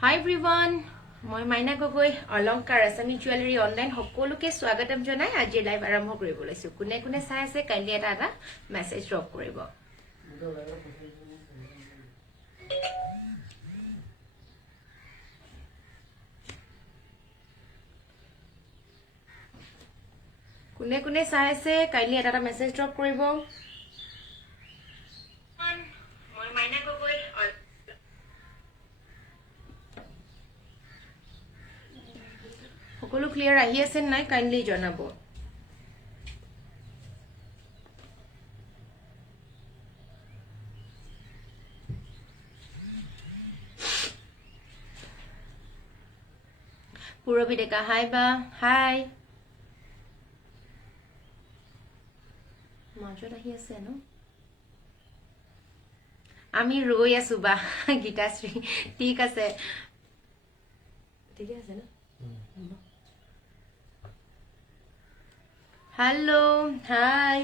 Hi everyone, মই মাইনা গগৈ অলংকাৰ আসামি জুৱেলাৰী অনলাইন সকলোকে স্বাগতম জনাই আজি লাইভ আৰম্ভ কৰিব লৈছো কোনে কোনে চাই আছে কাইন্ডলি এটা মেসেজ ড্ৰপ কৰিব কোনে কোনে চাই আছে কাইন্ডলি এটা মেসেজ ড্ৰপ কৰিব মই মাইনা গগৈ সকলো ক্লিয়াৰ আহি আছে নাই কাইন্ডলি জনাব পুৰবি ডেকা হাই বা হাই মাজত আহি আছে ন আমি ৰৈ আছো বা গীতাশ্ৰী ঠিক আছে ঠিক আছে না Hello, hi.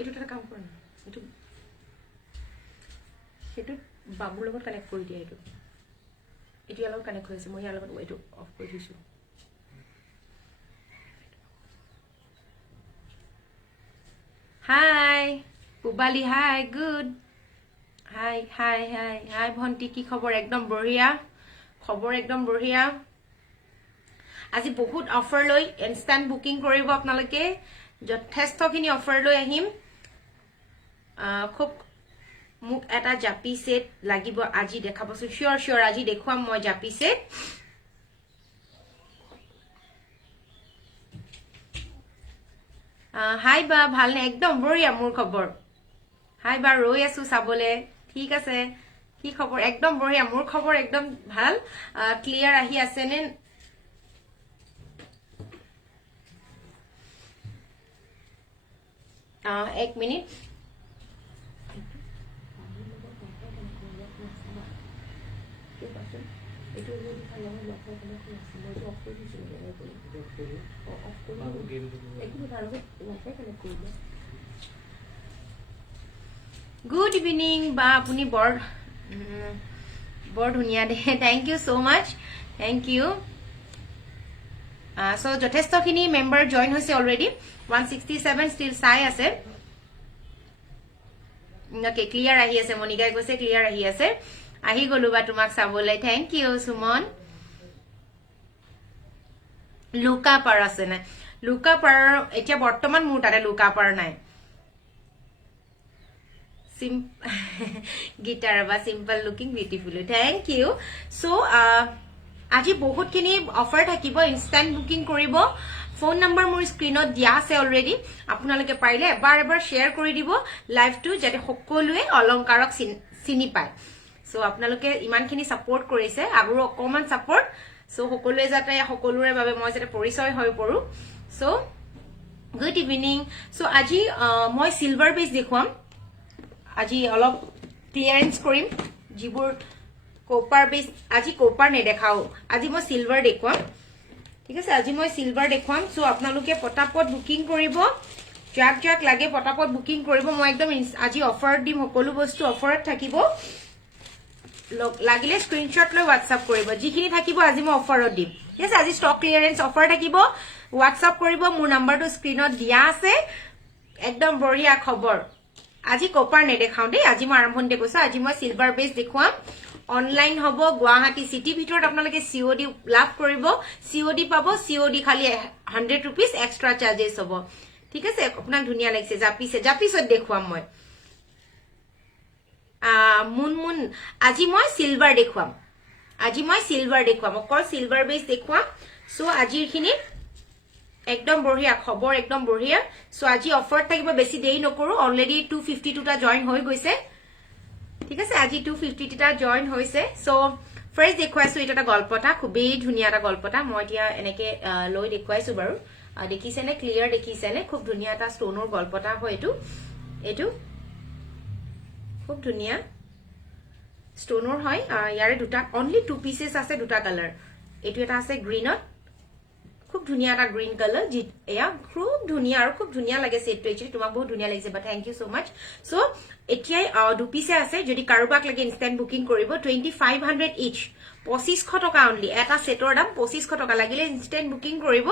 Itu tara kaam kora. Itu babu logot connect kori dia itu. Itu yar logot connect hoise. Moi yar logot itu off kori disu. Hi, Pubali hi, good. Hi Bhonti ki khobor ekdom बढ़िया. খবৰ একদম বঢ়িয়া আজি বহুত offer লৈ instant booking কৰিব আপোনালোকে যথেষ্টখিনি অফাৰ লৈ আহিম খুব মুক এটা জাপি সেট লাগিব আজি দেখাবছো শিওর আজি দেখুৱাম মই জাপি সেট হাই বা ভালনে একদম বঢ়িয়া মোৰ খবৰ হাই বা ৰৈ আছো চাবলে ঠিক আছে কি খবৰ একদম বঢ়িয়া মোৰ খবৰ একদম ভাল ক্লিয়াৰ আহি আছে নে एक मिनिट गुड इवनिंग बा আপুনি বৰ ধুনিয়া দে thank you so much thank you so যথেষ্টখিনি মেম্বাৰ জয়েন হৈছে অলৰেডি 167 still চাই আছে ওকে ক্লিয়াৰ আহি আছে মনিকাই কৈছে ক্লিয়াৰ আহি আছে আহি গলো বা তোমাক চাবলৈ থ্যাংক ইউ সুমন লুকা পাৰ আছে না লুকা পাৰ এতিয়া বৰ্তমান মোৰ তাতে লুকা পাৰ নাই গিটাৰ বা simple looking beautiful thank you so আজি বহুতখিনি অফাৰ থাকিব ইনস্ট্যান্ট বুকিং কৰিব ফোন নাম্বাৰ মোৰ স্ক্ৰিনত দিয়া আছে অলৰেডি আপোনালোকে পাৰিলে এবাৰ শেয়াৰ কৰি দিব লাইভটো যাতে সকলোৱে অলংকাৰক চিনি পায় সো আপোনালোকে ইমানখিনি সাপোৰ্ট কৰিছে আৰু অকমান সাপোৰ্ট সো সকলোৱে যাতে সকলোৰে বাবে মই যাতে পৰিচয় হৈ পৰো সো গুড ইভিনিং সো আজি মই সিলভাৰ বেজ দেখুৱাম আজি অলপ ক্লিয়াৰেন্স কৰিম যিবোৰ কপাৰ বেজ আজি কপাৰ নেদেখাও আজি মই সিলভাৰ দেখুৱাম ঠিক আছে আজি মই সিলভাৰ দেখুৱাম সো আপোনালোকে পটাপট বুকিং কৰিব যাক লাগে পটাপট বুকিং কৰিব মই একদম আজি অফাৰ দিম সকলো বস্তু অফাৰত থাকিব লাগিলে স্ক্ৰিনশ্বট লৈ WhatsApp কৰিব যিখিনি থাকিব আজি মই অফাৰত দিম ঠিক আছে আজি ষ্টক ক্লিয়াৰেন্স অফাৰ থাকিব WhatsApp কৰিব মোৰ নাম্বাৰটো স্ক্ৰিনত দিয়া আছে একদম বঢ়িয়া খবৰ আজি কপাৰ নেদেখাও দেই আজি মই আৰম্ভণিতে কৈছো আজি মই সিলভাৰ বেজ দেখুৱাম অনলাইন হব গুৱাহাটী সিটি ভিতৰত আপোনালোকে সিওডি লাভ কৰিব সিওডি পাব সিওডি খালি 100 रुपीस এক্সট্ৰা চাৰ্জেস হ'ব ঠিক আছে আপোনাক ধুনিয়া লাগিছে জাপিছত দেখুৱাম মই মুন আজি মই সিলভাৰ দেখুৱাম অকল সিলভাৰ বেজ দেখুৱাম সো আজিৰখিনি একদম বঢ়িয়া খবৰ একদম বঢ়িয়া সো আজি অফাৰ থাকিব বেছি দেৰি নকৰো অলৰেডি 252 টা জয়েন হৈ গৈছে ঠিক আছে আজি 250 টা জয়েন হৈছে সো ফাৰ্স্ট দেখুৱাইছো এটা গল্পটা খুবেই ধুনিয়া এটা গল্পটা মই এতিয়া এনেকে লৈ দেখুৱাইছো বাৰু দেখিছে নে ক্লিয়াৰ দেখিছে নে খুব ধুনিয়া এটা ষ্টোনৰ গল্পটা হয় এটো খুব ধুনিয়া ষ্টোনৰ হয় ইয়াৰে দুটা অনলি 2 পিসেস আছে দুটা কালাৰ এটো এটা আছে গ্ৰীনত খুব ধুনিয়া এটা গ্ৰীণ কালাৰ যি এয়া খুব ধুনিয়া আৰু খুব ধুনিয়া লাগে সেটটো একচুয়ালি তোমাক বহুত ধুনিয়া লাগিছে বাট thank you so mass so এতিয়াই দু পিছে আছে যদি কাৰোবাক লাগে ইনষ্টেন্ট বুকিং কৰিব 2500 ইচ 2500 টকা অনলি এটা সেটৰ দাম 2500 টকা লাগিলে ইনষ্টেন্ট বুকিং কৰিব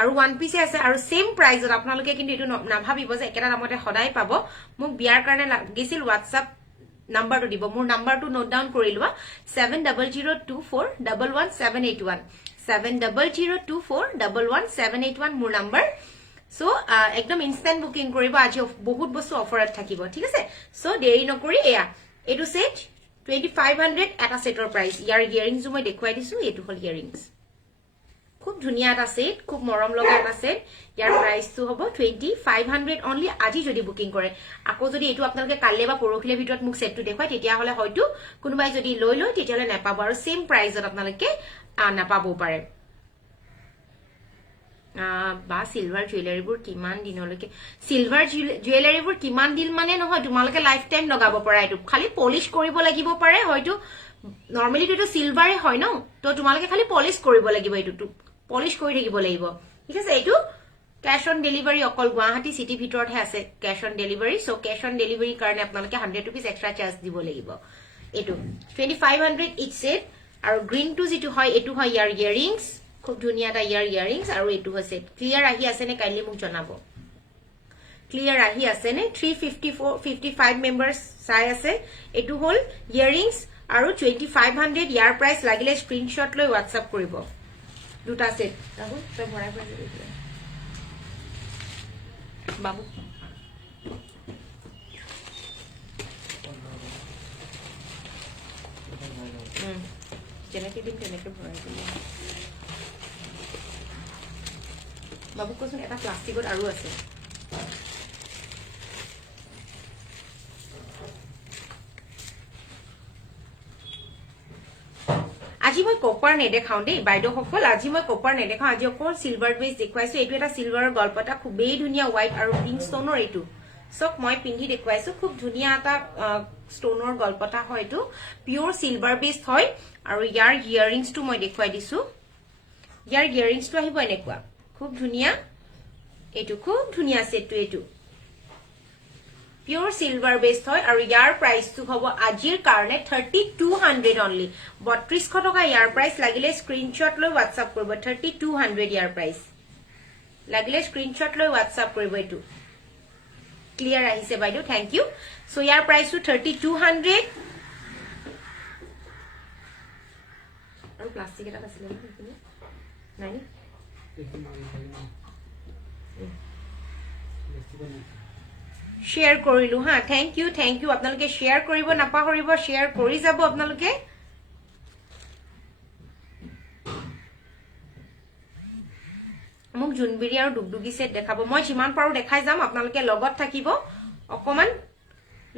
আৰু ওয়ান পিছে আছে আৰু সেম প্ৰাইজত আপোনালোকে কিন্তু এটো নাভাবিব যে একেটা দামতে সদায় পাব মোক বিয়াৰ কাৰণে লাগিছিল WhatsApp নাম্বাৰটো দিব মোৰ নাম্বাৰটো নোট ডাউন কৰি লোৱা 7002411781 7002411781 মোৰ নাম্বাৰ সো একদম ইনষ্টেন্ট বুকিং কৰিব আজি বহুত বস্তু অফাৰত থাকিব ঠিক আছে সো দেৰি নকৰি এয়া এটো সেট 2500 এটা সেটৰ প্ৰাইস ইয়াৰ ইয়াৰিংস মই দেখুৱাই দিছো এটো হল ইয়াৰিংস খুব ধুনিয়া এটা সেট খুব মৰম লগা এটা সেট ইয়াৰ প্ৰাইসটো হ'ব 2500 অনলি আজি যদি বুকিং কৰে আকৌ যদি এটো আপোনালোকে কালে বা পৰখিলে ভিতৰত মোক সেটটো দেখুৱাই তেতিয়া হলে হয়তো কোনোবাই যদি লৈ লয় তেতিয়া হলে নাপাব আৰু সেম প্ৰাইসত আপোনালোকে নাপাব পাৰে বা সিলভাৰ জুৱেলাৰীবোৰ কিমান দিনলৈকে সিলভাৰ জুৱেলাৰীবোৰ কিমান দিন মানে নহয় তোমালোকে লাইফ টাইম লগাব পাৰা এটো খালি পলিশ কৰিব লাগিব পাৰে হয়তো নৰমালি তো সিলভাৰে হয় ন তো তোমালোকে খালি পলিশ কৰিব লাগিব এটো পলিশ কৰি থাকিব লাগিব ঠিক আছে এটো ক্যাশ অন ডেলিভাৰি অকল গুৱাহাটী সিটি ভিতৰতহে আছে cash on delivery so cash on delivery কাৰণে আপোনালোকে 100 रुपीस এক্সট্ৰা চাৰ্জ দিব লাগিব এটো 2500 ইচ সেট আৰু গ্ৰীন টু যেটো হয় এটো হয় ইয়াৰ ইয়াৰিংস খুব ধুনিয়া এটা ইয়াৰ ইয়াৰিংস আৰু এটো হৈছে ক্লিয়াৰ আহি আছে নে কাইলে মোক জনাব ক্লিয়াৰ আহি আছে নে 354 মেম্বাৰস চাই আছে এটো হল ইয়াৰিংস আৰু 2500 ইয়াৰ প্ৰাইস লাগিলে স্ক্ৰিনশ্বট লৈ WhatsApp কৰিব দুটা সেট তাহো তো ভৰাই ভৰাই দিব বাবু যেনেকে দিম তেনেকে ভৰাই দিব বাবু কোন এটা প্লাষ্টিকত আৰু আছে আজি মই কপাৰ নেদেখাও দেই বাইদেউ সকল আজি মই কপাৰ নেদেখাও আজি অকল সিলভাৰ বেস দেখুৱাইছো এটো এটা সিলভাৰৰ গল্পটা খুবেই ধুনিয়া হোৱাইট আৰু পিংক ষ্টোনৰ এটো সব মই পিন্ধি দেখুৱাইছো খুব ধুনিয়া এটা ষ্টোনৰ গল্পটা হয় এটো পিওৰ সিলভাৰ বেস হয় আৰু ইয়াৰ ইয়াৰিংসটো মই দেখুৱাই দিছো ইয়াৰ ইয়াৰিংসটো আহিব এনেকুৱা খুব ধুনিয়া এটো খুব ধুনিয়া সেটটো এটো পিওৰ সিলভাৰ বেসড হয় আৰু ইয়াৰ প্ৰাইসটো হ'ব আজিৰ কাৰণে 3200 অনলি 3200 টকা ইয়াৰ প্ৰাইস লাগিলে স্ক্ৰিনশ্বট লৈ WhatsApp কৰিব 3200 ইয়াৰ প্ৰাইস লাগিলে স্ক্ৰিনশ্বট লৈ WhatsApp কৰিব এটো ক্লিয়াৰ আহিছে বাইদেউ থ্যাংক ইউ সো ইয়াৰ প্ৰাইসটো 3200 আৰু প্লাষ্টিক এটা আছিল নাই शेयर কৰিলো হা থ্যাংক ইউ আপোনালোকে শেয়াৰ কৰিব নাপাহৰিব শেয়াৰ কৰি যাব আপোনালোকে মোক জুনবিৰি আৰু দুগদুগি সেট দেখাব মই যিমান পাৰো দেখাই যাম আপোনালোকে লগত থাকিব অকমান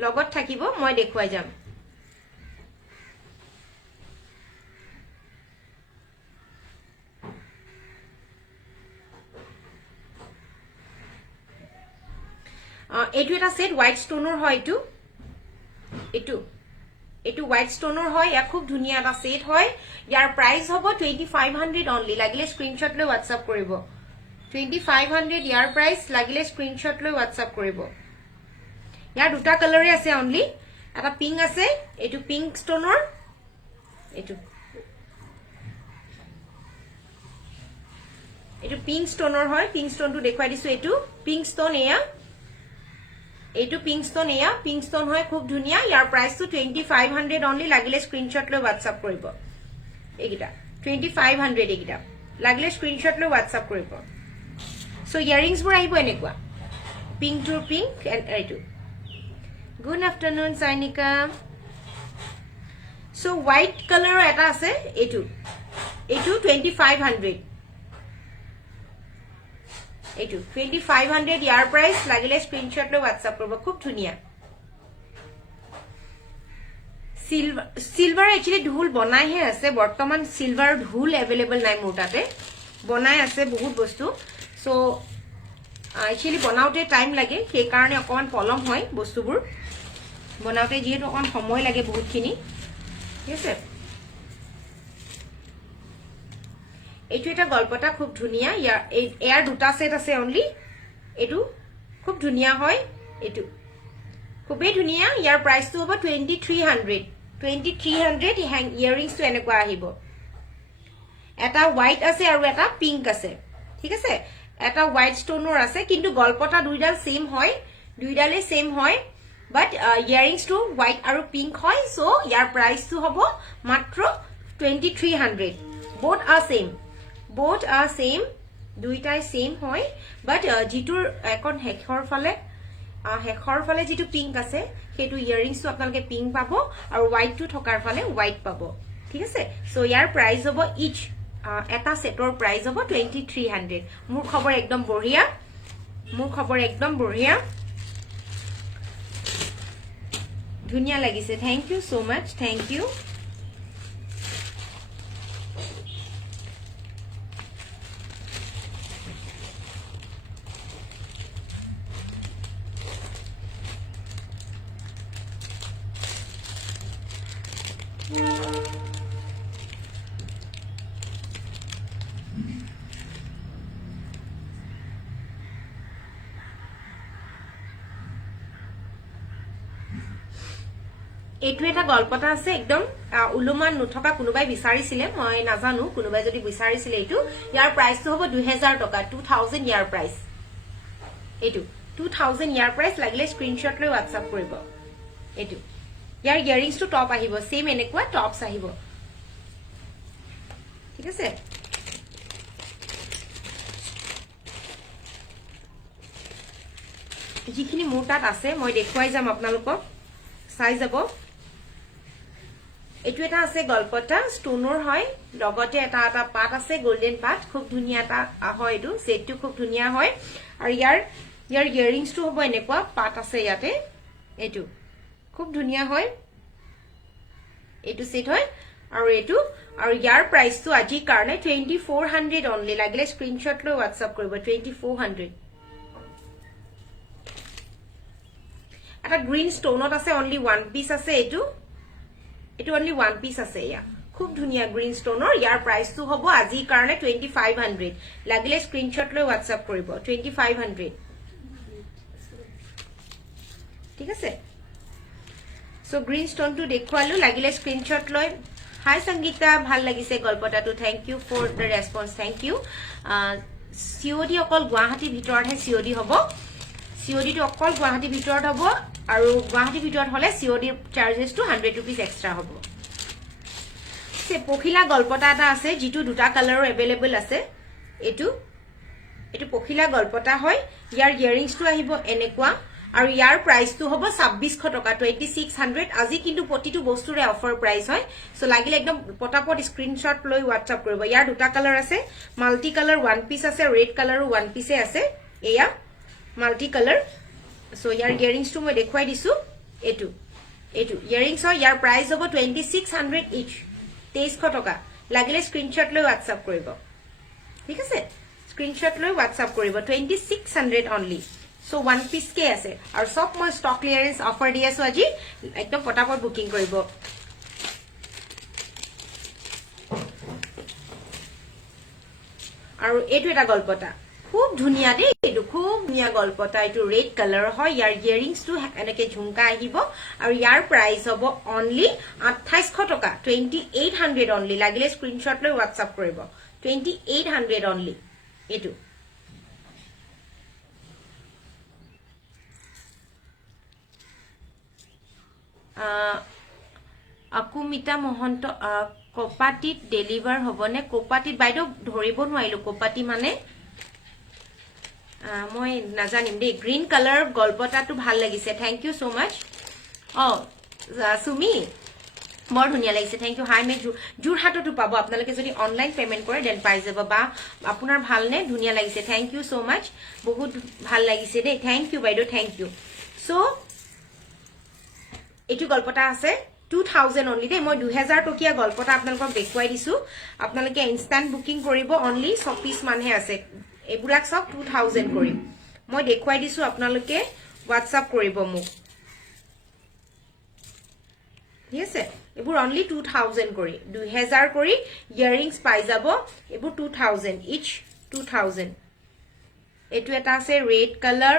লগত থাকিব মই দেখুৱাই যাম এটো এটা সেট হোয়াইট স্টোনৰ হয় এটো হোয়াইট স্টোনৰ হয় ইয়া খুব ধুনিয়া এটা সেট হয় ইয়াৰ প্ৰাইস হ'ব 2500 অনলি লাগিলে স্ক্ৰিনশ্বট লৈ WhatsApp কৰিব 2500 ইয়াৰ প্ৰাইস লাগিলে স্ক্ৰিনশ্বট লৈ WhatsApp কৰিব ইয়াৰ দুটা কালাৰে আছে অনলি এটা পিংক আছে এটো পিংক স্টোনৰ এটো পিংক স্টোনৰ হয় পিংক স্টোনটো দেখুৱাই দিছো এটো পিংক স্টোন এয়া এটো পিংক স্টোন এয়া পিংক স্টোন হয় খুব ধুনিয়া ইয়াৰ প্ৰাইসটো 2500 অনলি লাগিলে স্ক্ৰিনশ্বট লৈ WhatsApp কৰিব এগিটা 2500 এগিটা লাগিলে স্ক্ৰিনশ্বট লৈ WhatsApp কৰিব সো ইয়াৰিংস বোৰ আহিব এনেকুৱা পিংক টু পিংক এন্ড এটো গুড আফটাৰনুন সাইনিকা সো হোয়াইট কালাৰৰ এটা আছে এটো 2500 এটো 2500 ইয়াৰ প্ৰাইস লাগিলে স্ক্ৰিনশ্বট লৈ WhatsApp কৰিব খুব ধুনিয়া সিলভাৰ একচুয়ালি ঢোল বনাইহে আছে বৰ্তমান সিলভাৰ ঢোল अवेलेबल নাই মোৰ তাতে বনাই আছে বহুত বস্তু সো একচুয়ালি বনাওতে টাইম লাগে সেই কাৰণে অকমান পলম হয় বস্তুবোৰ বনাওতে যেহেতু অকমান সময় লাগে বহুতখিনি ঠিক আছে এইটো এটা গলপটা খুব ধুনিয়া ইয়াৰ দুটা সেট আছে অনলি এইটো খুব ধুনিয়া হয় এইটো খুবই ধুনিয়া ইয়াৰ প্ৰাইসটো হ'ব 2300 হ্যাং ইয়াৰিংস তো এনেকুৱা আহিব এটা হোয়াইট আছে আৰু এটা পিঙ্ক আছে ঠিক আছে এটা হোয়াইট স্টোনৰ আছে কিন্তু গলপটা দুইডাল সেম হয় দুইডালে সেম হয় বাট ইয়াৰিংস তো হোয়াইট আৰু পিঙ্ক হয় সো ইয়াৰ প্ৰাইসটো হ'ব মাত্ৰ 2300 both are same দুইটাই সেম হয় বাট জিটোৰ এখন হেখৰ ফালে জিটো পিঙ্ক আছে হেতু ইয়াৰিংস তো আপোনালোকে পিঙ্ক পাবো আৰু হোয়াইট তো থকাৰ ফালে হোয়াইট পাবো ঠিক আছে সো ইয়াৰ প্ৰাইস হ'ব ইচ এটা সেটৰ প্ৰাইস হ'ব 2300 মোৰ খবৰ একদম বঢ়িয়া ধুনিয়া লাগিছে thank you so much thank U এইটো এটা গলপটা আছে একদম উলুমান নথকা কোনোবাই বিচাৰিছিলে মই নাজানো কোনোবাই যদি বিচাৰিছিলে এইটো ইয়াৰ প্ৰাইসটো হ'ব 2000 টকা 2000 ইয়াৰ প্ৰাইস এইটো 2000 ইয়াৰ প্ৰাইস লাগিলে স্ক্ৰিনশ্বট লৈ WhatsApp কৰিব এইটো ইয়াৰ ইয়াৰিংস তো টপ আহিব সেম এনেকুৱা টপস আহিব ঠিক আছে যিখিনি মোৰ তাত আছে মই দেখুৱাই যাম আপোনালোকক চাই যাব এটো এটা আছে গলপটা স্টোনৰ হয় লগতে এটা পাত আছে গোল্ডেন পাত খুব ধুনিয়া এটা হয় এটো সেটটো খুব ধুনিয়া হয় আৰু ইয়াৰ ইয়াৰিংস তো হ'ব এনেকুৱা পাত আছে ইয়াতে এটো খুব ধুনিয়া হয় এটো সেট হয় আৰু এটো আৰু ইয়াৰ প্ৰাইস তো আজি কাৰণে 2400 অনলি লাগিলে স্ক্ৰিনশ্বট লৈ WhatsApp কৰিব 2400 এটা গ্ৰীন ষ্টোনত আছে অনলি ওয়ান পিস আছে এটো অনলি ওয়ান পিস আছে ইয়া খুব ধুনিয়া গ্ৰীন ষ্টোনৰ ইয়াৰ প্ৰাইসটো হ'ব আজি কাৰণে 2500 লাগিলে স্ক্ৰিনশ্বট লৈ WhatsApp কৰিব 2500 ঠিক আছে সো গ্ৰীন ষ্টোন টু দেখুৱালো লাগিলে স্ক্ৰিনশ্বট লৈ হাই সংগীতা ভাল লাগিছে গলপটাটো thank you for the response thank you COD অকল গুৱাহাটী ভিতৰতহে সিওডি হ'ব সিওডি তো অকল গুৱাহাটী ভিতৰত হ'ব আৰু গুৱাহাটী ভিতৰত হলে সিওডি চাৰ্জেস তো 100 रुपीस এক্সট্ৰা হ'ব সে পখিলা গলপটা এটা আছে জিটো দুটা কালাৰৰ अवेलेबल আছে এটো পখিলা গলপটা হয় ইয়াৰ ইয়াৰিংস তো আহিব এনেকুৱা আৰু ইয়াৰ প্ৰাইস তো হ'ব 2600 টকা 2600 আজি কিন্তু প্ৰতিটো বস্তুৰে অফাৰ প্ৰাইস হয় সো লাগিলে একদম পটাপট স্ক্ৰিনশ্বট লৈ WhatsApp কৰিব ইয়াৰ দুটা কালাৰ আছে মাল্টি কালাৰ ওয়ান পিস আছে ৰেড কালাৰো ওয়ান পিসে আছে এয়া মাল্টি কালাৰ সো ইয়াৰ ইয়াৰিংস তো মই দেখুৱাই দিছো এটো ইয়াৰিংস হয় ইয়াৰ প্ৰাইস হ'ব 2600 ইচ 2300 টকা লাগিলে স্ক্ৰিনশ্বট লৈ WhatsApp কৰিব ঠিক আছে স্ক্ৰিনশ্বট লৈ WhatsApp কৰিব 2600 অনলি সো ওয়ান পিস কে আছে আৰু সব মই ষ্টক ক্লিয়াৰেন্স অফাৰ দি আছো আজি একদম পটাপট বুকিং কৰিব আৰু এটো এটা গলপটা খুব ধুনিয়া দে এটো খুব ধুনিয়া গলপটা এটো ৰেড কালাৰ হয় ইয়াৰ ইয়াৰিংস তো এনেকে ঝুমকা আহিব আৰু ইয়াৰ প্ৰাইস হ'ব অনলি 2800 টকা 2800 অনলি লাগিলে স্ক্ৰিনশ্বট লৈ WhatsApp কৰিব 2800 অনলি এটো akumitha mohonto কোপাটিত ডেলিভাৰ হ'বনে কোপাটিত বাইদেউ ধৰিব নোৱাৰিলো কোপাটি মানে মই নাজানিম দে গ্ৰীন কালাৰ গলপটাটো ভাল লাগিছে থ্যাংক ইউ সো মাচ সুমি বৰ ধুনিয়া লাগিছে থ্যাংক ইউ হাই মে জুৰহাটতো পাব আপোনালোকে যদি অনলাইন পেমেন্ট কৰে দেন পাই যাব বা আপোনাৰ ভালনে ধুনিয়া লাগিছে থ্যাংক ইউ সো মাচ বহুত ভাল লাগিছে দে থ্যাংক ইউ বাইদেউ থ্যাংক ইউ সো এটো গলপটা আছে 2000 অনলি দে মই 2000 টকিয়া গলপটা আপোনালোকক দেখুৱাই দিছো আপোনালোকে ইনষ্টান্ট বুকিং কৰিব অনলি 100 পিস মানহে আছে এগুৰাক সব 2000 কৰি মই দেখুৱাই দিছো আপোনালোকে WhatsApp কৰিব মোক ঠিক আছে এবোৰ অনলি 2000 কৰি 2000 কৰি ইয়াৰিংছ পাই যাব এবোৰ 2000 ইচ 2000 এটো এটা আছে ৰেড কালাৰ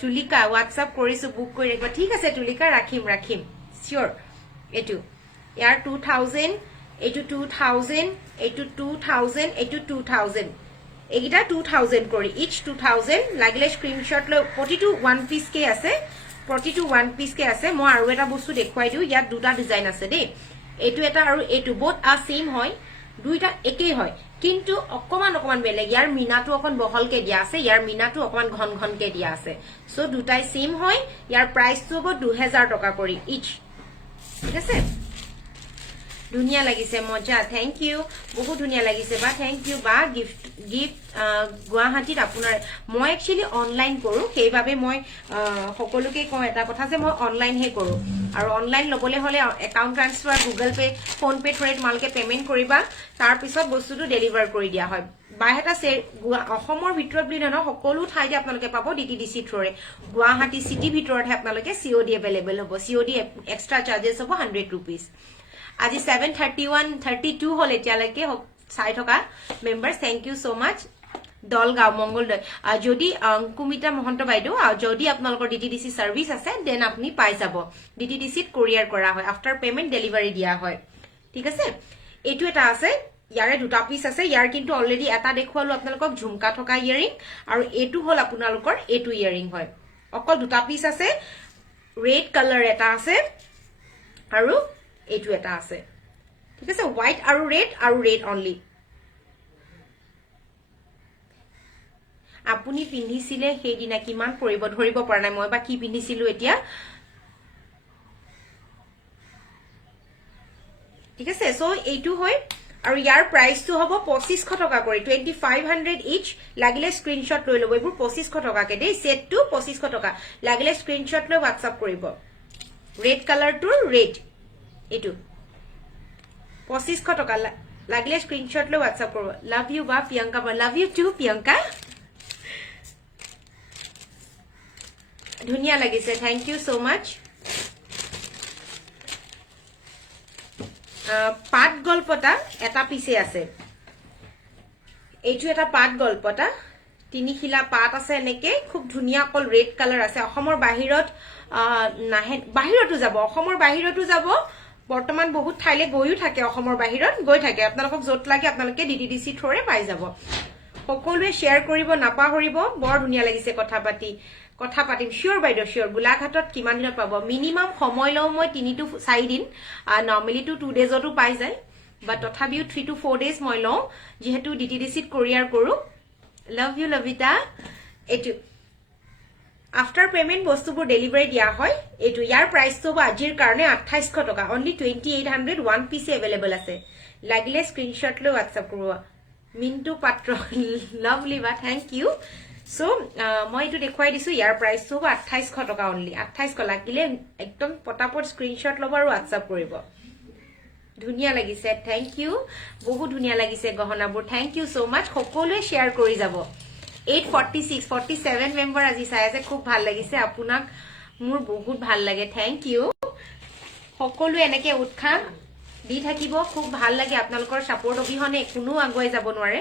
তুলিকা WhatsApp কৰিছো বুক কৰি ৰাখিবা ঠিক আছে তুলিকা ৰাখিম চিয়ৰ এটো ইয়াৰ 2000 এটো 2000 এটো 2000 এটো 2000 এগিটা 2000 কৰি ইচ 2000 লাগিলে স্ক্ৰিনশ্বট লৈ প্ৰতিটো ওৱান পিস কে আছে প্ৰতিটো ওৱান পিস কে আছে মই আৰু এটা বস্তু দেখুৱাই দিও ইয়াত দুটা ডিজাইন আছে দেই এটো এটা আৰু এটো বোথ আ সেম হয় দুইটা একেই হয় কিন্তু অকমান বেলেগ ইয়াৰ মিনাটো অকন বহলকে দিয়া আছে ইয়াৰ মিনাটো অকমান ঘনকে দিয়া আছে সো দুটাই সেম হয় ইয়াৰ প্ৰাইসটো হ'ব 2000 টকা কৰি ইচ ঠিক আছে ধুনিয়া লাগিছে মজা থ্যাংক ইউ বহুত ধুনিয়া লাগিছে বা থ্যাংক ইউ বা গিফট গুৱাহাটীত আপোনাৰ মই একচুয়ালি অনলাইন কৰো সেইভাবে মই সকলোকে কওঁ এটা কথা যে মই অনলাইন হে কৰো আৰু অনলাইন লবলে হলে account transfer Google Pay PhonePe থ্ৰেড মালকে পেমেন্ট কৰিবা তাৰ পিছত বস্তুটো ডেলিভাৰ কৰি দিয়া হয় বাইহেটা অসমৰ ভিতৰত বুলি নহয় সকলো ঠাইতে আপোনালোকে পাব DTDC থ্ৰুৰে গুৱাহাটী সিটি ভিতৰতহে আপোনালোকে COD এভেইলেবল হ'ব COD এক্সট্ৰা চাৰ্জেছ হ'ব 100 rupees আজি 731-32 হল এতিয়ালৈকে চাই থকা মেম্বাৰ্স থ্যাংক ইউ সো মাচ দলগাঁও মঙ্গলদৈ যদি কুমিতা মহন্ত বাইদেউ যদি আপোনালোকৰ DTDC সাৰ্ভিস আছে দেন আপনি পাই যাব DTDC ত কোৰিয়াৰ কৰা হয় আফটাৰ পেমেন্ট ডেলিভাৰি দিয়া হয় ঠিক আছে এটো এটা আছে ইয়াৰে দুটা পিস আছে ইয়াৰ কিন্তু অলৰেডি এটা দেখুৱালো আপোনালোকক ঝুমকা থকা ইয়াৰিং আৰু এটো হল আপোনালোকৰ এটো ইয়াৰিং হয় অকল দুটা পিস আছে ৰেড কালাৰ এটা আছে আৰু এটো এটা আছে ঠিক আছে হোয়াইট আৰু ৰেড অনলি আপুনি পিন্ধিছিলে সেই দিনা কিমান পৰিব ধৰিব পৰা নাই মই বা কি পিন্ধিছিলো এতিয়া ঠিক আছে সো এইটো হয় আৰু ইয়াৰ প্ৰাইসটো হ'ব 2500 টকা কৰি 2500 ইচ লাগিলে স্ক্ৰিনশ্বট লৈ লব এইবোৰ 2500 টকাকে দেই সেটটো 2500 টকা লাগিলে স্ক্ৰিনশ্বট লৈ WhatsApp কৰিব ৰেড কালাৰটো ৰেড এটো 2500 টকা লাগিলে স্ক্রিনশট লৈ WhatsApp করব লাভ ইউ বা প্রিয়ঙ্কা বা লাভ ইউ টু প্রিয়ঙ্কা ধুনিয়া লাগিছে থ্যাংক ইউ সো মাচ পাট গল্পটা এটা পিছে আছে এইটো এটা পাট গল্পটা তিনিখিলা পাট আছে এনেকে খুব ধুনিয়া কল ৰেড কালাৰ আছে অসমৰ বাহিৰত নাহে বাহিৰতো যাব অসমৰ বাহিৰতো যাব বৰ্তমান বহুত ঠাইলে গৈও থাকে অসমৰ বাহিৰত গৈ থাকে আপোনালোকক যত লাগে আপোনালোকে DTDC থৰে পাই যাব সকলোৱে শেয়াৰ কৰিব নাপাহৰিব বৰ ধুনিয়া লাগিছে কথা পাতিম শিওৰ বাইদেউ শিওৰ গোলাঘাটত কিমান দিনত পাব মিনিমাম সময় লও মই 3 to 4 দিন নৰ্মালি 2 ডেজতো পাই যায় বা তথাপিও 3 to 4 ডেজ মই লও যেহেতু DTDC ত কোৰিয়াৰ কৰো লাভ ইউ লভিতা এটো আফটাৰ পেমেন্ট বস্তুবোৰ ডেলিভাৰি দিয়া হয় এটো ইয়াৰ প্ৰাইসটো হ'ব আজিৰ কাৰণে 2800 টকা অনলি 2800 ওয়ান পিস अवेलेबल আছে লাগিলে স্ক্ৰিনশ্বট লৈ WhatsApp কৰিব মিন্টু পাত্ৰ লাভলি বা থ্যাংক ইউ সো মই এটো দেখুৱাই দিছো ইয়াৰ প্ৰাইসটো হ'ব 2800 টকা অনলি 2800 লাগিলে একদম পটাপট স্ক্ৰিনশ্বট লব আৰু WhatsApp কৰিব ধুনিয়া লাগিছে থ্যাংক ইউ বহুত ধুনিয়া লাগিছে গহনাবোৰ থ্যাংক ইউ সো মাচ সকলোৱে শেয়াৰ কৰি যাব 846 47 মেম্বাৰ আজি চাই আছে খুব ভাল লাগিছে আপোনাক মোৰ বহুত ভাল লাগে থ্যাংক ইউ সকলোৱে এনেকে উৎসাহ দি থাকিব খুব ভাল লাগে আপোনালোকৰ সাপোৰ্ট অবিহনে কোনো আগুৱাই যাব নোৱাৰে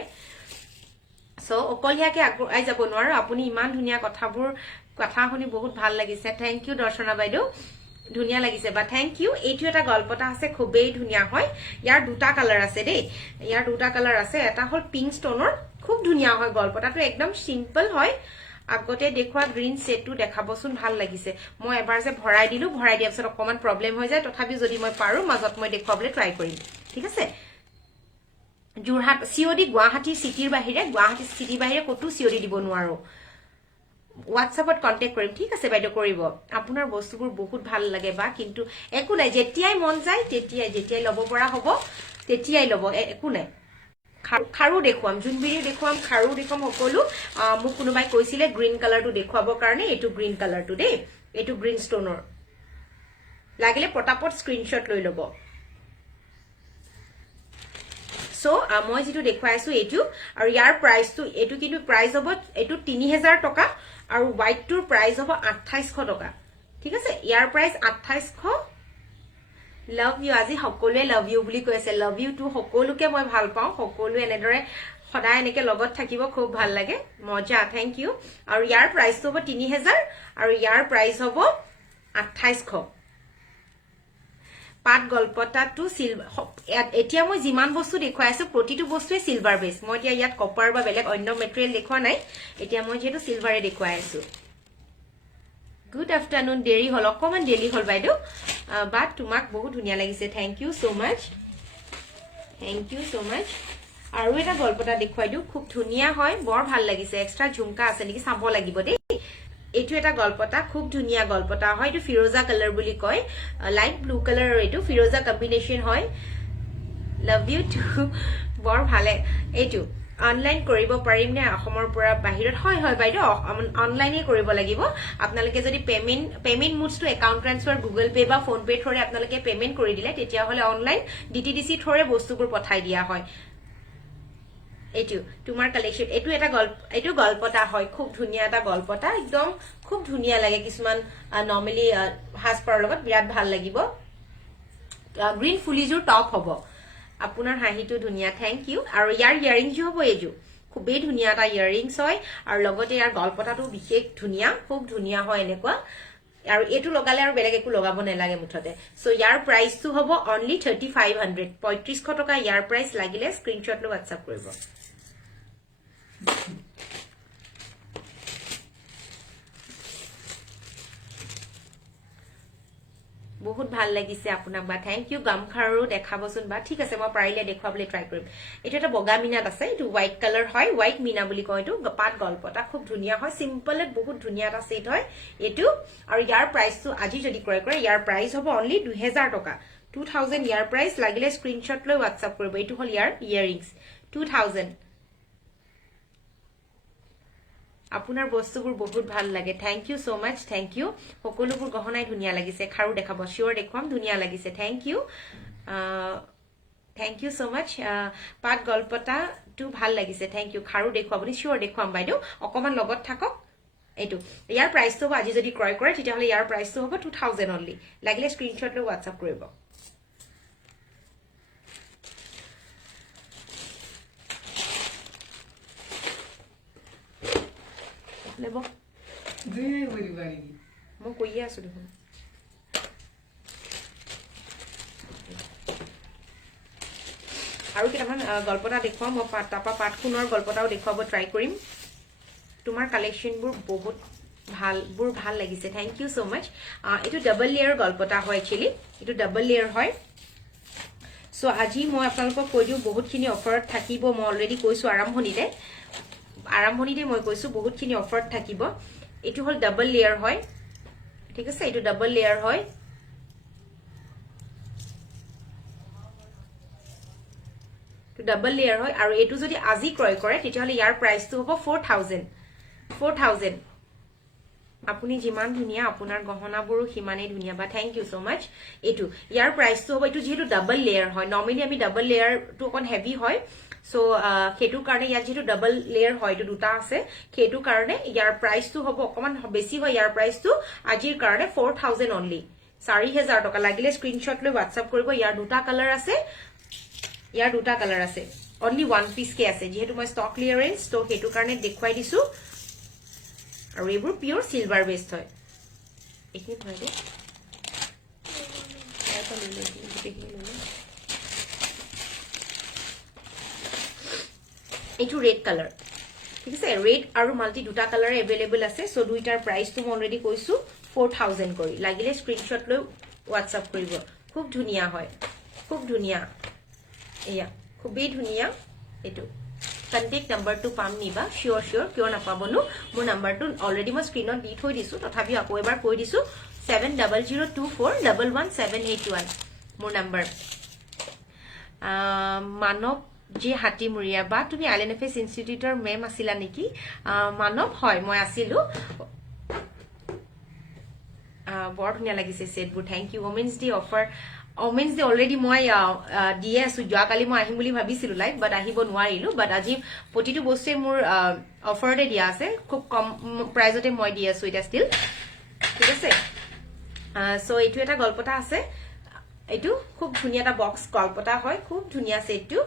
সো অকলিয়াকে আগুৱাই যাব নোৱাৰো আপুনি ইমান ধুনিয়া কথা শুনি বহুত ভাল লাগিছে থ্যাংক ইউ দৰ্শনা বাইদেউ ধুনিয়া লাগিছে বা থ্যাংক ইউ এইটো এটা গল্পটা আছে খুবেই ধুনিয়া হয় ইয়াৰ দুটা কালাৰ আছে দেই ইয়াৰ দুটা কালাৰ আছে এটা হল পিংক ষ্টনৰ খুব ধুনিয়া হয় গল্পটাটো একদম সিম্পল হয় আগতে দেখুৱা গ্ৰীন সেটটো দেখাবচোন ভাল লাগিছে মই এবাৰ যে ভৰাই দিলো ভৰাই দিয়াৰ পিছত অকমান প্ৰবলেম হৈ যায় তথাপি যদি মই পাৰো মাজত মই দেখুৱাবলৈ ট্ৰাই কৰিম ঠিক আছে যোৰহাট COD গুৱাহাটী সিটিৰ বাহিৰে কতো COD দিব নোৱাৰো WhatsAppত কন্টাক্ট কৰিম ঠিক আছে বাইদেউ কৰিব আপোনাৰ বস্তুবোৰ বহুত ভাল লাগে বা কিন্তু একো নাই যেতিয়াই মন যায় যেতিয়াই লব পৰা হ'ব তেতিয়াই লব একো নাই খাৰু দেখুৱাম জুনবিৰি দেখুৱাম খাৰু দেখুৱাম সকলো মোক কোনোবাই কৈছিলে গ্ৰীন কালাৰটো দেখুৱাবৰ কাৰণে এটো গ্ৰীন কালাৰটো দেই এটো গ্ৰীন ষ্টনৰ লাগিলে পটাপট স্ক্ৰিনশ্বট লৈ লব সো মই যেটো দেখুৱাইছো এটো আৰু ইয়াৰ প্ৰাইসটো এটো কিন্তু প্ৰাইস হ'ব এটো 3000 টকা আৰু হোৱাইটটোৰ প্ৰাইস হ'ব 2800 টকা ঠিক আছে ইয়াৰ প্ৰাইস 2800 লাভ ইউ আজি সকলোৱে লাভ ইউ বুলি কৈছে লাভ ইউ টু সকলোকে মই ভাল পাওঁ সকলো এনেদৰে সদায় এনেকে লগত থাকিব খুব ভাল লাগে মজা থ্যাংক ইউ আৰু ইয়াৰ প্ৰাইস হ'ব 3000 আৰু ইয়াৰ প্ৰাইস হ'ব 2800 পাট গল্পটাটো এতিয়া মই যিমান বস্তু দেখুৱাই আছো প্ৰতিটো বস্তুৱে সিলভাৰ বেস মই এতিয়া ইয়াত কপাৰ বা বেলেগ অন্য মেটেৰিয়েল দেখুৱা নাই এতিয়া মই যেটো সিলভাৰে দেখুৱাই আছো গুড আফটাৰনুন দেৰি হল অকমান দেৰি হল বাইদেউ বাট তোমাক বহুত ধুনীয়া লাগিছে থ্যাংক ইউ সো মাচ আৰু এটা গল্পটা দেখুৱাই দিও খুব ধুনীয়া হয় বৰ ভাল লাগিছে এক্সট্ৰা ঝুমকা আছে নেকি চাব লাগিব দেই এইটো এটা গল্পটা খুব ধুনীয়া গল্পটা হয় এইটো ফিৰোজা কালাৰ বুলি কয় লাইট ব্লু কালাৰ এইটো ফিৰোজা কম্বিনেশন হয় লাভ ইউ টু বৰ ভালে এইটো অনলাইন কৰিব পাৰিম নে অসমৰ পৰা বাহিৰত হয় হয় বাইদেউ অনলাইনে কৰিব লাগিব আপোনালোকে যদি পেমেন্ট মুডছটো একাউন্ট ট্ৰান্সফাৰ গুগল পে বা ফোন পে থৰে আপোনালোকে পেমেন্ট কৰি দিলে তেতিয়া হলে অনলাইন ডিটিডিসি থৰে বস্তুবোৰ পঠাই দিয়া হয় এইটো তোমাৰ কালেকশন এইটো গল্পটা হয় খুব ধুনীয়া এটা গল্পটা একদম খুব ধুনীয়া লাগে কিছুমান নরমালি হাসপাৰ লগত বিৰাট ভাল লাগিব গ্ৰীন ফুলিজুৰ টপ হ'ব আপোনাৰ হাঁহিটো ধুনীয়া থ্যাংক ইউ আৰু ইয়াৰ ইয়াৰিংছ হ'ব এইজু খুবেই ধুনীয়া এটা ইয়াৰিংছ হয় আৰু লগতে ইয়াৰ গল্পটাটো বিশেষ ধুনীয়া খুব ধুনীয়া হয় এনেকুৱা আৰু এটো লগালে আৰু বেলেগ একো লগাব নালাগে মুঠতে সো ইয়াৰ প্ৰাইসটো হ'ব অনলি 3500 3500 টকা ইয়াৰ প্ৰাইস লাগিলে স্ক্ৰিনশ্বট লৈ WhatsApp কৰিব বহুত ভাল লাগিছে আপোনাক বা থ্যাংক ইউ গামখাৰো দেখাবচোন বা ঠিক আছে মই পাৰিলে দেখুৱাবলৈ ট্ৰাই কৰিম এটা এটা বগা মিনাত আছে এটো হোৱাইট কালাৰ হয় হোৱাইট মিনা বুলি কয় এটো পাট গল্পটা খুব ধুনীয়া হয় সিম্পলত বহুত ধুনীয়া এটা সেট হয় এটো আৰু ইয়াৰ প্ৰাইসটো আজি যদি ক্ৰয় কৰে ইয়াৰ প্ৰাইস হ'ব অনলি 2000 টকা 2000 ইয়াৰ প্ৰাইস লাগিলে স্ক্ৰিনশ্বট লৈ WhatsApp কৰিব এটো হল ইয়াৰ ইয়াৰিংছ 2000 আপোনাৰ বস্তুবোৰ বহুত ভাল লাগে thank you so much thank U সকলোবোৰ গহনাই ধুনীয়া লাগিছে খাৰু দেখাব শিওৰ দেখুৱাম ধুনীয়া লাগিছে থ্যাংক ইউ সো মাচ পাট গল্পটা টু ভাল লাগিছে থ্যাংক ইউ খাৰু দেখুৱাবনি শিওৰ দেখুৱাম বাইদেউ অকমান লগত থাকক এইটো ইয়াৰ প্ৰাইসটো আজি যদি ক্ৰয় কৰে তেতিয়া হলে ইয়াৰ প্ৰাইসটো হ'ব 2000 অনলি লাগিলে স্ক্ৰিনশ্বট লৈ WhatsApp কৰিব लेबो दे बरी बारी मो कोइया आसु देखो আৰু কেটামান গল্পটা দেখুৱা মই তাপা পাটখনৰ গল্পটাও দেখুৱাব ট্ৰাই কৰিম তোমাৰ কালেকশনবোৰ বহুত ভাল লাগিছে থ্যাংক ইউ সো মাচ এটো ডাবল লেয়াৰ গল্পটা হয় একচুয়ালি এটো ডাবল লেয়াৰ হয় সো আজি মই আপোনালোকক কৈ দিও বহুতখিনি অফাৰত থাকিব মই অলৰেডি কৈছো আৰম্ভণিতে মই কৈছো বহুতখিনি অফাৰত থাকিব এটো হল ডাবল লেয়াৰ হয় ঠিক আছে এটো ডাবল লেয়াৰ হয় তো ডাবল লেয়াৰ হয় আৰু এটো যদি আজি ক্ৰয় কৰে তেতিয়া হলে ইয়াৰ প্ৰাইসটো হ'ব 4000 আপুনি যিমান ধুনীয়া আপোনাৰ গহনাবোৰো হিমানে ধুনীয়া বা থ্যাংক ইউ সো মাচ এটো ইয়াৰ প্ৰাইসটো হ'ব এটো যেহেতু ডাবল লেয়াৰ হয় নৰমালি আমি ডাবল লেয়াৰটো অকন হেভি হয় সো হেতু কাৰণে ইয়াত যেটো ডাবল লেয়াৰ হয় এটো দুটা আছে হেতু কাৰণে ইয়াৰ প্ৰাইসটো হ'ব অকমান বেছি হয় ইয়াৰ প্ৰাইসটো আজিৰ কাৰণে 4000 অনলি 4000 টকা লাগিলে স্ক্ৰিনশ্বট লৈ WhatsApp কৰিব ইয়াৰ দুটা কালাৰ আছে অনলি ওয়ান পিস কে আছে যেহেতু মই ষ্টক ক্লিয়াৰেন্স তো হেতু কাৰণে দেখুৱাই দিছো আৰু এইবোৰ পিওৰ সিলভাৰ বেসড হয় এইখিনি থৈ দে এইটো ৰেড কালাৰ ঠিক আছে ৰেড আৰু মাল্টি দুটা কালাৰ अवेलेबल আছে সো দুইটাৰ প্ৰাইসটো মই অলৰেডি কৈছো 4000 কৰি লাগিলে স্ক্ৰিনশ্বট লৈ WhatsApp কৰিব খুব ধুনীয়া হয় খুব ধুনীয়া এয়া খুবেই ধুনীয়া এটো কন্টেক্ট নাম্বাৰটো পাম নিবা শিওৰ কিয় নাপাবনো মোৰ নাম্বাৰটো অলৰেডি মই স্ক্ৰিনত দি থৈ দিছো তথাপি আকৌ এবাৰ কৈ দিছো 7002411781 মোৰ নাম্বাৰ মানৱ যে হাতিমুৰিয়া বা তুমি আইএনএফএছ ইনষ্টিটিউটৰ মেম আছিলা নেকি মানৱ হয় মই আছিলো বৰ ধুনীয়া লাগিছে সেটবোৰ thank you women's day offer women's day already মই দিয়ে আছো যোৱাকালি মই আহিম বুলি ভাবিছিলো লাইক বাট আহিব নোৱাৰিলো বাট আজি প্ৰতিটো বস্তুৱে মোৰ অফাৰতে দিয়া আছে খুব কম প্ৰাইজতে মই দি আছো এটা ষ্টিল ঠিক আছে সো এইটো এটা গলপতা আছে এইটো খুব ধুনিয়া এটা বক্স গলপতা হয় খুব ধুনিয়া সেটটো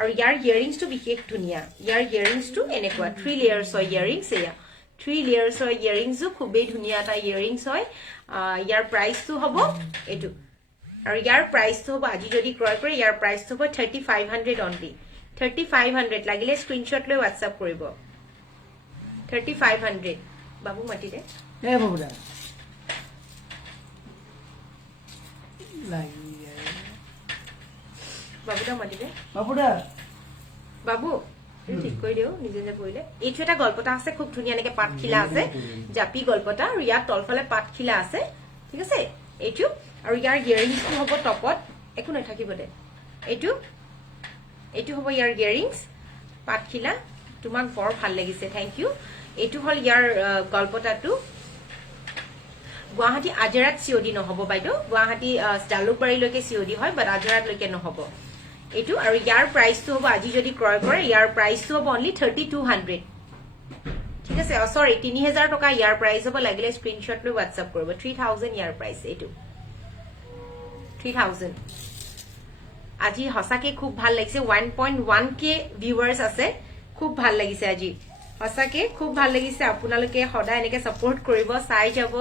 আৰু ইয়াৰ ইয়াৰিংছটো বিশেষ ধুনিয়া ইয়াৰ ইয়াৰিংছটো এনেকুৱা 3 লেয়াৰ্ছ হয় ইয়াৰিংছ এয়া 3 লেয়াৰ্ছ হয় ইয়াৰিংছও খুবেই ধুনিয়া এটা ইয়াৰিংছ হয় ইয়াৰ প্ৰাইসটো হ'ব এইটো আৰু ইয়াৰ প্ৰাইসটো হ'ব আজি যদি ক্ৰয় কৰে ইয়াৰ প্ৰাইসটো হ'ব 3500 অনলি 3500 লাগিলে স্ক্ৰিনশ্বট লৈ WhatsApp কৰিব 3500 বাবু মাটি দে এ বাবুদা বাবুদা মাতি দে বাবুদা বাবু ঠিক কৰি দিও নিজে নিজে পৰিলে এইটো এটা গল্পটা আছে খুব ধুনিয়া এনেকে পাতখিলা আছে জাপি গল্পটা আৰু ইয়াত তলফালে পাতখিলা আছে ঠিক আছে এইটো আৰু ইয়াৰ ইয়াৰিংছটো হ'ব টপত একো নাথাকিব দে এইটো হ'ব ইয়াৰ ইয়াৰিংছ পাতখিলা তোমাক বৰ ভাল লাগিছে থ্যাংক ইউ এইটো হল ইয়াৰ গল্পটাটো গুৱাহাটী আজৰাত সিওডি নহব বাইদেউ গুৱাহাটী জালুকবাৰীলৈকে সিওডি হয় বাট আজৰাতলৈকে নহব এইটো আৰু ইয়াৰ প্ৰাইসটো হ'ব আজি যদি ক্ৰয় কৰে ইয়াৰ প্ৰাইসটো হ'ব অনলি 3200 ঠিক আছে সৰি 3000 টকা ইয়াৰ প্ৰাইস হ'ব লাগিলে স্ক্ৰিনশ্বট লৈ WhatsApp কৰিব 3000 ইয়াৰ প্ৰাইস এইটো 3000 আজি হসাকে খুব ভাল লাগিছে 1.1k ভিউয়াৰ্স আছে খুব ভাল লাগিছে আজি হসাকে খুব ভাল লাগিছে আপোনালোকে সদায় এনেকে সাপোৰ্ট কৰিব চাই যাব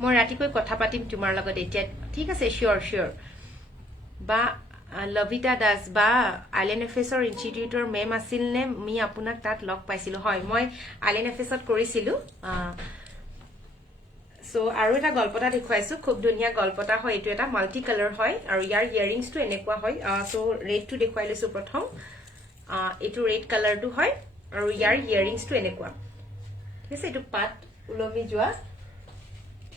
মই ৰাতিকৈ কথা পাতিম তোমাৰ লগত এতিয়া ঠিক আছে শিওৰ শিওৰ বা লভিতা দাস বা আইলেণ্ড এফেছৰ ইনষ্টিটিউটৰ মেম আছিল নে মি আপোনাক তাত লগ পাইছিলো হয় মই আইলেণ্ড এফেছত কৰিছিলো সো আৰু এটা গল্পটা দেখুৱাইছো খুব ধুনিয়া গল্পটা হয় এইটো এটা মাল্টি কালাৰ হয় আৰু ইয়াৰ ইয়াৰিংছটো এনেকুৱা হয় সো ৰেডটো দেখুৱাই লৈছো প্ৰথম এইটো ৰেড কালাৰটো হয় আৰু ইয়াৰ ইয়াৰিংছটো এনেকুৱা ঠিক আছে এইটো পাত উলমি যোৱা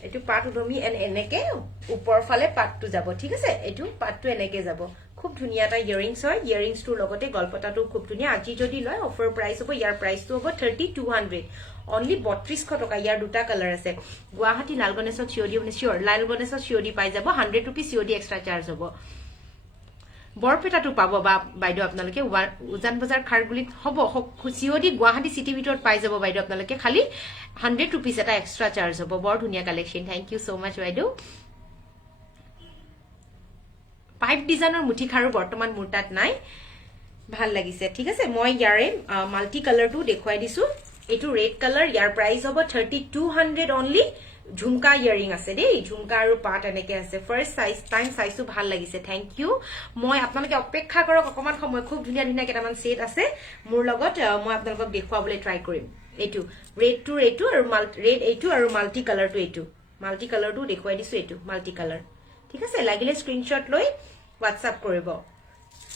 এইটো পাত উলমি এনেকে ওপৰ ফালে পাতটো যাব ঠিক আছে এইটো পাতটো এনেকে যাব খুব ধুনিয়া এটা ইয়াৰিংছ হয় ইয়াৰিংছটোৰ লগতে গল্পটাটো খুব ধুনিয়া আজি যদি লয় অফাৰ প্ৰাইস হ'ব ইয়াৰ প্ৰাইসটো হ'ব 3200 অনলি 3200 টকা ইয়াৰ দুটা কালাৰ আছে গুৱাহাটী লালগণেশত সিওডি মানে শিওৰ লালগণেশত সিওডি পাই যাব 100 रुपीस সিওডি এক্সট্ৰা চাৰ্জ হ'ব বৰপেটাটো পাব বা বাইদেউ আপোনালোকে উজান বজাৰ খাৰগুলিত হ'ব সিওডি গুৱাহাটী সিটি ভিতৰত পাই যাব বাইদেউ আপোনালোকে খালি 100 रुपीस এটা এক্সট্ৰা চাৰ্জ হ'ব বৰ ধুনিয়া কালেকশন থ্যাংক ইউ সো মাচ বাইদেউ পাইপ ডিজাইনৰ মুঠি খাৰু বৰ্তমান মোৰ তাত নাই ভাল লাগিছে ঠিক আছে মই ইয়াৰে মাল্টি কালাৰটো দেখুৱাই দিছো এইটো ৰেড কালাৰ ইয়াৰ প্ৰাইস হ'ব 3200 অনলি ঝুমকা ইয়াৰিং আছে দেই ঝুমকা আৰু পাট এনেকে আছে ফাৰ্স্ট টাইম চাইছো ভাল লাগিছে থ্যাংক ইউ মই আপোনালোকে অপেক্ষা কৰক অকমান সময় খুব ধুনিয়া ধুনিয়া কেটামান সেট আছে মোৰ লগত মই আপোনালোকক দেখুৱাবলৈ ট্ৰাই কৰিম এইটো ৰেডটো এইটো আৰু ৰেড এইটো আৰু মাল্টি কালাৰটো এইটো মাল্টি কালাৰটো দেখুৱাই দিছো এইটো মাল্টি কালাৰ ঠিক আছে লাগিলে স্ক্ৰিনশ্বট লৈ WhatsApp কৰিব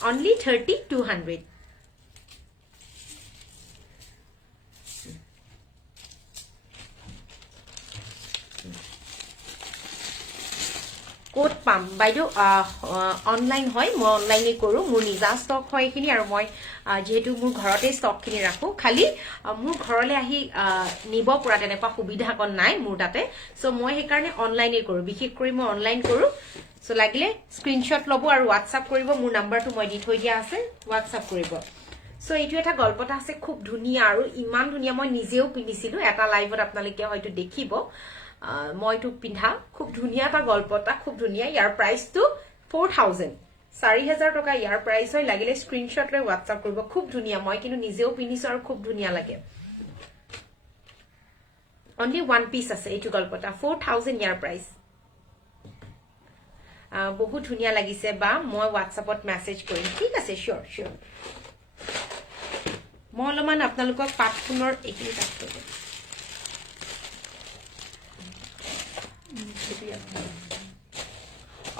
অনলি 3200 কোড পাম বাইদেউ অনলাইন হয় মই অনলাইনে কৰো মোৰ নিজা ষ্টক হয় এখিনি আৰু মই যেহেতু মোৰ ঘৰতে ষ্টক খিনি ৰাখো খালি মোৰ ঘৰলে আহি নিব পৰা তেনেকুৱা সুবিধা কোন নাই মোৰ তাতে সো মই সেই কাৰণে অনলাইনে কৰো বিশেষ কৰি মই অনলাইন কৰো সো লাগিলে স্ক্ৰিনশ্বট লব আৰু WhatsApp কৰিব মোৰ নাম্বাৰটো মই দি থৈ দিয়া আছে WhatsApp কৰিব সো এইটো এটা গল্পটা আছে খুব ধুনিয়া আৰু ইমান ধুনিয়া মই নিজেও পিন্ধিছিলো এটা লাইভত আপোনালোকে হয়তো দেখিব মইটো পিন্ধা খুব ধুনিয়া এটা গল্পটা খুব ধুনিয়া ইয়াৰ প্ৰাইসটো 4000 4000 টকা ইয়াৰ প্ৰাইস হয় লাগিলে স্ক্ৰিনশ্বট লৈ WhatsApp কৰিব খুব ধুনিয়া মই কিন্তু নিজেও পিন্ধিছো আৰু খুব ধুনিয়া লাগে অনলি ওয়ান পিস আছে এইটো গল্পটা 4000 ইয়াৰ প্ৰাইস বহুত ধুনিয়া লাগিছে বা মই WhatsAppত মেসেজ কৰিম ঠিক আছে শিওৰ শিওৰ মই অলপমান আপোনালোকক পাটপুনৰ এইখিনি কাট কৰিব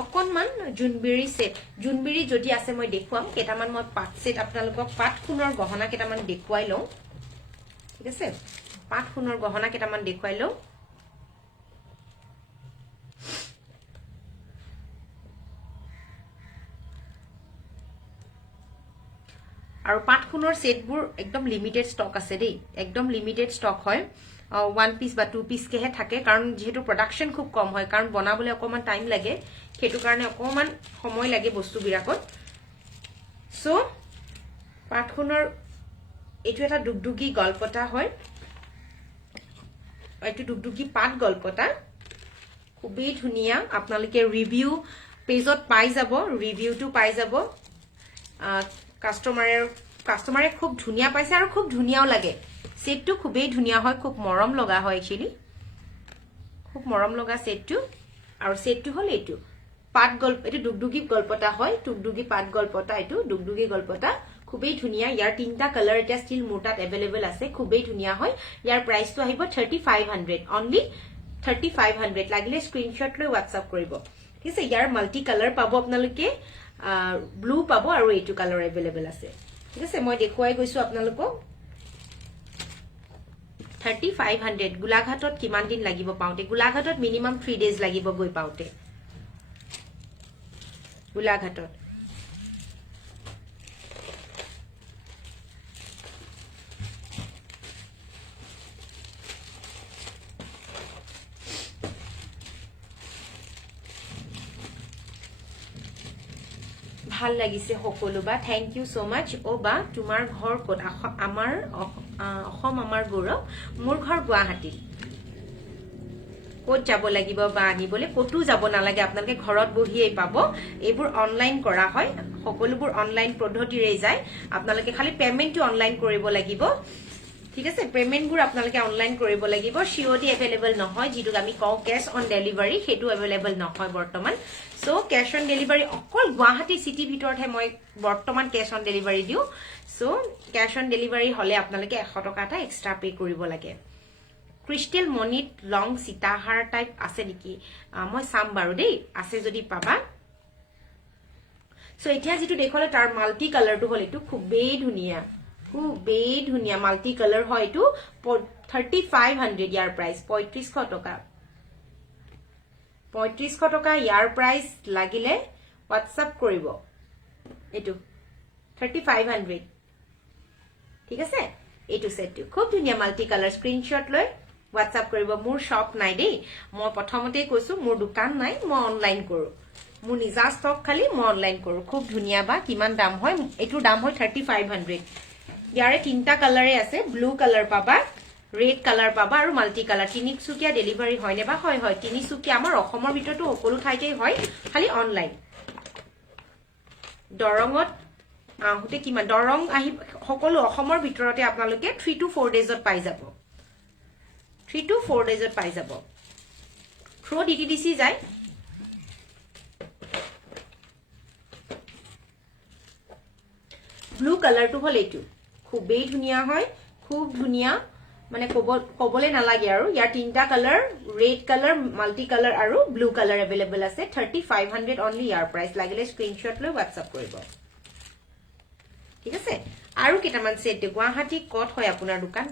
অকনমান জুনবিৰি সেট জুনবিৰি যদি আছে মই দেখুৱাম কেটামান মই পাট সেট আপোনালোকক পাট খুনৰ গহনা কেটামান দেখুৱাই লওঁ ঠিক আছে পাট খুনৰ গহনা কেটামান দেখুৱাই লওঁ আৰু পাট খুনৰ সেটবোৰ একদম লিমিটেড ষ্টক আছে দেই একদম লিমিটেড ষ্টক হয় 1 পিস বা 2 পিস কেহে থাকে কাৰণ যেহেতু প্ৰডাকশন খুব কম হয় কাৰণ বনাবলৈ অকমান টাইম লাগে সেইটো কাৰণে অকমান সময় লাগে বস্তু বিৰাকত সো পাটখনৰ এটো এটা দুগদুগি গলপটা হয় এটো দুগদুগি পাট গলপটা খুবই ধুনিয়া আপোনালোকে ৰিভিউ পেজত পাই যাব ৰিভিউটো পাই যাব কাস্টমাৰে খুব ধুনিয়া পাইছে আৰু খুব ধুনিয়াও লাগে সেটটো খুবই ধুনিয়া হয় খুব মৰম লগা হয় একচুয়ালি খুব মৰম লগা সেটটো আৰু সেটটো হল এটো পাট গল্প এটো দুগদুগি গল্পটা হয় দুগদুগি পাট গল্পটা এটো দুগদুগি গল্পটা খুবই ধুনিয়া ইয়াৰ তিনটা কালাৰ এটা ষ্টিল মোটাত अवेलेबल আছে খুবই ধুনিয়া হয় ইয়াৰ প্ৰাইসটো আহিব 3500 অনলি 3500 লাগিলে স্ক্ৰিনশ্বট লৈ WhatsApp কৰিব ঠিক আছে ইয়াৰ মাল্টি কালাৰ পাব আপোনালোকে ব্লু পাব আৰু এইটো কালাৰ अवेलेबल আছে ঠিক আছে মই দেখুৱাই গৈছো আপোনালোকক 3500 গোলাঘাটত কিমান দিন লাগিব পাওঁতে গোলাঘাটত মিনিমাম 3 ডেজ লাগিব গৈ পাওঁতে গোলাঘাটত ভাল লাগিছে সকলো বা থ্যাংক ইউ সো মাচ ও বা তোমাৰ ঘৰ ক'ত আমাৰ অসম আমাৰ গৌৰৱ মোৰ ঘৰ গুৱাহাটী ক'ত যাব লাগিব বা আনিবলে ক'তো যাব নালাগে আপোনালোকে ঘৰত বহিয়ে পাব এইবোৰ অনলাইন কৰা হয় সকলোবোৰ অনলাইন পদ্ধতিৰে যায় আপোনালোকে খালি পেমেন্টটো অনলাইন কৰিব লাগিব ঠিক আছে পেমেন্টবোৰ আপোনালোকে অনলাইন কৰিব লাগিব সিওডি अवेलेबल নহয় যেটো আমি কওঁ ক্যাশ অন ডেলিভাৰী হেতু अवेलेबल নহয় বৰ্তমান সো ক্যাশ অন ডেলিভাৰী অকল গুৱাহাটী সিটি ভিতৰতহে মই বৰ্তমান ক্যাশ অন ডেলিভাৰী দিও সো ক্যাশ অন ডেলিভাৰী হলে আপোনালোকে 100 টকা এটা এক্সট্ৰা পে কৰিব লাগে ক্ৰিস্টাল মনিট লং সীতাহাৰ টাইপ আছে নেকি মই সাম বাৰু দেই আছে যদি পাবা সো এতিয়া যেটো দেখলে তাৰ মাল্টি কালাৰটো হল এটো খুবেই ধুনিয়া মাল্টি কালাৰ হয় এটো 3500 ইয়াৰ প্ৰাইস 3500 টকা 3500 টকা ইয়াৰ প্ৰাইস লাগিলে WhatsApp কৰিব এটো 3500 ঠিক আছে এটো সেটটো খুব ধুনিয়া মাল্টি কালাৰ স্ক্ৰিনশ্বট লৈ WhatsApp কৰিব মোৰ শপ নাই দেই মই প্ৰথমতে কৈছো মোৰ দোকান নাই মই অনলাইন কৰো মোৰ নিজা ষ্টক খালি মই অনলাইন কৰো খুব ধুনিয়া বা কিমান দাম হয় এটো দাম হয় 3500 ইয়াৰে তিনটা কালাৰে আছে ব্লু কালাৰ পাবা ৰেড কালাৰ পাবা আৰু মাল্টি কালাৰ তিনিচুকীয়া ডেলিভাৰী হয় নে বা হয় তিনিচুকীয়া আমাৰ অসমৰ ভিতৰতো সকলো ঠাইতে হয় খালি অনলাইন দৰঙত আহোতে কিমান দৰং আহি সকলো অসমৰ ভিতৰতে আপোনালোকে 3 to 4 ডেজত পাই যাব 3 to 4 ডেজত পাই যাব থ্ৰু ডিটিডিসি যায় ব্লু কালাৰটো হল এইটো খুবেই ধুনিয়া হয় খুব ধুনিয়া মানে কবলে নালাগে আৰু ইয়াৰ তিনটা colour red colour multi colour আৰু ব্লু কালাৰ अवेलेबल আছে 3500 অনলি ইয়াৰ প্ৰাইস লাগিলে স্ক্ৰিনশ্বট লৈ WhatsApp কৰিব ঠিক আছে আৰু কেটামান সেট গুৱাহাটী কত হয় আপোনাৰ দোকান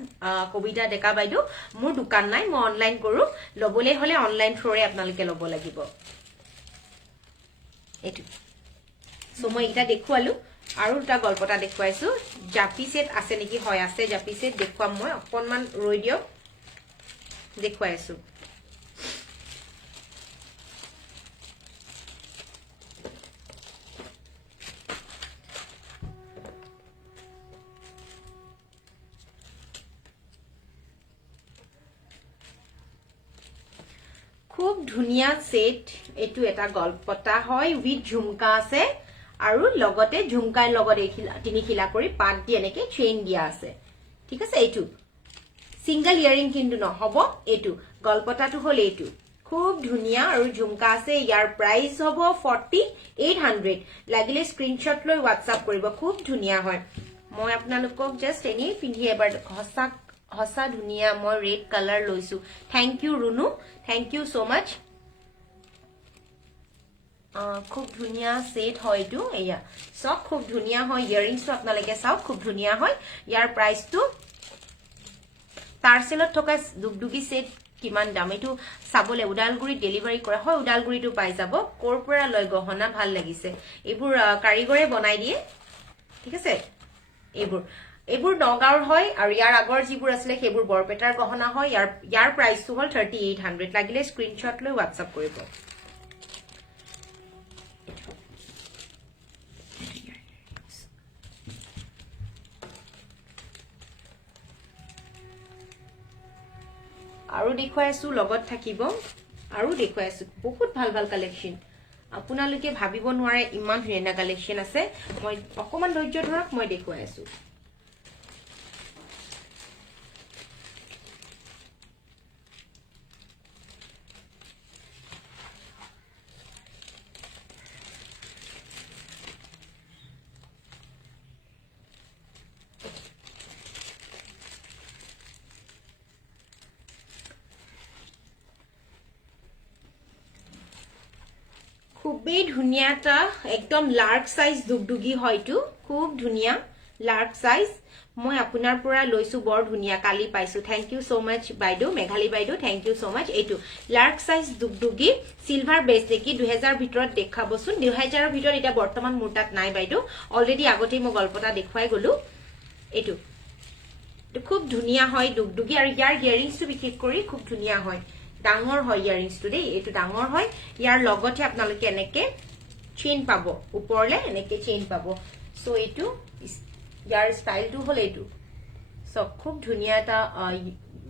কবিতা ডেকা বাইদু মোৰ দোকান নাই মই অনলাইন কৰো লবলে হলে অনলাইন থ্ৰুৰে আপোনালোকে লব লাগিব এটো সো মই এটা দেখুৱালো আৰু এটা গল্পটা দেখুৱাইছো জাপি সেট আছে নেকি হয় আছে জাপি সেট দেখুৱাম মই অকনমান ৰৈ দিও দেখুৱাইছো খুব ধুনিয়া সেট এটো এটা গল্পটা হয় উইথ ঝুমকা আছে আৰু লগতে ঝুমকাৰ লগতে তিনিখিলা কৰি পাত দি এনেকে চেইন দিয়া আছে ঠিক আছে এটো সিঙ্গল ইয়াৰিং কিন্তু নহব এটো গল্পটাটো হল এটো খুব ধুনিয়া আৰু ঝুমকা আছে ইয়াৰ প্ৰাইস হ'ব 4800 লাগিলে স্ক্ৰিনশ্বট লৈ WhatsApp কৰিব খুব ধুনিয়া হয় মই আপোনালোকক জাস্ট এনি পিন্ধি এবাৰ হসা ধুনিয়া মই ৰেড কালাৰ লৈছো thank you Runu thank you so much খুব ধুনিয়া সেট হয়টো এয়া সব খুব ধুনিয়া হয় ইয়াৰিংস আপোনালোকে চাও খুব ধুনিয়া হয় ইয়াৰ প্ৰাইসটো পাৰ্সেলত থকা দুগদুগি সেট কিমান দাম এটো সাবলে উডালগুৰি ডেলিভাৰী কৰা হয় উডালগুৰিটো পাই যাব কৰপৰা লৈ গহনা ভাল লাগিছে এইবোৰ কাৰিগৰে বনাই দিয়ে ঠিক আছে এইবোৰ এবোৰ নগাঁৱৰ হয় আৰু ইয়াৰ আগৰ যিবোৰ আছিলে সেইবোৰ বৰপেটাৰ গহনা হয় ইয়াৰ প্ৰাইসটো হল 3800 লাগিলে স্ক্ৰিনশ্বট লৈ WhatsApp কৰিব আৰু দেখুৱাই আছো লগত থাকিব আৰু দেখুৱাই আছো বহুত ভাল ভাল কালেকশন আপোনালোকে ভাবিব নোৱাৰে ইমান ধুনীয়া কালেকশন আছে মই অকমান ধৈৰ্য ধৰক মই দেখুৱাই আছো খুবই ধুনিয়া এটা একদম লাৰ্জ সাইজ দুগদুগি হয়তো খুব ধুনিয়া লাৰ্জ সাইজ মই আপোনাৰ পৰা লৈছো বৰ ধুনিয়া কালি পাইছো থ্যাংক ইউ সো মাচ বাইদো মেঘালী বাইদো থ্যাংক ইউ সো মাচ এইটো লার্জ সাইজ দুগদুগি সিলভার বেস দেখি 2000 ভিতৰত দেখাবচোন 2000 ৰ ভিতৰত এটা বৰ্তমান মুটাত নাই বাইদো অলৰেডি আগতেই মই গল্পটা দেখুৱাই গলো এইটো খুব ধুনিয়া হয় দুগদুগি আৰু ইয়াৰ ইয়াৰিংছটো বিশেষ কৰি খুব ধুনিয়া হয় ডাঙৰ হয় ইয়াৰিংছটো দেই এইটো ডাঙৰ হয় ইয়াৰ লগতে আপোনালোকে এনেকে চেইন পাব ওপৰলে এনেকে চেইন পাব সো এইটো ইয়াৰ ষ্টাইলটো হল এইটো সব খুব ধুনিয়া এটা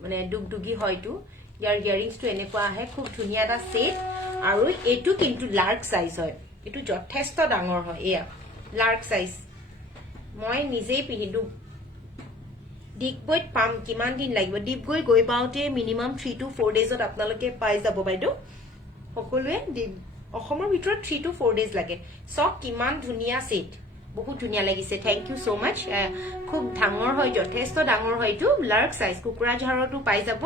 মানে দুগদুগি হয়টো ইয়াৰ ইয়াৰিংছটো এনেকুৱা আহে খুব ধুনিয়া এটা সেট আৰু এইটো কিন্তু লাৰ্জ সাইজ হয় এইটো যথেষ্ট ডাঙৰ হয় এয়া লাৰ্জ সাইজ মই নিজেই পিন্ধিলো ডিগবৈত পাম কিমান দিন লাগিব ডিগবৈ গৈ পাওতে মিনিমাম 3 to 4 ডেজত আপোনালোকে পাই যাব বাইদো সকলোৱে অসমৰ ভিতৰত 3 to 4 ডেজ লাগে সব কিমান ধুনিয়া সেট বহুত ধুনিয়া লাগিছে থ্যাংক ইউ সো মাচ খুব ডাঙৰ হয় যথেষ্ট ডাঙৰ হয়টো লাৰ্জ সাইজ কুকুৰাঝাৰটো পাই যাব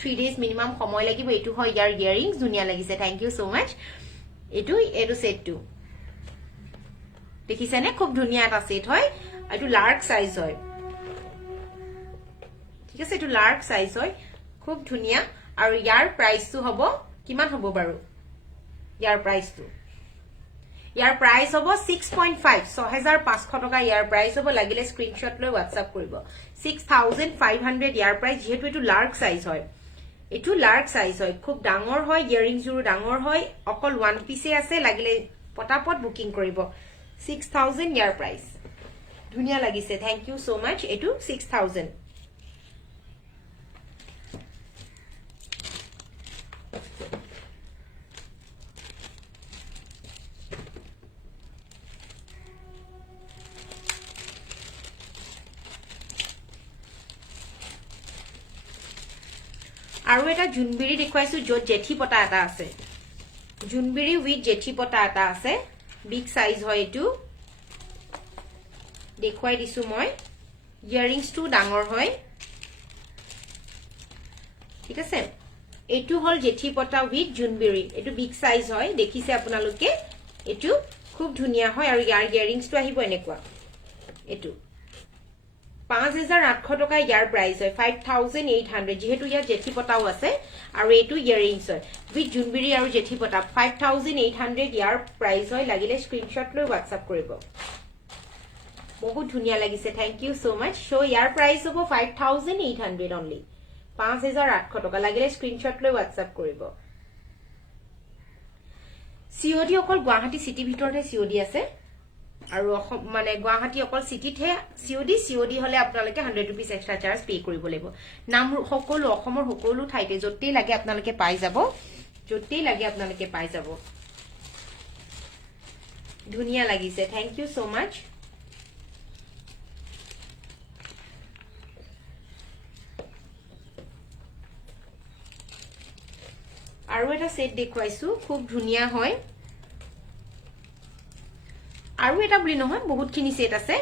3 ডেজ মিনিমাম সময় লাগিব এটো হয় ইয়াৰ ইয়াৰিংছ ধুনিয়া লাগিছে থ্যাংক ইউ সো মাচ এটো সেটটো দেখিছেনে খুব ধুনিয়া এটা সেট হয় এটো লাৰ্জ সাইজ হয় ঠিক আছে এটো লাৰ্জ সাইজ হয় খুব ধুনিয়া আৰু ইয়াৰ প্ৰাইসটো হ'ব কিমান হ'ব বাৰু ইয়াৰ প্ৰাইস হ'ব 6.5 6500 টকা ইয়াৰ প্ৰাইস হ'ব লাগিলে স্ক্ৰিনশ্বট লৈ WhatsApp কৰিব 6500 ইয়াৰ প্ৰাইস যেহেতু এটো লাৰ্জ সাইজ হয় এটো লাৰ্জ সাইজ হয় খুব ডাঙৰ হয় ইয়াৰিংছৰো ডাঙৰ হয় অকল ওয়ান পিসে আছে লাগিলে পটাপট বুকিং কৰিব 6000 ইয়াৰ প্ৰাইস ধুনিয়া লাগিছে থ্যাংক ইউ সো মাচ এটো 6000 আৰু এটা জুনবিৰি দেখুৱাইছো যত জেঠি পটা এটা আছে জুনবিৰি উইথ জেঠি পটা এটা আছে বিগ সাইজ হয় এটো দেখুৱাই দিছো মই ইয়াৰিংছটো ডাঙৰ হয় ঠিক আছে এটো হল জেঠি পটা উইথ জুনবিৰি এটো বিগ সাইজ হয় দেখিছে আপোনালোকে এটো খুব ধুনিয়া হয় আৰু ইয়াৰ ইয়াৰিংছটো আহিব এনেকুৱা এটো 5800 টকা ইয়াৰ প্ৰাইস হয় 5800 যেহেতু ইয়াৰ জেঠি পটাও আছে আৰু এটো ইয়াৰিংছ হয় উইথ জুনবিৰি আৰু জেঠি পটা 5800 ইয়াৰ প্ৰাইস হয় লাগিলে স্ক্ৰিনশ্বট লৈ WhatsApp কৰিব বহুত ধুনিয়া লাগিছে thank you so mass so year price হ'ব 5800 অনলি 5800 টকা লাগিলে স্ক্ৰিনশ্বট লৈ WhatsApp কৰিব সিওডি অকল গুৱাহাটী সিটি ভিতৰতে সিওডি আছে আৰু মানে গুৱাহাটী অকল সিটিতহে সিওডি হলে আপোনালোকে 100 रुपीस এক্সট্ৰা চাৰ্জ পে কৰিব লাগিব নাম সকলো অসমৰ সকলো ঠাইতে যতেই লাগে আপোনালোকে পাই যাব যতেই লাগে আপোনালোকে পাই যাব ধুনিয়া লাগিছে থ্যাংক ইউ সো মাচ আৰু এটা সেট দেখুৱাইছো খুব ধুনিয়া হয় আৰু এটা বুলি নহয় বহুতখিনি সেট আছে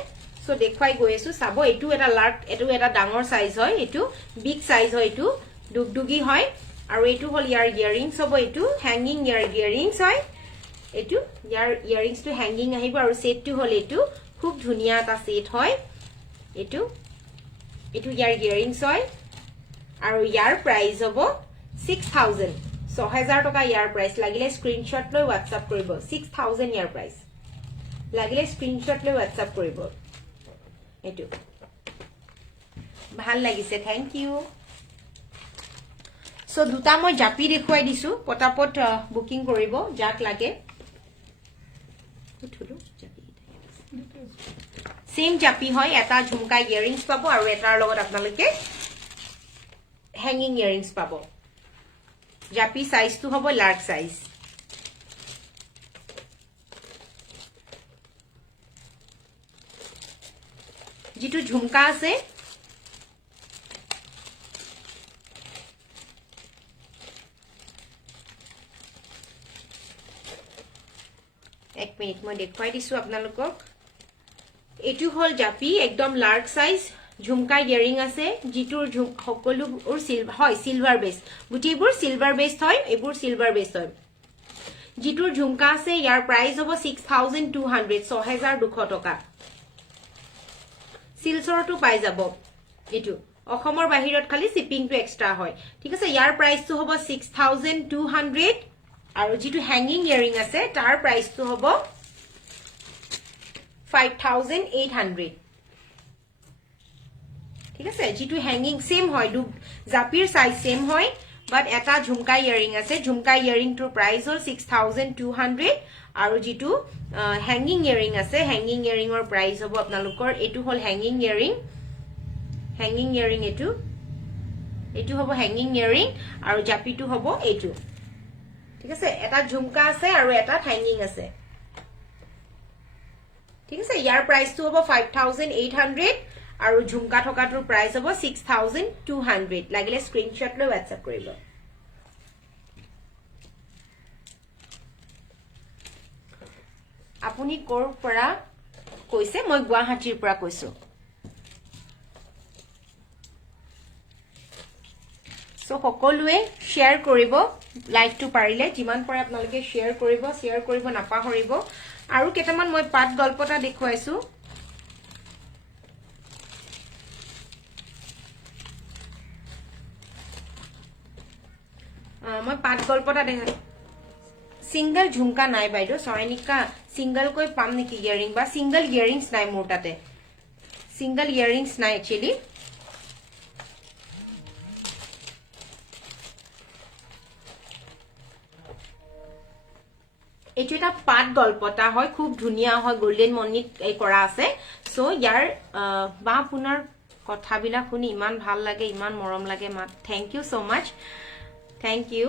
সো দেখুৱাই গৈ আছো চাব এটো এটা লাৰ্জ এটো এটা ডাঙৰ সাইজ হয় এটো বিগ সাইজ হয় এটো দুগদুগি হয় আৰু এটো হল ইয়াৰ ইয়াৰিংছ হ'ব এটো হ্যাঙ্গিং ইয়াৰিংছ হয় এটো ইয়াৰ ইয়াৰিংছটো হ্যাঙ্গিং আহিব আৰু সেটটো হল এটো খুব ধুনিয়া এটা সেট হয় এটো ইয়াৰ ইয়াৰিংছ হয় আৰু ইয়াৰ প্ৰাইস হ'ব 6000 6000 টকা ইয়াৰ প্ৰাইস লাগিলে স্ক্ৰিনশ্বট লৈ WhatsApp কৰিব 6000 ইয়াৰ প্ৰাইস লাগিলে স্ক্ৰিনশ্বট লৈ WhatsApp কৰিব এটো ভাল লাগিছে থ্যাংক ইউ সো দুটা মই জাপি দেখুৱাই দিছো পটাপট বুকিং কৰিব যাক লাগে সেম জাপি হয় এটা ঝুমকা ইয়াৰিংছ পাব আৰু এটাৰ লগত আপোনালোকে হ্যাঙ্গিং ইয়াৰিংছ পাব জাপি সাইজটো হ'ব লাৰ্জ সাইজ जितु झुमका আছে एक मिनिट মই দেখুৱাই দিছো আপোনালোকক এটু হল জাপি একদম লাৰ্জ সাইজ ঝুমকা ইয়াৰিং আছে জিতুৰ সকলোৰ সিলভাৰ হয় সিলভাৰ বেস গুটিবোৰ সিলভাৰ বেস হয় এবোৰ সিলভাৰ বেস হয় জিতুৰ ঝুমকা আছে ইয়াৰ প্ৰাইস হ'ব 6200 6200 টকা সিলচৰটো পাই যাব এটু অসমৰ বাহিৰত খালি শিপিংটো এক্সট্ৰা হয় ঠিক আছে ইয়াৰ প্ৰাইসটো হ'ব 6200 আৰু যেটো হ্যাঙ্গিং ইয়াৰিং আছে তাৰ প্ৰাইসটো হ'ব 5800 ঠিক আছে যেটো হ্যাঙ্গিং সেম হয় জাপিৰ সাইজ সেম হয় বাট এটা ঝুমকা ইয়াৰিং আছে ঝুমকা ইয়াৰিং টোৰ প্ৰাইস হ'ল 6200 আৰু যেটো হ্যাঙ্গিং ইয়াৰিং আছে হ্যাঙ্গিং ইয়াৰিংৰ প্ৰাইস হ'ব আপোনালোকৰ এটু হল হ্যাঙ্গিং ইয়াৰিং এটু হ'ব হ্যাঙ্গিং ইয়াৰিং আৰু জাপিটো হ'ব এটু ঠিক আছে এটা ঝুমকা আছে আৰু এটা হ্যাঙ্গিং আছে ঠিক আছে ইয়াৰ প্ৰাইসটো হ'ব 5800 আৰু ঝুমকা থকাটোৰ প্ৰাইস হ'ব 6200 লাগিলে স্ক্ৰিনশ্বট লৈ WhatsApp কৰিব আপুনি কৰ পৰা কৈছে মই গুৱাহাটীৰ পৰা কৈছো সো সকলোৱে শেয়াৰ কৰিব লাইকটো পাৰিলে যিমান পাৰে আপোনালোকে শেয়াৰ কৰিব নাপাহৰিব আৰু কেটামান মই পাট গল্পটা দেখুৱাইছো মই পাট গল্পটা দেখাই সিঙ্গল ঝুমকা নাই বাইদো সয়নিকা সিঙ্গল কই পাম নেকি ইয়ারিং বা সিঙ্গল ইয়ারিংস নাই মোৰ তাতে সিঙ্গল ইয়ারিংস নাই একচুয়ালি এটো এটা পাট গল্পটা হয় খুব ধুনিয়া হয় গোল্ডেন মনিত এই কৰা আছে সো ইয়াৰ বা পুনৰ কথাবিলা শুনি ইমান ভাল লাগে ইমান মৰম লাগে মা thank you so much thank U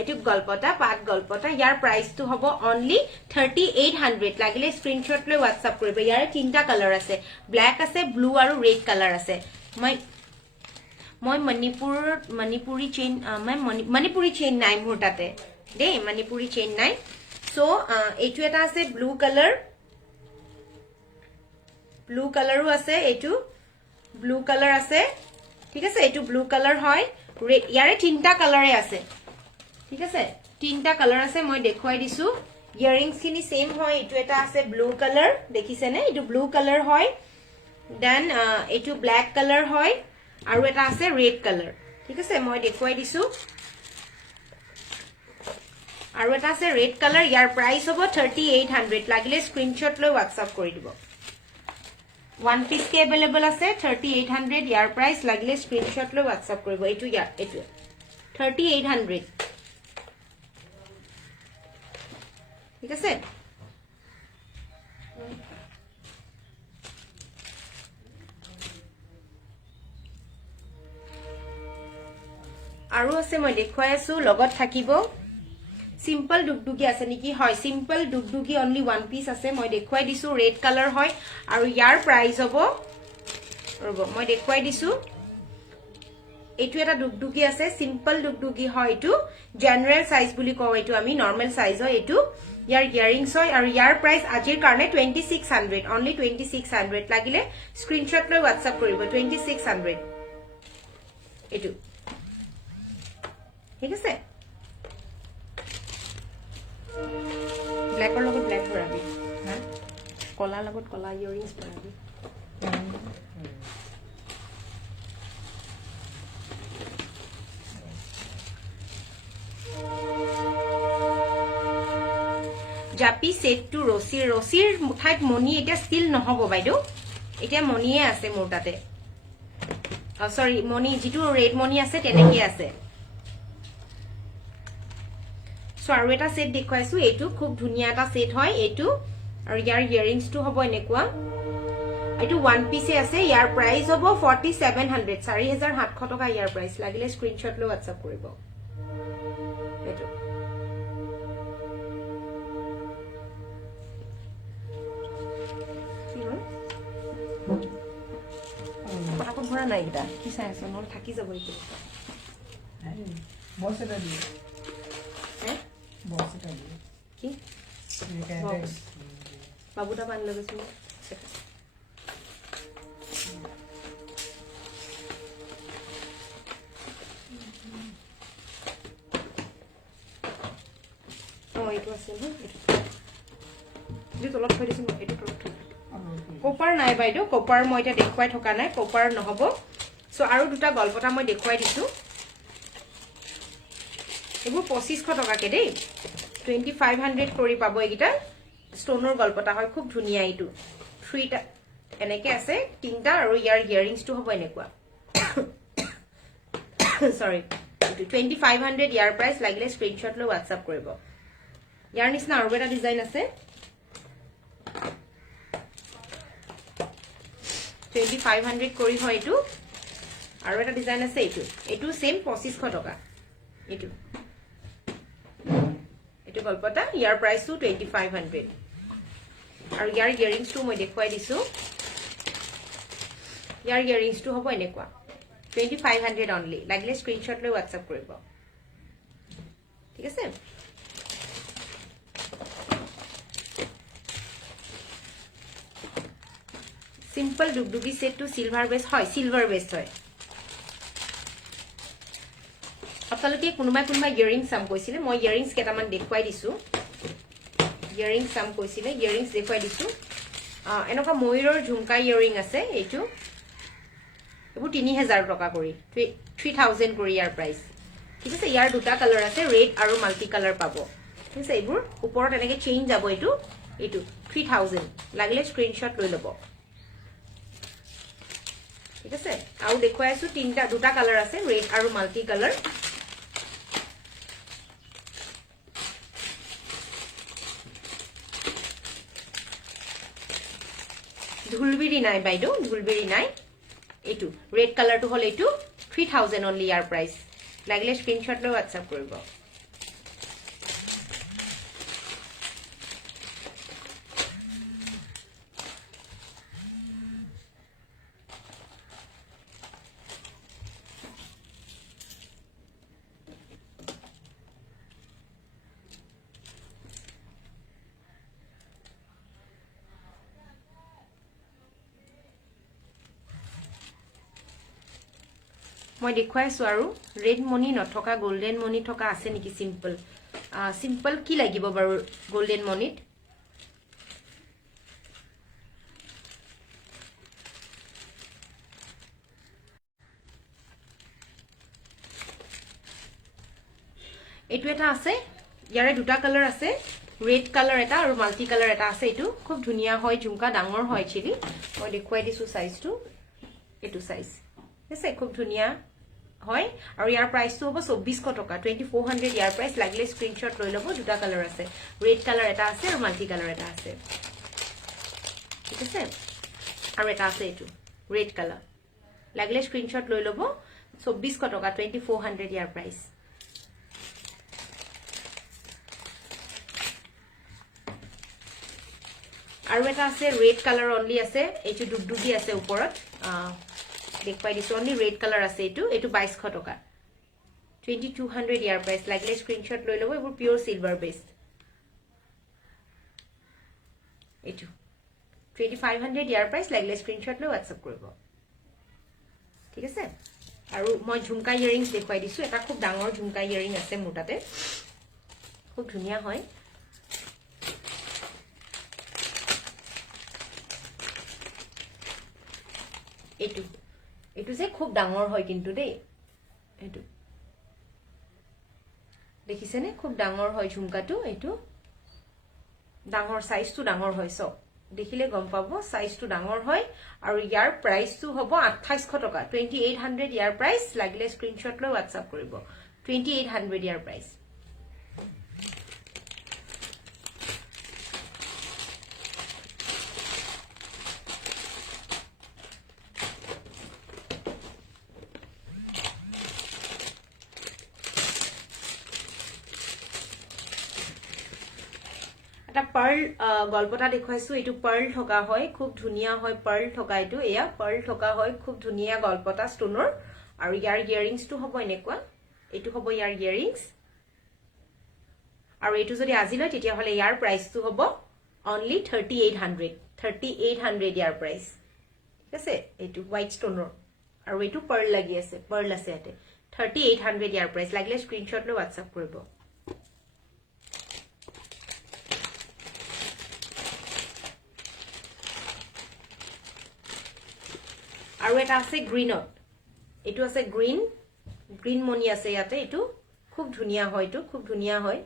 এটু গল্পটা পাট গল্পটা ইয়াৰ প্ৰাইসটো হ'ব অনলি 3800 লাগিলে স্ক্ৰিনশ্বট লৈ WhatsApp কৰিব ইয়াৰ তিনটা কালাৰ আছে ব্ল্যাক আছে ব্লু আৰু ৰেড কালাৰ আছে মই মণিপুৰী চেইন নাই মোৰ তাতে দে মণিপুৰী চেইন নাই সো এটু এটা আছে ব্লু কালাৰো আছে এটু ব্লু কালাৰ আছে ঠিক আছে এটু ব্লু কালাৰ হয় ইয়াৰে তিনটা কালাৰে আছে ঠিক আছে তিনটা কালাৰ আছে মই দেখুৱাই দিছো ইয়াৰিংস খিনি সেম হয় এটু এটা আছে ব্লু কালাৰ দেখিছে নে এটু ব্লু কালাৰ হয় দেন এটু ব্ল্যাক কালাৰ হয় আৰু এটা আছে ৰেড কালাৰ ঠিক আছে মই দেখুৱাই দিছো আৰু এটা আছে ৰেড কালাৰ ইয়াৰ প্ৰাইস হ'ব 3800 লাগিলে স্ক্ৰিনশ্বট লৈ WhatsApp কৰি দিব ওয়ান পিস কে अवेलेबल আছে 3800 ইয়াৰ প্ৰাইস লাগিলে স্ক্ৰিনশ্বট লৈ WhatsApp কৰিব এটু 3800 ঠিক আছে আৰু আছে মই দেখুৱাই আছো লগত থাকিব সিম্পল ডুগডুগি আছে নেকি হয় সিম্পল ডুগডুগি অনলি ওয়ান পিস আছে মই দেখুৱাই দিছো ৰেড কালাৰ হয় আৰু ইয়াৰ প্ৰাইস হ'ব ৰব মই দেখুৱাই দিছো এটু এটা ডুগডুগি আছে সিম্পল ডুগডুগি হয় এটু জেনাৰেল সাইজ বুলি কও এটু আমি নৰমাল সাইজ হয় এটু ইয়াৰ ইয়াৰিংস হয় আৰু ইয়াৰ প্ৰাইস আজিৰ কাৰণে 2600 অনলি 2600 লাগিলে স্ক্ৰিনশ্বট লৈ WhatsApp কৰিব 2600 এটু ঠিক আছে ব্ল্যাকৰ লগত ব্ল্যাক ভৰাবি হা কলা লগত কলা ইয়াৰিংস ভৰাবি জাপি সেট টু ৰসিৰ ঠাইত মনি এটা ষ্টিল নহব বাইদেউ এতিয়া মনিয়ে আছে মোৰ তাতে সৰি মনি যেটো ৰেড মনি আছে তেনেকে আছে সো আৰু এটা সেট দেখুৱাইছো এইটো খুব ধুনিয়া এটা সেট হয় এইটো আৰু ইয়াৰ ইয়াৰিংস টো হ'ব এনেকুৱা এইটো ওয়ান পিসে আছে ইয়াৰ প্ৰাইস হ'ব 4700 4700 টকা ইয়াৰ প্ৰাইস লাগিলে স্ক্ৰিনশ্বট লৈ WhatsApp কৰিব এইটো পটাপট ভৰা নাই এটা কি চাই আছো নহলে থাকি যাব এইটো বস এটা দিয়ে হে বস এটা দিয়ে কি বাবুটা পান লগাইছো এইটো আছে এইটো তলত থৈ দিছো এইটো তলত থৈ কপাৰ নাই বাইদেউ কপাৰ মই এটা দেখুৱাই থকা নাই কপাৰ নহব সো আৰু দুটা গল্পটা মই দেখুৱাই দিছো এইবোৰ 2500 টকাকে দেই 2500 কৰি পাব এইগিটা ষ্টনৰ গল্পটা হয় খুব ধুনিয়া এইটো থ্ৰীটা এনেকে আছে তিনটা আৰু ইয়াৰ ইয়াৰিংসটো হ'ব এনেকুৱা সৰি 2500 ইয়াৰ প্ৰাইস লাগিলে স্ক্ৰিনশ্বট লৈ WhatsApp কৰিব ইয়াৰ নিচিনা আৰু এটা ডিজাইন আছে 2500 কৰি হয় এইটো আৰু এটা ডিজাইন আছে এইটো সেম 2500 টকা এইটো গল্পটা ইয়াৰ প্ৰাইসটো 2500 আৰু ইয়াৰ ইয়াৰিংসটো মই দেখুৱাই দিছো ইয়াৰ ইয়াৰিংসটো হ'ব এনেকুৱা 2500 অনলি লাগিলে স্ক্ৰিনশ্বট লৈ WhatsApp কৰিব ঠিক আছে সিম্পল ডুগডুগি সেট টু সিলভাৰ বেস হয় সিলভাৰ বেস হয় আপোনালোকে কোনোবাই ইয়াৰিংস সাম কৈছিলে মই ইয়াৰিংস কেটামান দেখুৱাই দিছো ইয়াৰিংস সাম কৈছিলে ইয়াৰিংস দেখুৱাই দিছো এনেকুৱা ময়ূৰৰ ঝুমকা ইয়াৰিং আছে এইটো এইবোৰ 3000 টকা কৰি 3000 কৰি ইয়াৰ প্ৰাইস ঠিক আছে ইয়াৰ দুটা কালাৰ আছে ৰেড আৰু মাল্টি কালাৰ পাব ঠিক আছে এইবোৰ ওপৰত এনেকে চেইন যাব এইটো 3000 লাগিলে স্ক্ৰিনশ্বট লৈ ল'ব ঠিক আছে আৰু দেখুৱাই আছো দুটা কালাৰ আছে ৰেড আৰু মাল্টি কালাৰ ঢুলবিৰি নাই বাইদেউ ঢুলবিৰি নাই এইটো ৰেড কালাৰটো হল এইটো 3000 অনলি ইয়াৰ প্ৰাইস লাগিলে স্ক্ৰিনশ্বট লৈ WhatsApp কৰিব মই দেখুৱাইছো আৰু ৰেড মনি নথকা গোল্ডেন মনি থকা আছে নেকি সিম্পল সিম্পল কি লাগিব বাৰু গোল্ডেন মনিত এইটো এটা আছে ইয়াৰে দুটা কালাৰ আছে ৰেড কালাৰ এটা আৰু মাল্টি কালাৰ এটা আছে এইটো খুব ধুনিয়া হয় ঝুমকা ডাঙৰ হয় চিলি মই দেখুৱাই দিছো সাইজটো এইটো সাইজ আছে খুব ধুনিয়া হয় আৰু ইয়াৰ প্ৰাইসটো হ'ব 2400 টকা 2400 ইয়াৰ প্ৰাইস লাগিলে স্ক্ৰিনশ্বট লৈ ল'ব দুটা কালাৰ আছে ৰেড কালাৰ এটা আছে আৰু মাল্টি কালাৰ এটা আছে ঠিক আছে আৰু এটা আছে এইটো ৰেড কালাৰ লাগিলে স্ক্ৰিনশ্বট লৈ ল'ব 2400 টকা 2400 ইয়াৰ প্ৰাইস আৰু এটা আছে ৰেড কালাৰ অনলি আছে এইটো ডুগডুগি আছে ওপৰত দেখুৱাই দিছো অনলি ৰেড কালাৰ আছে এইটো 2200 টকা 2200 ইয়াৰ প্ৰাইস লাগিলে স্ক্ৰিনশ্বট লৈ ল'ব এইবোৰ পিওৰ সিলভাৰ বেস এইটো 2500 ইয়াৰ প্ৰাইস লাগিলে স্ক্ৰিনশ্বট লৈ WhatsApp কৰিব ঠিক আছে আৰু মই ঝুমকা ইয়াৰিংস দেখুৱাই দিছো এটা খুব ডাঙৰ ঝুমকা ইয়াৰিং আছে মোৰ তাতে খুব ধুনিয়া হয় এইটো যে খুব ডাঙৰ হয় কিন্তু দেই এইটো দেখিছেনে খুব ডাঙৰ হয় ঝুমকাটো এইটো ডাঙৰ সাইজটো ডাঙৰ হয় সব দেখিলে গম পাব সাইজটো ডাঙৰ হয় আৰু ইয়াৰ প্ৰাইসটো হ'ব 2800 টকা 2800 ইয়াৰ প্ৰাইস লাগিলে স্ক্ৰিনশ্বট লৈ WhatsApp কৰিব 2800 ইয়াৰ প্ৰাইস এটা পার্ল গল্পটা দেখাইছো এটু পার্ল থকা হয় খুব ধুনিয়া হয় পার্ল থকা এটু এয়া পার্ল থকা হয় খুব ধুনিয়া গল্পটা স্টোনৰ আৰু ইয়াৰ ইয়াৰিংস টু হ'ব এনেকুৱা এটু হ'ব ইয়াৰ ইয়াৰিংস আৰু এটু যদি আজি লয় তেতিয়া হলে ইয়াৰ প্ৰাইস টু হ'ব only 3800 ইয়াৰ প্ৰাইস ঠিক আছে এটু হোয়াইট স্টোনৰ আৰু এটু পাৰ্ল লাগি আছে পাৰ্ল আছে এতে 3800 ইয়াৰ প্ৰাইস লাগিলে স্ক্ৰিনশ্বট লৈ WhatsApp কৰিব আৰু এটা আছে গ্ৰীনত এটু আছে গ্ৰীন মনি আছে ইয়াতে এটু খুব ধুনিয়া হয় এটু খুব ধুনিয়া হয়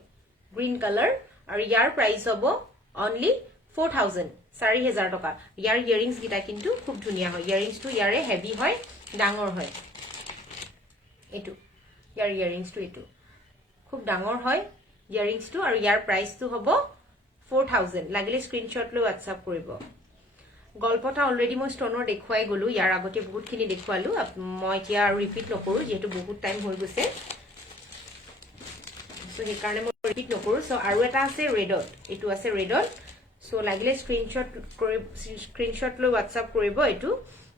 গ্ৰীন কালাৰ আৰু ইয়াৰ প্ৰাইস হ'ব only 4000 4000 টকা ইয়াৰ ইয়াৰিংস গিটা কিন্তু খুব ধুনিয়া হয় ইয়াৰিংস টু ইয়াৰে হেভি হয় ডাঙৰ হয় এটু ইয়াৰ ইয়াৰিংস টু এটু খুব ডাঙৰ হয় ইয়াৰিংস টু আৰু ইয়াৰ প্ৰাইস টু হ'ব 4000 লাগিলে স্ক্ৰিনশ্বট লৈ WhatsApp কৰিব গল্পটা অলৰেডি মই স্টোনৰ দেখুৱাই গলো ইয়াৰ আগতে বহুতখিনি দেখুৱালো মই এতিয়া ৰিপিট নকৰো যেহেতু বহুত টাইম হৈ গৈছে সো এই কাৰণে মই ৰিপিট নকৰো সো আৰু এটা আছে ৰেডত এটু আছে ৰেডত সো লাগিলে স্ক্ৰিনশ্বট লৈ WhatsApp কৰিব এটু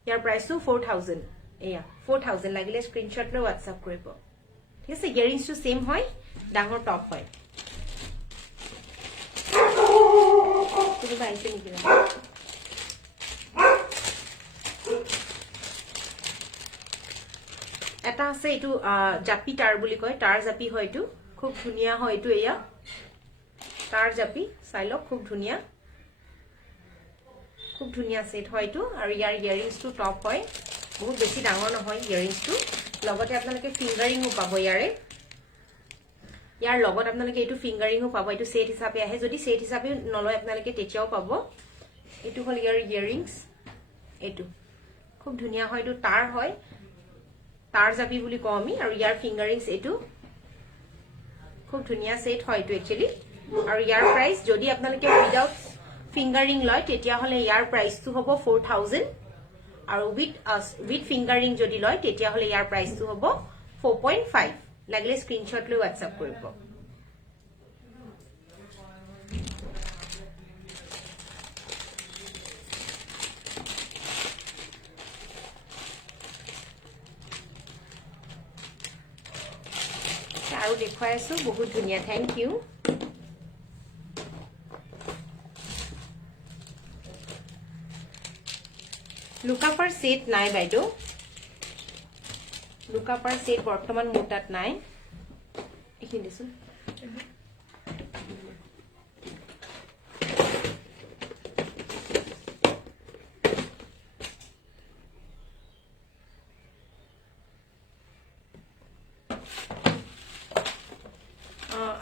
ইয়াৰ প্ৰাইসটো 4000 এয়া 4000 লাগিলে স্ক্ৰিনশ্বট লৈ WhatsApp কৰিব ঠিক আছে ইয়াৰিংসটো সেম হয় ডাঙৰ টপ হয় তুমি বাইছে নেকি এটা আছে এটু জাপি টাৰ বুলি কয় টাৰ জাপি হয় এটু খুব ধুনিয়া হয় এটু এয়া টাৰ জাপি চাইলক খুব ধুনিয়া সেট হয় এটু আৰু ইয়াৰ ইয়াৰিংস টু টপ হয় বহুত বেছি ডাঙৰ নহয় ইয়াৰিংস টু লগতে আপোনালোকে ফিংগাৰিংও পাব ইয়াৰ লগত আপোনালোকে এটু ফিংগাৰিংও পাব এটু সেট হিচাপে আহে যদি সেট হিচাপে নলয় আপোনালোকে তেতিয়াও পাব এটু হল ইয়াৰ ইয়াৰিংস এটু খুব ধুনিয়া হয় এটু টাৰ হয় টাৰ জাপি বুলি কওঁ আমি আৰু ইয়াৰ ফিংগাৰিংস এটু খুব ধুনিয়া সেট হয় এটু একচুয়ালি আৰু ইয়াৰ প্ৰাইস যদি আপোনালোকে উইদাউট ফিংগাৰিং লয় তেতিয়া হলে ইয়াৰ প্ৰাইসটো হ'ব 4000 আৰু উইথ ফিংগাৰিং যদি লয় তেতিয়া হলে ইয়াৰ প্ৰাইসটো হ'ব 4.5 লাগিলে স্ক্ৰিনশ্বট লৈ WhatsApp কৰিব আৰু দেখুৱাই আছো বহুত ধুনিয়া থ্যাংক ইউ লুকাপাৰ সেট নাই বাইদেউ লুকাপাৰ সেট বৰ্তমান মোৰ তাত নাই এইখিনি দিছো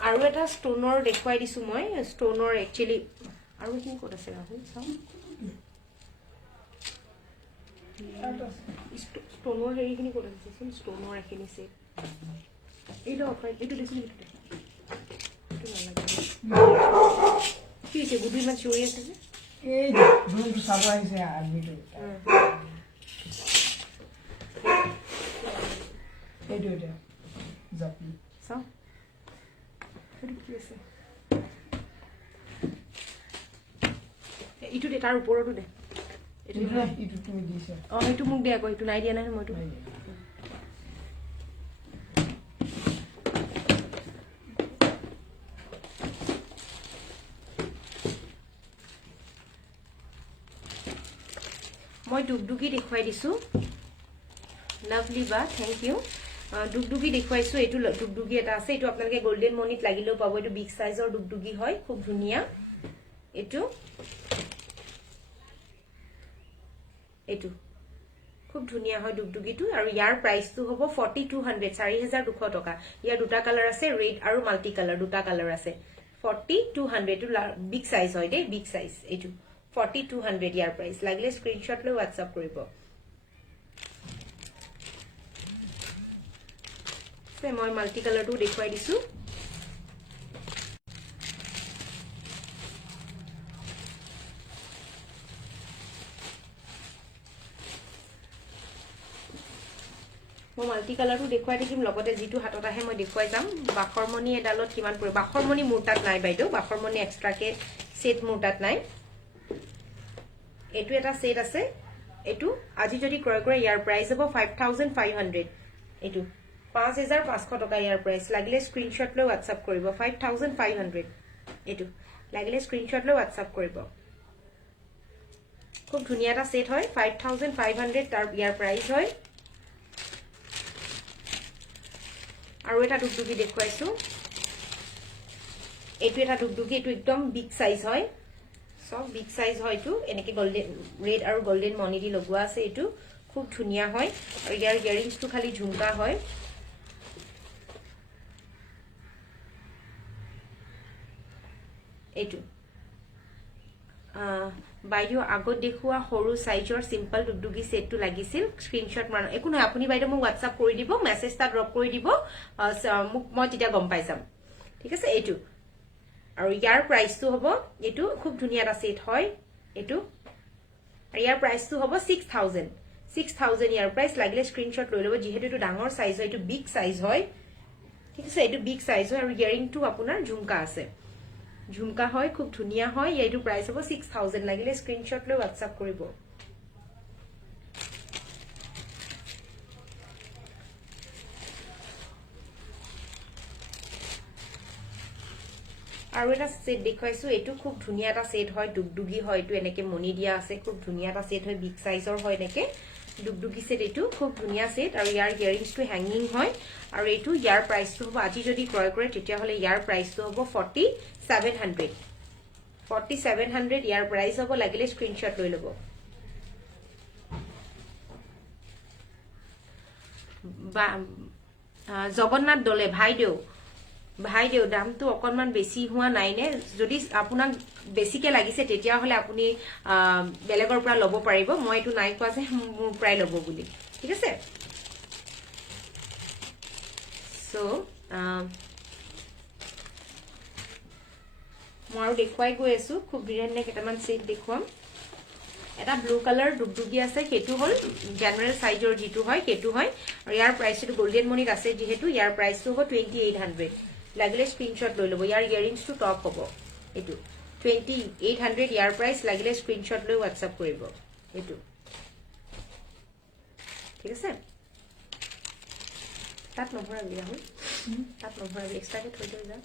আৰু এটা স্টোনৰ দেখুৱাই দিছো মই স্টোনৰ একচুয়ালি আৰু কি ক'ত আছে ৰাহুল চাও স্টোনৰ হেৰিখিনি ক'ত আছে স্টোনৰ এখিনি সেট এইটো অফাৰ এইটো দিছো এইটো নালাগে কি আছে গুডি মান চিঞৰি আছে যে এই যোনটো চাব আহিছে আৰ্মিটো এইটো জাপি চাও ইটো দে তাৰ ওপৰতো দে ইটো তুমি দিছা ইটো মোক দে আকৌ ইটো নাই দিয়া নাই মইতো মই ডুগডুগি দেখুৱাই দিছো লাভলি বা থ্যাংক ইউ ডুগডুগি দেখুৱাইছো এটু ডুগডুগি এটা আছে এটু আপোনালোকে গোল্ডেন মনিত লাগিলেও পাব এটু বিগ সাইজৰ ডুগডুগি হয় খুব ধুনিয়া এটু খুব ধুনিয়া হয় ডুগডুগিটো আৰু ইয়াৰ প্ৰাইসটো হ'ব 4200 4200 টকা ইয়াৰ দুটা কালাৰ আছে ৰেড আৰু মাল্টি কালাৰ দুটা কালাৰ আছে 4200 এটু বিগ সাইজ হয় দে বিগ সাইজ এটু 4200 ইয়াৰ প্ৰাইস লাগিলে স্ক্ৰিনশ্বট লৈ WhatsApp কৰিব সে মই মাল্টি কালাৰটো দেখুৱাই দিছো মই মাল্টি কালাৰটো দেখুৱাই দিম লগতে যেটো হাতত আহে মই দেখুৱাই যাম বাখৰমণি এডালত কিমান পৰে বাখৰমণি মুৰটাত নাই বাইদেউ বাখৰমণি এক্সট্ৰাকে সেট মুৰটাত নাই এটো এটা সেট আছে এটো আজি যদি ক্ৰয় কৰে ইয়াৰ প্ৰাইস হ'ব 5500 এটো 5500 টকা ইয়াৰ প্ৰাইস লাগিলে স্ক্ৰিনশ্বট লৈ WhatsApp কৰিব 5500 এটো লাগিলে স্ক্ৰিনশ্বট লৈ WhatsApp কৰিব খুব ধুনিয়া এটা সেট হয় 5500 তাৰ ইয়াৰ প্ৰাইস হয় আৰু এটা দুগদুগি দেখুৱাইছো এটো এটা দুগদুগি এটো একদম বিগ সাইজ হয় সব বিগ সাইজ হয় এটো এনেকে গোল্ডেন ৰেড আৰু গোল্ডেন মনি দি লগোৱা আছে এটো খুব ধুনিয়া হয় আৰু ইয়াৰ ইয়াৰিংছ টো খালি ঝুমকা হয় এটো বাইদেউ আগত দেখুৱা সৰু সাইজৰ সিম্পল দুগদুগি সেটটো লাগিছিল স্ক্ৰিনশ্বট মান একো নহয় আপুনি বাইদেউ মোক WhatsApp কৰি দিব মেছেজটা ড্ৰপ কৰি দিব মোক মই তেতিয়া গম পাই যাম ঠিক আছে এটো আৰু ইয়াৰ প্ৰাইসটো হ'ব এটো খুব ধুনিয়া এটা সেট হয় এটো আৰু ইয়াৰ প্ৰাইসটো হ'ব 6000 ইয়াৰ প্ৰাইস লাগিলে স্ক্ৰিনশ্বট লৈ লব যেহেতু এটো ডাঙৰ সাইজ হয় এটো বিগ সাইজ হয় ঠিক আছে এটো বিগ সাইজ হয় আৰু ইয়াৰিংটো আপোনাৰ ঝুমকা আছে ঝুমকা হয় খুব ধুনিয়া হয় এইটো প্ৰাইস হ'ব 6000 লাগিলে স্ক্ৰিনশ্বট লৈ WhatsApp কৰিব আৰু এটা সেট দেখুৱাইছো এটো খুব ধুনিয়া এটা সেট হয় দুগদুগি হয় এটো এনেকে মনি দিয়া আছে খুব ধুনিয়া এটা সেট হয় বিগ সাইজৰ হয় এনেকে দুগদুগি সেট এটো খুব ধুনিয়া সেট আৰু ইয়াৰ ইয়াৰিংছটো হ্যাঙ্গিং হয় আৰু এটো ইয়াৰ প্ৰাইসটো হ'ব আজি যদি ক্ৰয় কৰে তেতিয়া হলে ইয়াৰ প্ৰাইসটো হ'ব 4700 ইয়াৰ প্ৰাইস হ'ব লাগিলে স্ক্ৰিনশ্বট লৈ লব জগন্নাথ দলে ভাইদেউ দামটো অকনমান বেছি হোৱা নাই নে যদি আপোনাক বেছিকে লাগিছে তেতিয়া হলে আপুনি বেলেগৰ পৰা লব পাৰিব মই এটো নাই কোৱা যে মোৰ প্ৰায় লব বুলি ঠিক আছে সো মই আৰু দেখুৱাই গৈ আছো খুব বিৰেনে কেটামান সেট দেখুৱাম এটা ব্লু কালাৰ দুগদুগি আছে কেটো হল জেনাৰেল সাইজৰ যেটো হয় কেটো হয় আৰু ইয়াৰ প্ৰাইসটো গোল্ডেন মনিত আছে যেহেতু ইয়াৰ প্ৰাইসটো হ'ব 2800 লাগিলে স্ক্ৰিনশ্বট লৈ লব ইয়াৰ ইয়াৰিংছটো টপ হ'ব এটো 2800 ইয়াৰ প্ৰাইস লাগিলে স্ক্ৰিনশ্বট লৈ WhatsApp কৰিব এটো ঠিক আছে তাত নভৰাবি ৰাহুল তাত নভৰাবি এক্সট্ৰাকে থৈ থৈ যা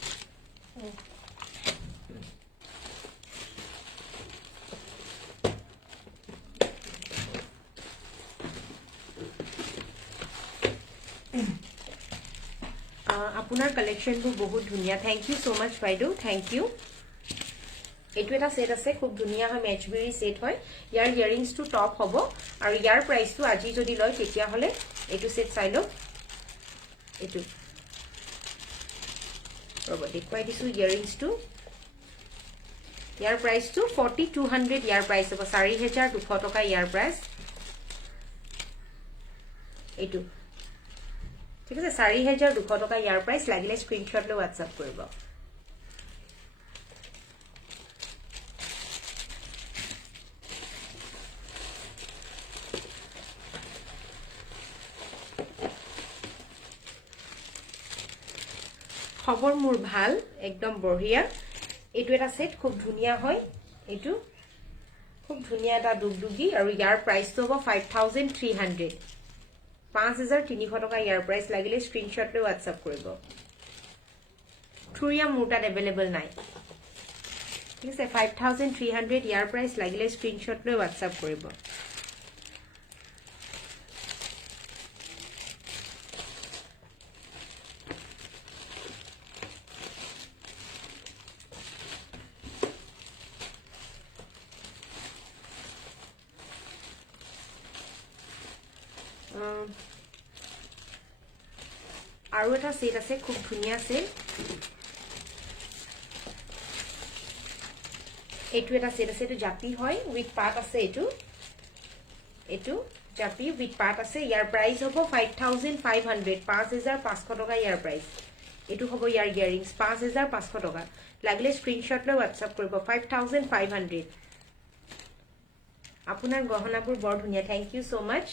আপোনাৰ কালেকশনবোৰ বহুত ধুনিয়া থ্যাংক ইউ সো মাচ বাইদেউ থ্যাংক ইউ এটো এটা সেট আছে খুব ধুনিয়া হয় মেচবেৰী সেট হয় ইয়াৰ ইয়াৰিংছটো টপ হ'ব আৰু ইয়াৰ প্ৰাইসটো আজি যদি লয় তেতিয়া হলে এটো সেট চাই লওক এটো ৰব দেখুৱাই দিছো ইয়াৰিংছটো ইয়াৰ প্ৰাইসটো 4200 ইয়াৰ প্ৰাইস হ'ব 4200 টকা ইয়াৰ প্ৰাইস এটো ঠিক আছে 4200 টকা ইয়াৰ প্ৰাইস লাগিলে স্ক্ৰিনশ্বট লৈ WhatsApp কৰিব খবৰ মোৰ ভাল একদম বঢ়িয়া এটো এটা সেট খুব ধুনিয়া হয় এটো খুব ধুনিয়া এটা দুগদুগি আৰু ইয়াৰ প্ৰাইসটো হ'ব 5300 5300 টকা ইয়াৰ প্ৰাইস লাগিলে স্ক্ৰিনশ্বট লৈ WhatsApp কৰিব থুৰিয়া মুৰটাত अवेलेबल নাই ঠিক আছে 5300 ইয়াৰ প্ৰাইস লাগিলে স্ক্ৰিনশ্বট লৈ WhatsApp কৰিব আৰু এটা সেট আছে খুব ধুনিয়া সেট এইটো এটা সেট আছে, এইটো জাপি হয় উইথ পাত আছে, এইটো জাপি উইথ পাত আছে। ইয়াৰ প্ৰাইস হ'ব 5500, 5500 টকা ইয়াৰ প্ৰাইস। এইটো হ'ব ইয়াৰ ইয়াৰিংস 5500 টকা। লাগিলে স্ক্ৰিনশ্বট লৈ হোৱাটছআপ কৰিব। 5500 আপোনাৰ গহনাবোৰ বৰ ধুনীয়া। থেংক ইউ সো মাচ,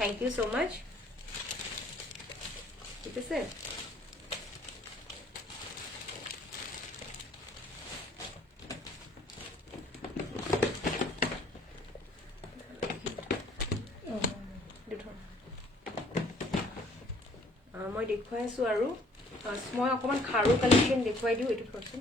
থেংক ইউ সো মাচ। ঠিক আছে, মই দেখুৱাই আছো আৰু মই অকমান খাৰু কালেকশ্যন দেখুৱাই দিওঁ। এইটো থোৱাচোন।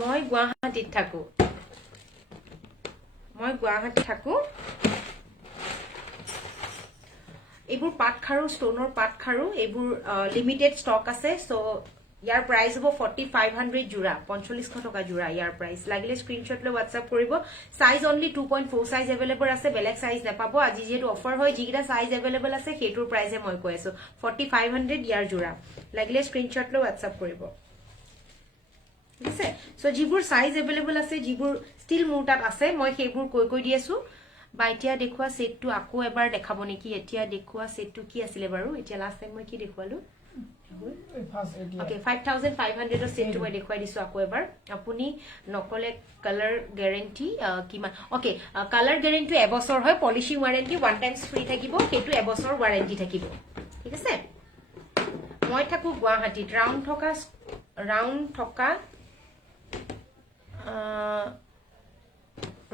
মই গুৱাহাটীত থাকো, এইবোৰ পাট খাৰু, ষ্টনৰ পাট খাৰু, এইবোৰ লিমিটেড ষ্টক আছে। সো ইয়াৰ প্ৰাইস হ'ব 4500 জোৰা, 4500 টকা জোৰা ইয়াৰ প্ৰাইস। লাগিলে স্ক্ৰিনশ্বট লৈ হোৱাটছআপ কৰিব। সাইজ অনলি 2.4 সাইজ এভেইলেবল আছে, বেলেগ সাইজ নাপাব। আজি যেহেতু অফাৰ হয়, যিকেইটা সাইজ এভেইলেবল আছে সেইটোৰ প্ৰাইসে মই কৈ আছো 4500 ইয়াৰ জোৰা। লাগিলে স্ক্ৰিনশ্বট লৈ হোৱাটছআপ কৰিব। ঠিক আছে, সো যিবোৰ সাইজ এভেইলেবল আছে, যিবোৰ ষ্টিল মোৰ তাত আছে, মই সেইবোৰ কৈ দি আছো। বা এতিয়া দেখুৱা সেটটো আকৌ এবাৰ দেখাব নেকি? এতিয়া দেখুৱা সেটটো কি আছিলে বাৰু? এতিয়া লাষ্ট টাইম মই কি দেখুৱালো? ওকে, 5500 সেটটো মই দেখুৱাই দিছো আকৌ এবাৰ। আপুনি নকলে কালাৰ গ্যাৰেন্টি কিমান? ওকে, কালাৰ গ্যাৰেন্টি এবছৰ হয়, পলিশিং ওয়াৰেন্টি 1 টাইমছ ফ্ৰী থাকিব, সেইটো এবছৰ ওয়াৰেন্টি থাকিব। ঠিক আছে, মই থাকো গুৱাহাটীত।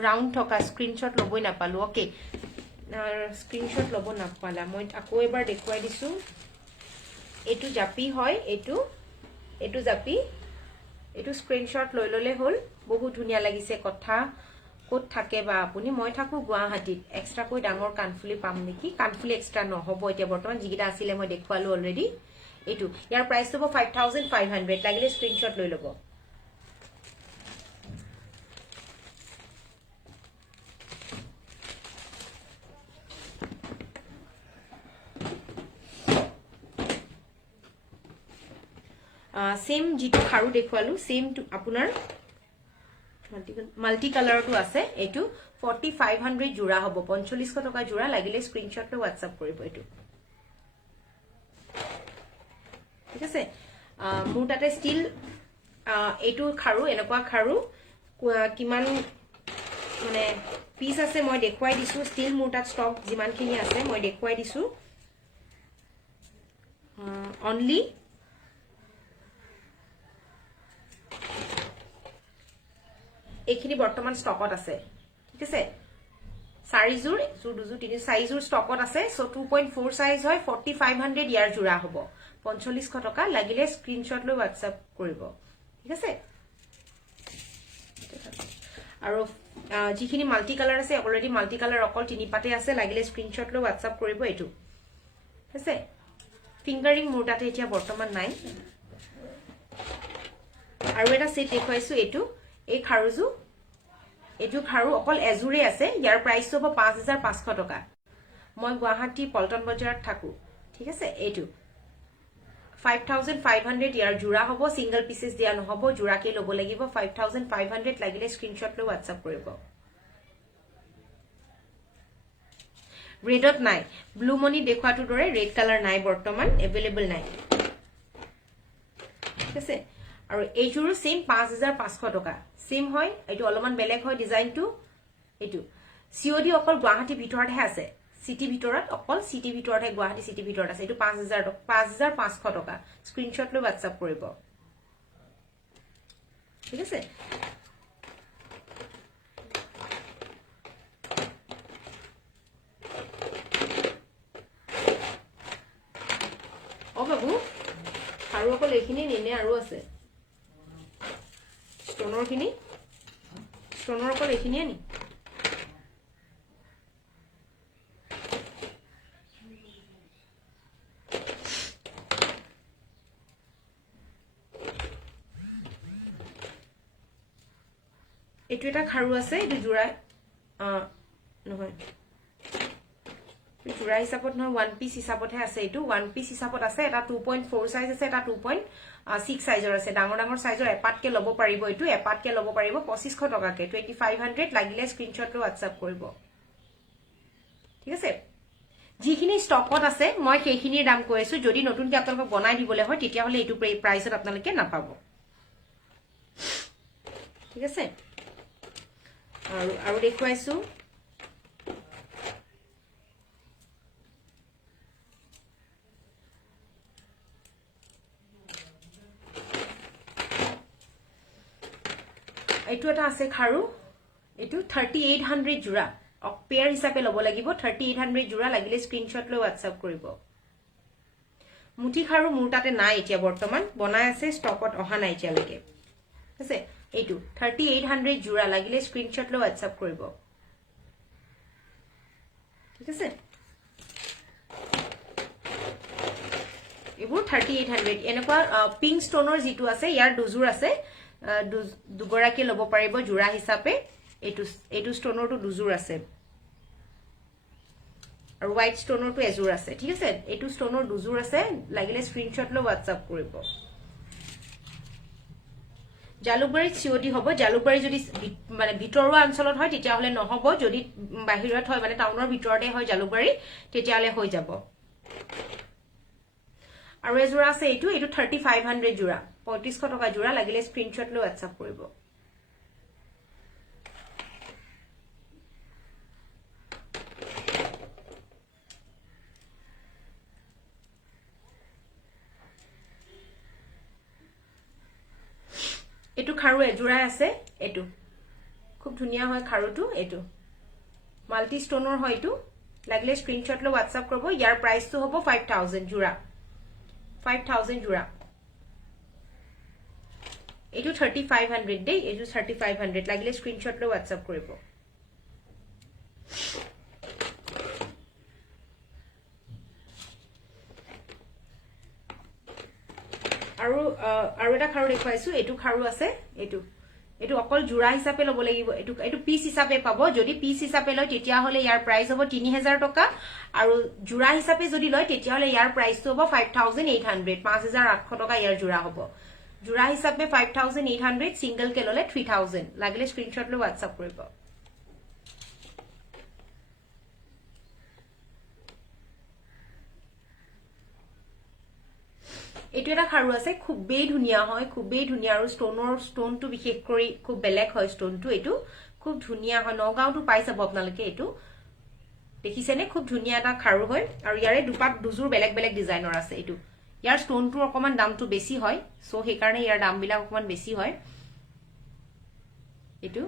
ৰাউণ্ড থকা স্ক্ৰিনশ্বট ল'বই নাপালো। ওকে, স্ক্ৰিনশ্বট ল'ব নাপালা, মই আকৌ এবাৰ দেখুৱাই দিছো। এইটো জাপি হয়, এইটো জাপি, এইটো স্ক্ৰিনশ্বট লৈ ললে হ'ল। বহুত ধুনীয়া লাগিছে। কথা ক'ত থাকে বা আপুনি? মই থাকো গুৱাহাটীত। এক্সট্ৰাকৈ ডাঙৰ কাণফুলি পাম নেকি? কাণফুলি এক্সট্ৰা নহ'ব এতিয়া বৰ্তমান, যিকেইটা আছিলে মই দেখুৱালো অলৰেডি। এইটো ইয়াৰ প্ৰাইস হ'ব 5500, লাগিলে স্ক্ৰিনশ্বট লৈ ল'ব। সেম যিটো খাৰু দেখুৱালো, সেম আপোনাৰ মাল্টি কালাৰটো আছে। এইটো 4500 জোৰা হ'ব, 4500 টকা জোৰা। লাগিলে স্ক্ৰিনশ্বট লৈ হোৱাটছআপ কৰিব এইটো। ঠিক আছে, মোৰ তাতে ষ্টিল এইটো খাৰু, এনেকুৱা খাৰু কিমান মানে পিচ আছে মই দেখুৱাই দিছো। ষ্টিল মোৰ তাত ষ্টক যিমানখিনি আছে মই দেখুৱাই দিছো। অনলি এইখিনি বৰ্তমান ষ্টকত আছে। ঠিক আছে, 4যোৰ, 1যোৰ, 2যোৰ, 3যোৰ, 4যোৰ ষ্টকত আছে। সো 2.4 সাইজ হয়, 4500 ইয়াৰ জোৰা হ'ব, 4500 টকা। লাগিলে স্ক্ৰিনশ্বট লৈ হোৱাটছআপ কৰিব। ঠিক আছে, আৰু যিখিনি মাল্টি কালাৰ আছে, অলৰেডি মাল্টি কালাৰ অকল 3 পাতে আছে। লাগিলে স্ক্ৰিনশ্বট লৈ হোৱাটছআপ কৰিব এইটো। ঠিক আছে, ফিংগাৰিং মোৰ তাতে এতিয়া বৰ্তমান নাই। আৰু এটা সেট দেখুৱাইছো, এই খাৰুযোৰ, এইটো খাৰু অকল এজোৰে আছে। ইয়াৰ প্ৰাইস হ'ব 5500 টকা। মই গুৱাহাটী পল্টন বজাৰত থাকো। ঠিক আছে, এইটো 5500 ইয়াৰ জোৰা হ'ব। সিংগল পিসেস দিয়া নহ'ব, জোৰাকে ল'ব লাগিব। 5500, লাগিলে স্ক্ৰিনশ্বট লৈ হোৱাটছআপ কৰিব। ৰেডত নাই, ব্লু মনি দেখুৱাটোৰ দৰে ৰেড কালাৰ নাই বৰ্তমান, এভেইলেবল নাই। ঠিক আছে, আৰু এইযোৰো সেম 5500 টকা। সেম হয়, এইটো অলপমান বেলেগ হয় ডিজাইনটো। এইটো COD অকল গুৱাহাটী ভিতৰতহে আছে, সিটি ভিতৰত, অকল সিটি ভিতৰতহে, গুৱাহাটী সিটি ভিতৰত আছে। এইটো 5500 টকা। স্ক্ৰিনশ্বট লৈ হোৱাটছআপ কৰিব। ঠিক আছে, বাবু আৰু অকল এইখিনি নিনে আৰু আছে ষ্টনৰ খিনি, ষ্টনৰ অকল এইখিনিয়ে নি? এটো এটা খাৰু আছে এটো জোৰা নহয় জোৰা হিচাপত নহয় 1 পিস হিচাপতহে আছে এটো 1 পিস হিচাপত আছে এটা 2.4 সাইজ আছে এটা 2.6 সাইজৰ আছে ডাঙৰ ডাঙৰ সাইজৰ এপাতকে লব পাৰিব এটো এপাতকে লব পাৰিব 2500 টকাকে 2500 লাগিলে স্ক্ৰিনশ্বট লৈ WhatsApp কৰিব ঠিক আছে যিখিনি ষ্টকত আছে মই সেইখিনিৰ দাম কৈ আছো যদি নতুনকৈ আপোনালোকক বনাই দিবলৈ হয় তেতিয়া হলে এটো প্ৰাইসত আপোনালোকে নাপাব ঠিক আছে আৰু দেখুৱাইছো এটো এটা আছে খাৰু এটো 3800 জোৰা পেয়াৰ হিচাপে লব লাগিব 3800 জোৰা লাগিলে স্ক্ৰিনশ্বট লৈ WhatsApp কৰিব মুঠি খাৰু মোৰ তাতে নাই এতিয়া বৰ্তমান বনাই আছে ষ্টকত অহা নাই এতিয়ালৈকে আছে এইটো 3800 জোৰা লাগিলে স্ক্ৰিনশ্বট লৈ WhatsApp কৰিব ঠিক আছে এবোৰ 3800 এনেকুৱা পিংক ষ্টনৰ যিটো আছে ইয়াৰ দুজোৰ আছে দুগৰাকী লব পাৰিব জোৰা হিচাপে এটো ষ্টনৰটো দুজোৰ আছে আৰু হোৱাইট ষ্টনৰটো এজোৰ আছে ঠিক আছে এটো ষ্টনৰ দুজোৰ আছে লাগিলে স্ক্ৰিনশ্বট লৈ WhatsApp কৰিব জালুকবাৰীত সিওডি হ'ব জালুকবাৰী যদি মানে ভিতৰুৱা অঞ্চলত হয় তেতিয়া হলে নহব যদি বাহিৰত হয় মানে টাউনৰ ভিতৰতে হয় জালুকবাৰী তেতিয়া হলে হৈ যাব আৰু এজোৰা আছে এটো 3500 জোৰা 3500 টকা জোৰা লাগিলে স্ক্ৰিনশ্বট লৈ WhatsApp কৰিব এটো খাৰু এজোৰা আছে এটো খুব ধুনিয়া হয় খাৰুটো এটো মাল্টি ষ্টনৰ হয় এটো লাগিলে স্ক্ৰিনশ্বট লৈ WhatsApp কৰিব ইয়াৰ প্ৰাইসটো হ'ব 5000 জোৰা 5000 জোৰা এটো 3500 দেই এটো 3500 লাগিলে স্ক্ৰিনশ্বট লৈ WhatsApp কৰিব আৰু এটা খাৰু দেখুৱাইছো এটো খাৰু আছে এটো অকল জোৰা হিচাপে লব লাগিব এটো পিস হিচাপে পাব যদি পিস হিচাপে লয় তেতিয়া হলে ইয়াৰ প্ৰাইস হ'ব 3000 টকা আৰু জোৰা হিচাপে যদি লয় তেতিয়া হলে ইয়াৰ প্ৰাইসটো হ'ব 5800 5800 টকা ইয়াৰ জোৰা হ'ব জোৰা হিচাপে 5800 সিঙ্গল কে ললে 3000 লাগিলে স্ক্ৰিনশ্বট লৈ WhatsApp কৰিব এটো এটা খাৰু আছে খুবেই ধুনিয়া হয় খুবেই ধুনিয়া আৰু ষ্টনটো বিশেষ কৰি খুব বেলেগ হয় ষ্টনটো এটো খুব ধুনিয়া হয় নগাঁওটো পাই যাব আপোনালোকে এটো দেখিছেনে খুব ধুনিয়া এটা খাৰু হয় আৰু ইয়াৰে দুপাত দুজোৰ বেলেগ বেলেগ ডিজাইনৰ আছে এটো ইয়াৰ ষ্টনটোৰ অকমান দামটো বেছি হয় সো সেই কাৰণে ইয়াৰ দামবিলাক অকমান বেছি হয় এটো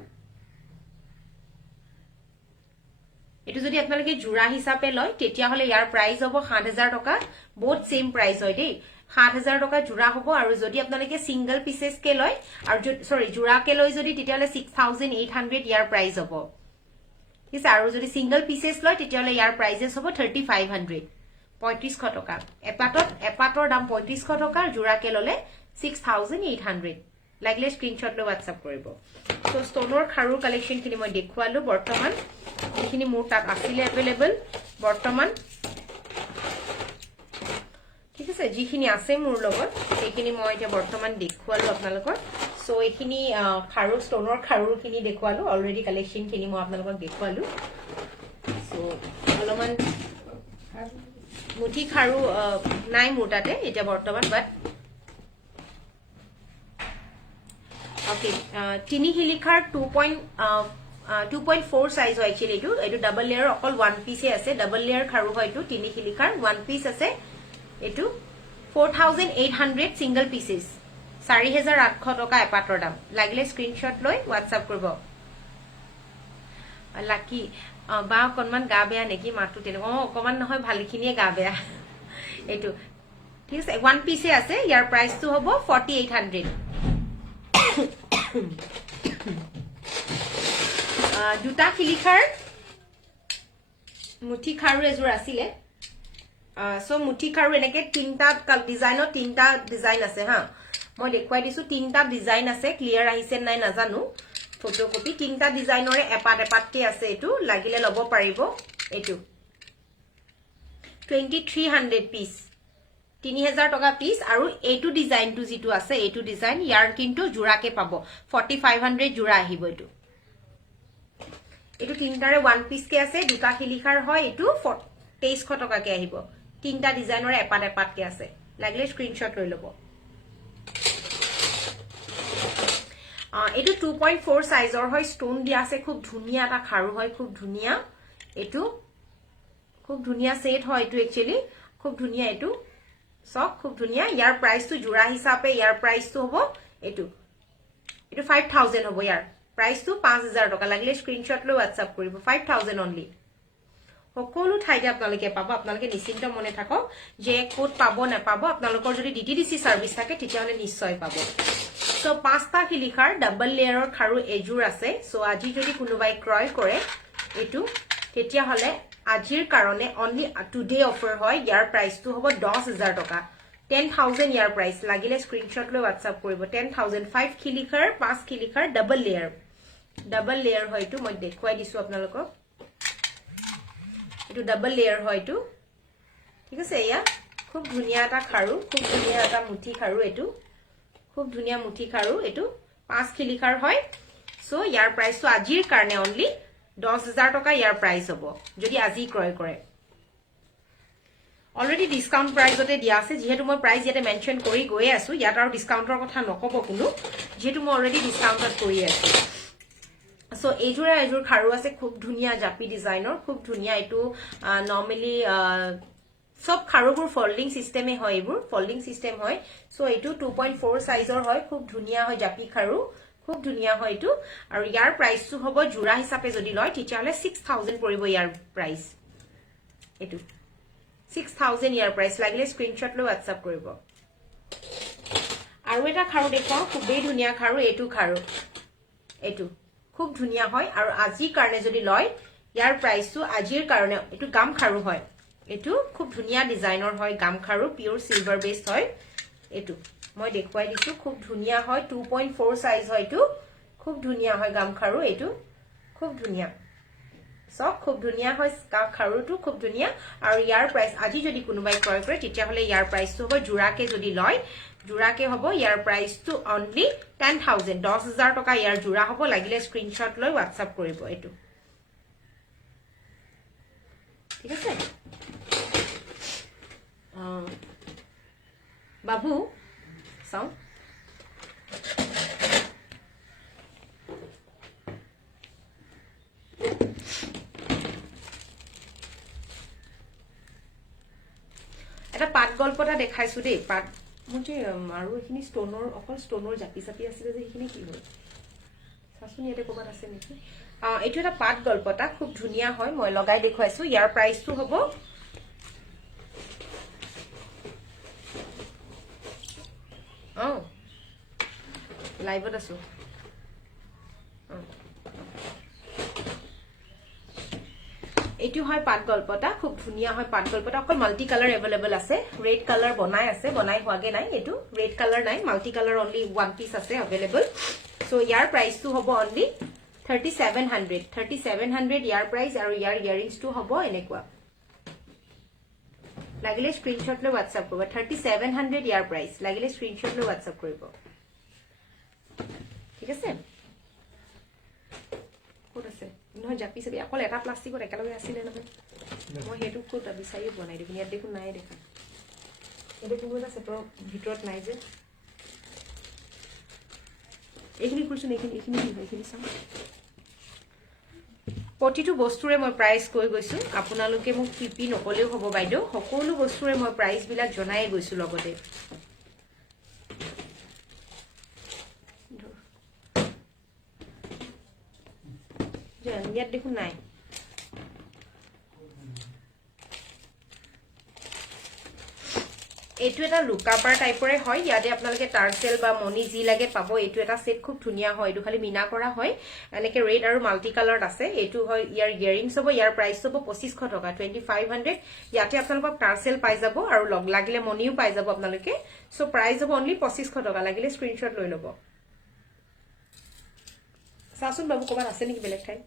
যদি আপোনালোকে জোৰা হিচাপে লয় তেতিয়া হলে ইয়াৰ প্ৰাইস হ'ব 7000 টকা বহুত সেম প্ৰাইস হয় দেই 7000 টকা জোৰা হ'ব আৰু যদি আপোনালোকে সিঙ্গল পিসেস কে লয় আৰু সৰি জোৰা কে লয় যদি তেতিয়া হলে 6800 ইয়াৰ প্ৰাইস হ'ব ঠিক আছে আৰু যদি সিঙ্গল পিসেস লয় তেতিয়া হলে ইয়াৰ প্ৰাইসেস হ'ব 3500 3500 টকা এপাতৰ দাম 3500 টকা জোৰা কে ললে 6800 লাগিলে স্ক্ৰিনশ্বট লৈ WhatsApp কৰিব সো ষ্টনৰ খাৰুৰ কালেকশন খিনি মই দেখুৱালো বৰ্তমান যিখিনি মোৰ তাত আছিল अवेलेबल বৰ্তমান ঠিক আছে যিখিনি আছে মোৰ লগত সেইখিনি মই এতিয়া বৰ্তমান দেখুৱালো আপোনালোকৰ সো এইখিনি খাৰু ষ্টনৰ খাৰুৰ খিনি দেখুৱালো অলৰেডি কালেকশন খিনি মই আপোনালোকক দেখুৱালো সো অলমান মুঠি খাৰু নাই মোৰ তাতে এতিয়া বৰ্তমান বাট Okay, tini hilikar 2.4 size hoy actually etu double layer okol one piece ase double layer kharu hoy tu tini hilikar one piece ase etu 4800 single pieces 4800 toka epator dam lagile screenshot loi WhatsApp korbo lucky ba konman ga beya neki matu tene okoman nohoy bhalikhiniye ga beya etu thik ase one piece ase yar price tu hobo 4800 দুটা খিলিখাৰ মুঠি খাৰু এজোৰ আছিলে so মুঠি খাৰু এনেকে তিনটা ডিজাইনৰ তিনটা ডিজাইন আছে হা মই দেখুৱাই দিছো তিনটা ডিজাইন আছে ক্লিয়াৰ আহিছে নাই নাজানো ফটোকপি তিনটা ডিজাইনৰে এপাত এপাতকে আছে এটো লাগিলে লব পাৰিব এটো 2300 পিস 3000 টকা পিস আৰু এটো ডিজাইনটো যেটো আছে এটো ডিজাইন ইয়াৰ কিন্তু জোৰাকে পাব 4500 জোৰা আহিব এটো এটো তিনটাৰে ওয়ান পিস কে আছে দুটা শিলিখাৰ হয় এটো 2300 টকা কে আহিব তিনটা ডিজাইনৰে এপাত এপাত কে আছে লাগিলে স্ক্ৰিনশ্বট লৈ লব এটো 2.4 সাইজৰ হয় ষ্টোন দিয়া আছে খুব ধুনিয়া এটা খাৰু হয় খুব ধুনিয়া এটো খুব ধুনিয়া সেট হয় এটো একচুয়ালি খুব ধুনিয়া এটো সব খুব ধুনিয়া ইয়াৰ প্ৰাইস তো জোৰা হিচাপে ইয়াৰ প্ৰাইস তো হ'ব এটো 5000 হ'ব ইয়াৰ প্ৰাইস তো 5000 টকা লাগিলে স্ক্ৰিনশ্বট লৈ WhatsApp কৰিব 5000 অনলি সকলো ঠাইতে আপোনালোকে পাব আপোনালোকে নিশ্চিন্ত মনে থাকক যে কোড পাব না পাব আপোনালোকৰ যদি DTDC সাৰ্ভিস থাকে তেতিয়াহলে নিশ্চয় পাব সো পাঁচটা শিলিখাৰ ডাবল লেয়াৰৰ খাৰু এজুৰ আছে সো আজি যদি কোনোবাই ক্ৰয় কৰে এটো তেতিয়াহলে আজিৰ কাৰণে অনলি টুডে অফাৰ হয় ইয়াৰ প্ৰাইস তো হ'ব 10000 টকা 10000 ইয়াৰ প্ৰাইস লাগিলে স্ক্ৰিনশ্বট লৈ WhatsApp কৰিব 10000 5 শিলিখাৰ 5 শিলিখাৰ ডাবল লেয়াৰ হয়তো মই দেখুৱাই দিছো আপোনালোকক এটো ডাবল লেয়াৰ হয়তো ঠিক আছে ইয়া খুব ধুনিয়া এটা খাৰু খুব ধুনিয়া এটা মুঠি খাৰু এটো খুব ধুনিয়া মুঠি খাৰু এটো 5 শিলিখাৰ হয় সো ইয়াৰ প্ৰাইস তো আজিৰ কাৰণে অনলি 10000 টকা ইয়াৰ প্ৰাইস হ'ব যদি আজি ক্ৰয় কৰে অলৰেডি ডিসকাউন্ট প্ৰাইসতে দিয়া আছে যেহেতু মই প্ৰাইস ইয়াতে মেনশন কৰি গৈ আছো ইয়াত আৰু ডিসকাউন্টৰ কথা নকব কোনো যেহেতু মই অলৰেডি ডিসকাউন্টত কৰি আছো সো এজোৰ খাৰু আছে খুব ধুনিয়া জাপি ডিজাইনৰ খুব ধুনিয়া এটো নৰমালি সব খাৰুবোৰ ফোল্ডিং সিস্টেমে হয় এবোৰ ফোল্ডিং সিস্টেম হয় সো এটো 2.4 সাইজৰ হয় খুব ধুনিয়া হয় জাপি খাৰু খুব ধুনিয়া হয় এটো আৰু ইয়াৰ প্ৰাইস তো হ'ব জোৰা হিচাপে যদি লয় তেতিয়াহলে 6000 পৰিব ইয়াৰ প্ৰাইস এটো 6000 ইয়াৰ প্ৰাইস লাগিলে স্ক্ৰিনশ্বট লৈ WhatsApp কৰিব আৰু এটা খাৰু দেখুৱাও খুবেই ধুনিয়া খাৰু এটো খুব ধুনিয়া হয় আৰু আজিৰ কাৰণে যদি লয় ইয়াৰ প্ৰাইস তো আজিৰ কাৰণে এটো গাম খাৰু হয় এটো খুব ধুনিয়া ডিজাইনৰ হয় গাম খাৰু পিওৰ সিলভাৰ বেস হয় এটো মই দেখুৱাই দিছো খুব ধুনিয়া হয় 2.4 সাইজ হয় এটো খুব ধুনিয়া হয় গাম খাৰু এটো খুব ধুনিয়া সব খুব ধুনিয়া হয় গাম খাৰুটো খুব ধুনিয়া আৰু ইয়াৰ প্ৰাইস আজি যদি কোনোবাই ক্ৰয় কৰে তেতিয়াহলে ইয়াৰ প্ৰাইস তো হ'ব জোৰাকে যদি লয় জোৰাকে হ'ব ইয়াৰ প্ৰাইস তো অনলি 10000 টকা ইয়াৰ জোৰা হ'ব লাগিলে স্ক্ৰিনশ্বট লৈ WhatsApp কৰিব এটো ঠিক আছে বাবু চাও এটা পাট গল্পটা দেখাইছো দেই পাট মুজি আৰু এখিনি ষ্টনৰ অকল ষ্টনৰ জাপি জাপি আছিল যে এখিনি কি হ'ল সাসুনি এতে কবাত আছে নেকি এটো এটা পাট গল্পটা খুব ধুনিয়া হয় মই লগাই দেখুৱাইছো ইয়াৰ প্ৰাইস তো হ'ব লাইভত আছো এটো হয় পাট গল্পটা খুব ধুনিয়া হয় পাট গল্পটা অকল মাল্টি কালার अवेलेबल আছে রেড কালার বনাই হোৱাগে নাই এটো ৰেড কালাৰ নাই multi colour only one piece আছে अवेलेबल সো ইয়াৰ প্ৰাইস তো হ'ব অনলি 3700 ইয়াৰ প্ৰাইস আৰু ইয়াৰ ইয়াৰিংস তো হ'ব এনেকুৱা লাগিলে স্ক্ৰিনশ্বট লৈ WhatsApp কৰিব 3700 ইয়াৰ প্ৰাইস লাগিলে স্ক্ৰিনশ্বট লৈ WhatsApp কৰিব ঠিক আছে কোড আছে নহয় জাপি সবি অকল এটা প্লাষ্টিকৰ একেলগে আছিল নহয় মই হেতু কোড বিচাৰি বনাই দিম ইয়াত দেখো নাই দেখা এটো কোনো এটা সেটৰ ভিতৰত নাই যে এইখিনি কুৰছুন এইখিনি কি হয় এইখিনি চাম প্ৰতিটো বস্তুৰে মই প্ৰাইস কৈ গৈছো আপোনালোকে মোক পিপি নকলেও হ'ব বাইদেউ সকলো বস্তুৰে মই প্ৰাইস বিলাক জনাই গৈছো লগতে ইয়াত দেখো নাই এটো এটা লুকাপাৰ টাইপৰে হয় ইয়াতে আপোনালোকে টাৰ্সেল বা মনি জি লাগে পাব এটো এটা সেট খুব ধুনিয়া হয় এটো খালি মিনা কৰা হয় এনেকে ৰেড আৰু মাল্টি কালাৰত আছে এটো হয় ইয়াৰ ইয়াৰিংস হ'ব ইয়াৰ প্ৰাইস হ'ব 2500 টকা 2500 ইয়াতে আপোনালোকক টাৰ্সেল পাই যাব আৰু লগ লাগিলে মনিও পাই যাব আপোনালোকে সো প্ৰাইস হ'ব অনলি 2500 টকা লাগিলে স্ক্ৰিনশ্বট লৈ ল'ব চাচোন বাবু ক'ৰবাত আছে নেকি বেলেগ ঠাই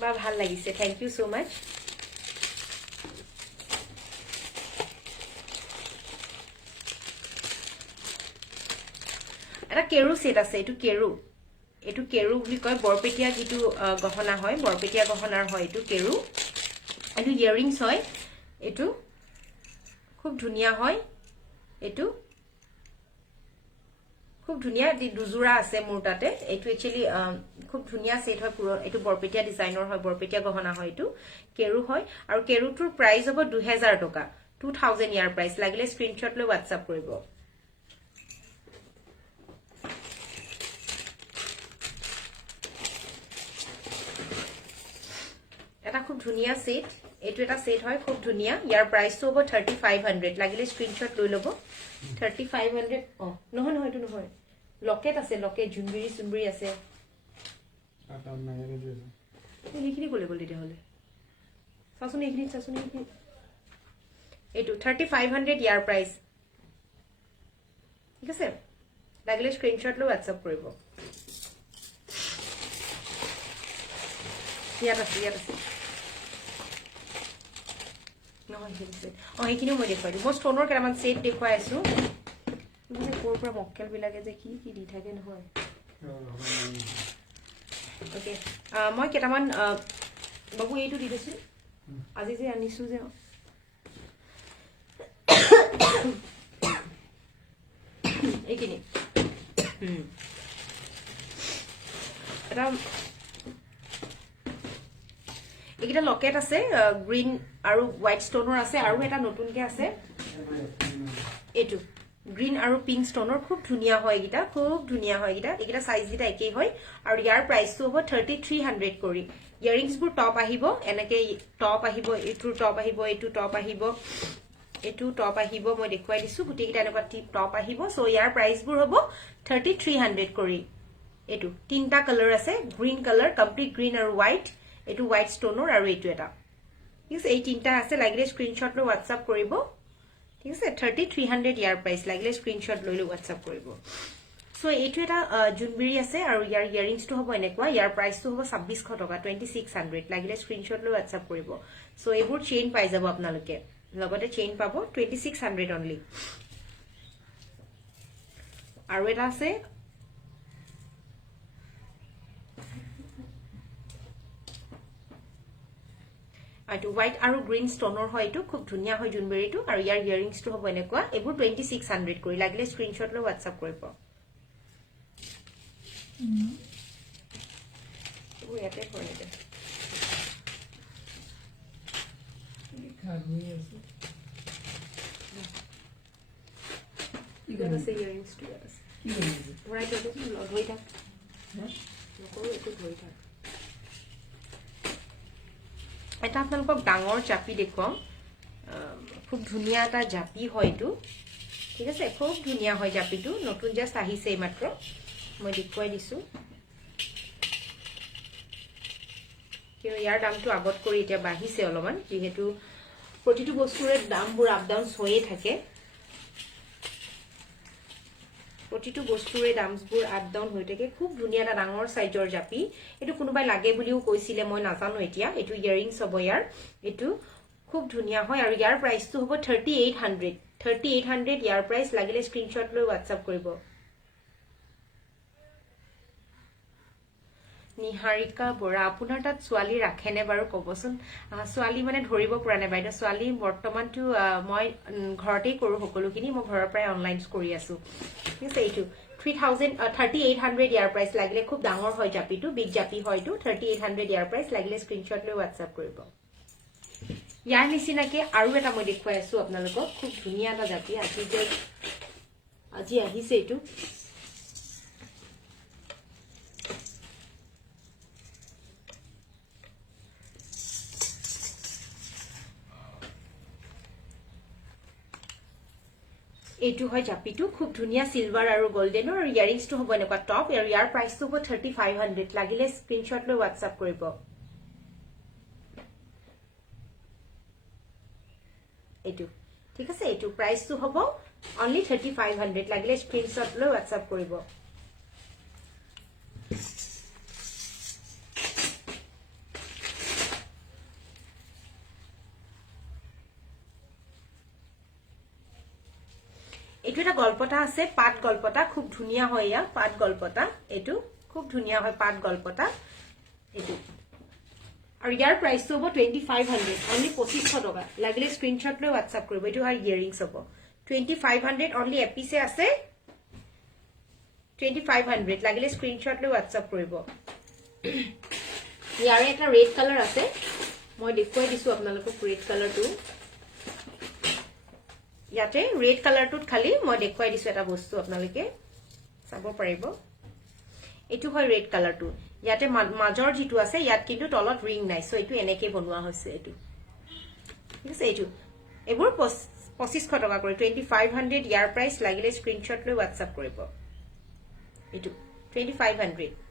বা ভাল লাগিছে থ্যাংক ইউ সো মাচ এটা কেৰু সেট আছে এইটো কেৰু বুলি কয় বৰপেটিয়া যিটো গহনা হয় বৰপেটিয়া গহনাৰ হয় এইটো কেৰু এইটো ইয়াৰিংছ হয় এইটো খুব ধুনিয়া হয় এইটো খুব ধুনিয়া দুজোৰা আছে মোৰ তাতে এইটো একচুয়ালি খুব ধুনিয়া সেট হয় পুৰো এইটো বৰপেটিয়া ডিজাইনৰ হয় বৰপেটিয়া গহনা হয় এইটো কেৰু হয় আৰু কেৰুটোৰ প্ৰাইস হ'ব 2000 টকা 2000 ইয়াৰ প্ৰাইস লাগিলে স্ক্ৰিনশ্বট লৈ WhatsApp কৰিব এটা খুব ধুনিয়া সেট এইটো এটা সেট হয় খুব ধুনিয়া ইয়াৰ প্ৰাইসটো হ'ব 3500 লাগিলে স্ক্ৰিনশ্বট লৈ ল'ব 3500 নহয় নহয় এইটো নহয় লকেট আছে লকেট জুনবিৰি সুনবিৰি আছে এইখিনি ক'লে গ'ল তেতিয়া হ'লে চাচোন এইখিনি এইটো 3500 ইয়াৰ প্ৰাইস ঠিক আছে লাগিলে স্ক্ৰিনশ্বট লৈ WhatsApp কৰিব ইয়াত আছে নহয় এইখিনিও মই দেখুৱাই দিম মই ষ্টনৰ কেইটামান সেট দেখুৱাই আছো মানে ক'ৰ পৰা মক্কেল বিলাকে যে কি দি থাকে নহয় ওকে মই কেইটামান বাবু এইটো দি দিছো আজি যে আনিছো যে এইখিনি এটা এইটা লকেট আছে গ্ৰীন আৰু হোৱাইট ষ্টনৰ আছে আৰু এটা নতুনকে আছে এইটো গ্ৰীন আৰু পিংক ষ্টনৰ খুব ধুনিয়া হয় এইটা সাইজ গিটা একেই হয় আৰু ইয়াৰ প্ৰাইসটো হ'ব 3300 কৰি ইয়াৰিংছ বোৰ টপ আহিব এনেকে টপ আহিব এইটো টপ আহিব এইটো টপ আহিব এইটো টপ আহিব মই দেখুৱাই দিছো গুটি গিটা এনেকুৱা টপ আহিব সো ইয়াৰ প্ৰাইস বোৰ হ'ব 3300 কৰি এইটো তিনটা কালাৰ আছে গ্ৰীন কালাৰ কমপ্লিট গ্ৰীন আৰু হোৱাইট এইটো হোৱাইট ষ্টনৰ আৰু এইটো এটা ঠিক আছে এই তিনটা আছে লাগিলে স্ক্ৰিনশ্বট লৈ WhatsApp কৰিব ঠিক আছে 3300 ইয়াৰ প্ৰাইস লাগিলে স্ক্ৰিনশ্বট লৈ WhatsApp কৰিব সো এইটো এটা জুনবিৰি আছে আৰু ইয়াৰ ইয়াৰিংছটো হ'ব এনেকুৱা ইয়াৰ প্ৰাইসটো হ'ব 2600 টকা 2600 লাগিলে স্ক্ৰিনশ্বট লৈ WhatsApp কৰিব সো এইবোৰ চেইন পাই যাব আপোনালোকে লগতে চেইন পাব 2600 অনলি আৰু এটা আছে আইটো হোৱাইট আৰু গ্ৰীন ষ্টনৰ হয় এইটো খুব ধুনিয়া হয় জুনবেৰীটো আৰু ইয়াৰ ইয়াৰিংছটো হ'ব এনেকুৱা এইবোৰ 2600 কৰি লাগিলে স্ক্ৰিনশ্বট লৈ WhatsApp কৰিব ও ইয়াতে কৰি দে খাগুই আছে ইগৰ আছে ইয়াৰিংছটো আছে কি হৈছে ভৰাই থৈ দিছো ধৰি থাক নকৰো একো ধৰি থাক এটা আপোনালোকক ডাঙৰ জাপি দেখুৱাম খুব ধুনিয়া এটা জাপি হয় এইটো ঠিক আছে খুব ধুনিয়া হয় জাপিটো নতুন জাস্ট আহিছে মাত্ৰ মই দেখুৱাই দিছো কিয় ইয়াৰ দামটো আগত কৰি এতিয়া বাঢ়িছে অলপমান যেহেতু প্ৰতিটো বস্তুৰে দামবোৰ আপ ডাউন হৈয়ে থাকে প্ৰতিটো বস্তুৰে দামবোৰ আপ ডাউন হৈ থাকে খুব ধুনিয়া এটা ডাঙৰ সাইজৰ জাপি এটো কোনোবাই লাগে বুলিও কৈছিলে মই নাজানো এতিয়া এটো ইয়াৰিংছ হ'ব ইয়াৰ এটো খুব ধুনিয়া হয় আৰু ইয়াৰ প্ৰাইসটো হ'ব 3800 ইয়াৰ প্ৰাইস লাগিলে স্ক্ৰিনশ্বট লৈ WhatsApp কৰিব নিহাৰিকা বৰা আপোনাৰ তাত ছোৱালী ৰাখেনে বাৰু কবচোন ছোৱালী মানে ধৰিব পৰা নাই বাইদেউ ছোৱালী বৰ্তমানটো মই ঘৰতেই কৰো সকলোখিনি মই ঘৰৰ পৰাই অনলাইন কৰি আছো ঠিক আছে এইটো 3800 ইয়াৰ প্ৰাইস লাগিলে খুব ডাঙৰ হয় জাপিটো বিগ জাপি হয়টো 3800 ইয়াৰ প্ৰাইস লাগিলে স্ক্ৰিনশ্বট লৈ WhatsApp কৰিব ইয়াৰ নিচিনাকে আৰু এটা মই দেখুৱাই আছো আপোনালোকক খুব ধুনিয়া এটা জাপি আজি আহিছে এইটো এইটো হয় জাপিটো খুব ধুনিয়া সিলভাৰ আৰু গোল্ডেনৰ আৰু ইয়াৰিংছটো হ'ব এনেকুৱা টপ আৰু ইয়াৰ প্ৰাইসটো হ'ব 3500 লাগিলে স্ক্ৰিনশ্বট লৈ WhatsApp কৰিব এইটো ঠিক আছে এইটো প্ৰাইসটো হ'ব only 3500 লাগিলে স্ক্ৰিনশ্বট লৈ WhatsApp কৰিব এটো এটা গল্পটা আছে পাট গল্পটা খুব ধুনিয়া হয় ইয়া পাট গল্পটা এটো খুব ধুনিয়া হয় পাট গল্পটা এটো আৰু ইয়াৰ প্ৰাইসটো হ'ব 2500 only 2500 টকা লাগিলে স্ক্ৰিনশ্বট লৈ WhatsApp কৰিব এটো আৰু ইয়াৰিংছ হ'ব 2500 only এপিছে আছে 2500 লাগিলে স্ক্ৰিনশ্বট লৈ WhatsApp কৰিব ইয়াৰে এটা ৰেড কালাৰ আছে মই দেখুৱাই দিছো আপোনালোকক ৰেড কালাৰটো ইয়াতে ৰেড কালাৰটোত খালি মই দেখুৱাই দিছো এটা বস্তু আপোনালোকে চাব পাৰিব এটো হয় ৰেড কালাৰটো ইয়াতে মাজৰ জিটো আছে ইয়াত কিন্তু তলত ৰিং নাই সো এটো এনেকে বনোৱা হৈছে এটো ঠিক আছে এটো এবোৰ 2500 টকা কৰি 2500 ইয়াৰ প্ৰাইস লাগিলে স্ক্ৰিনশ্বট লৈ WhatsApp কৰিব এটো 2500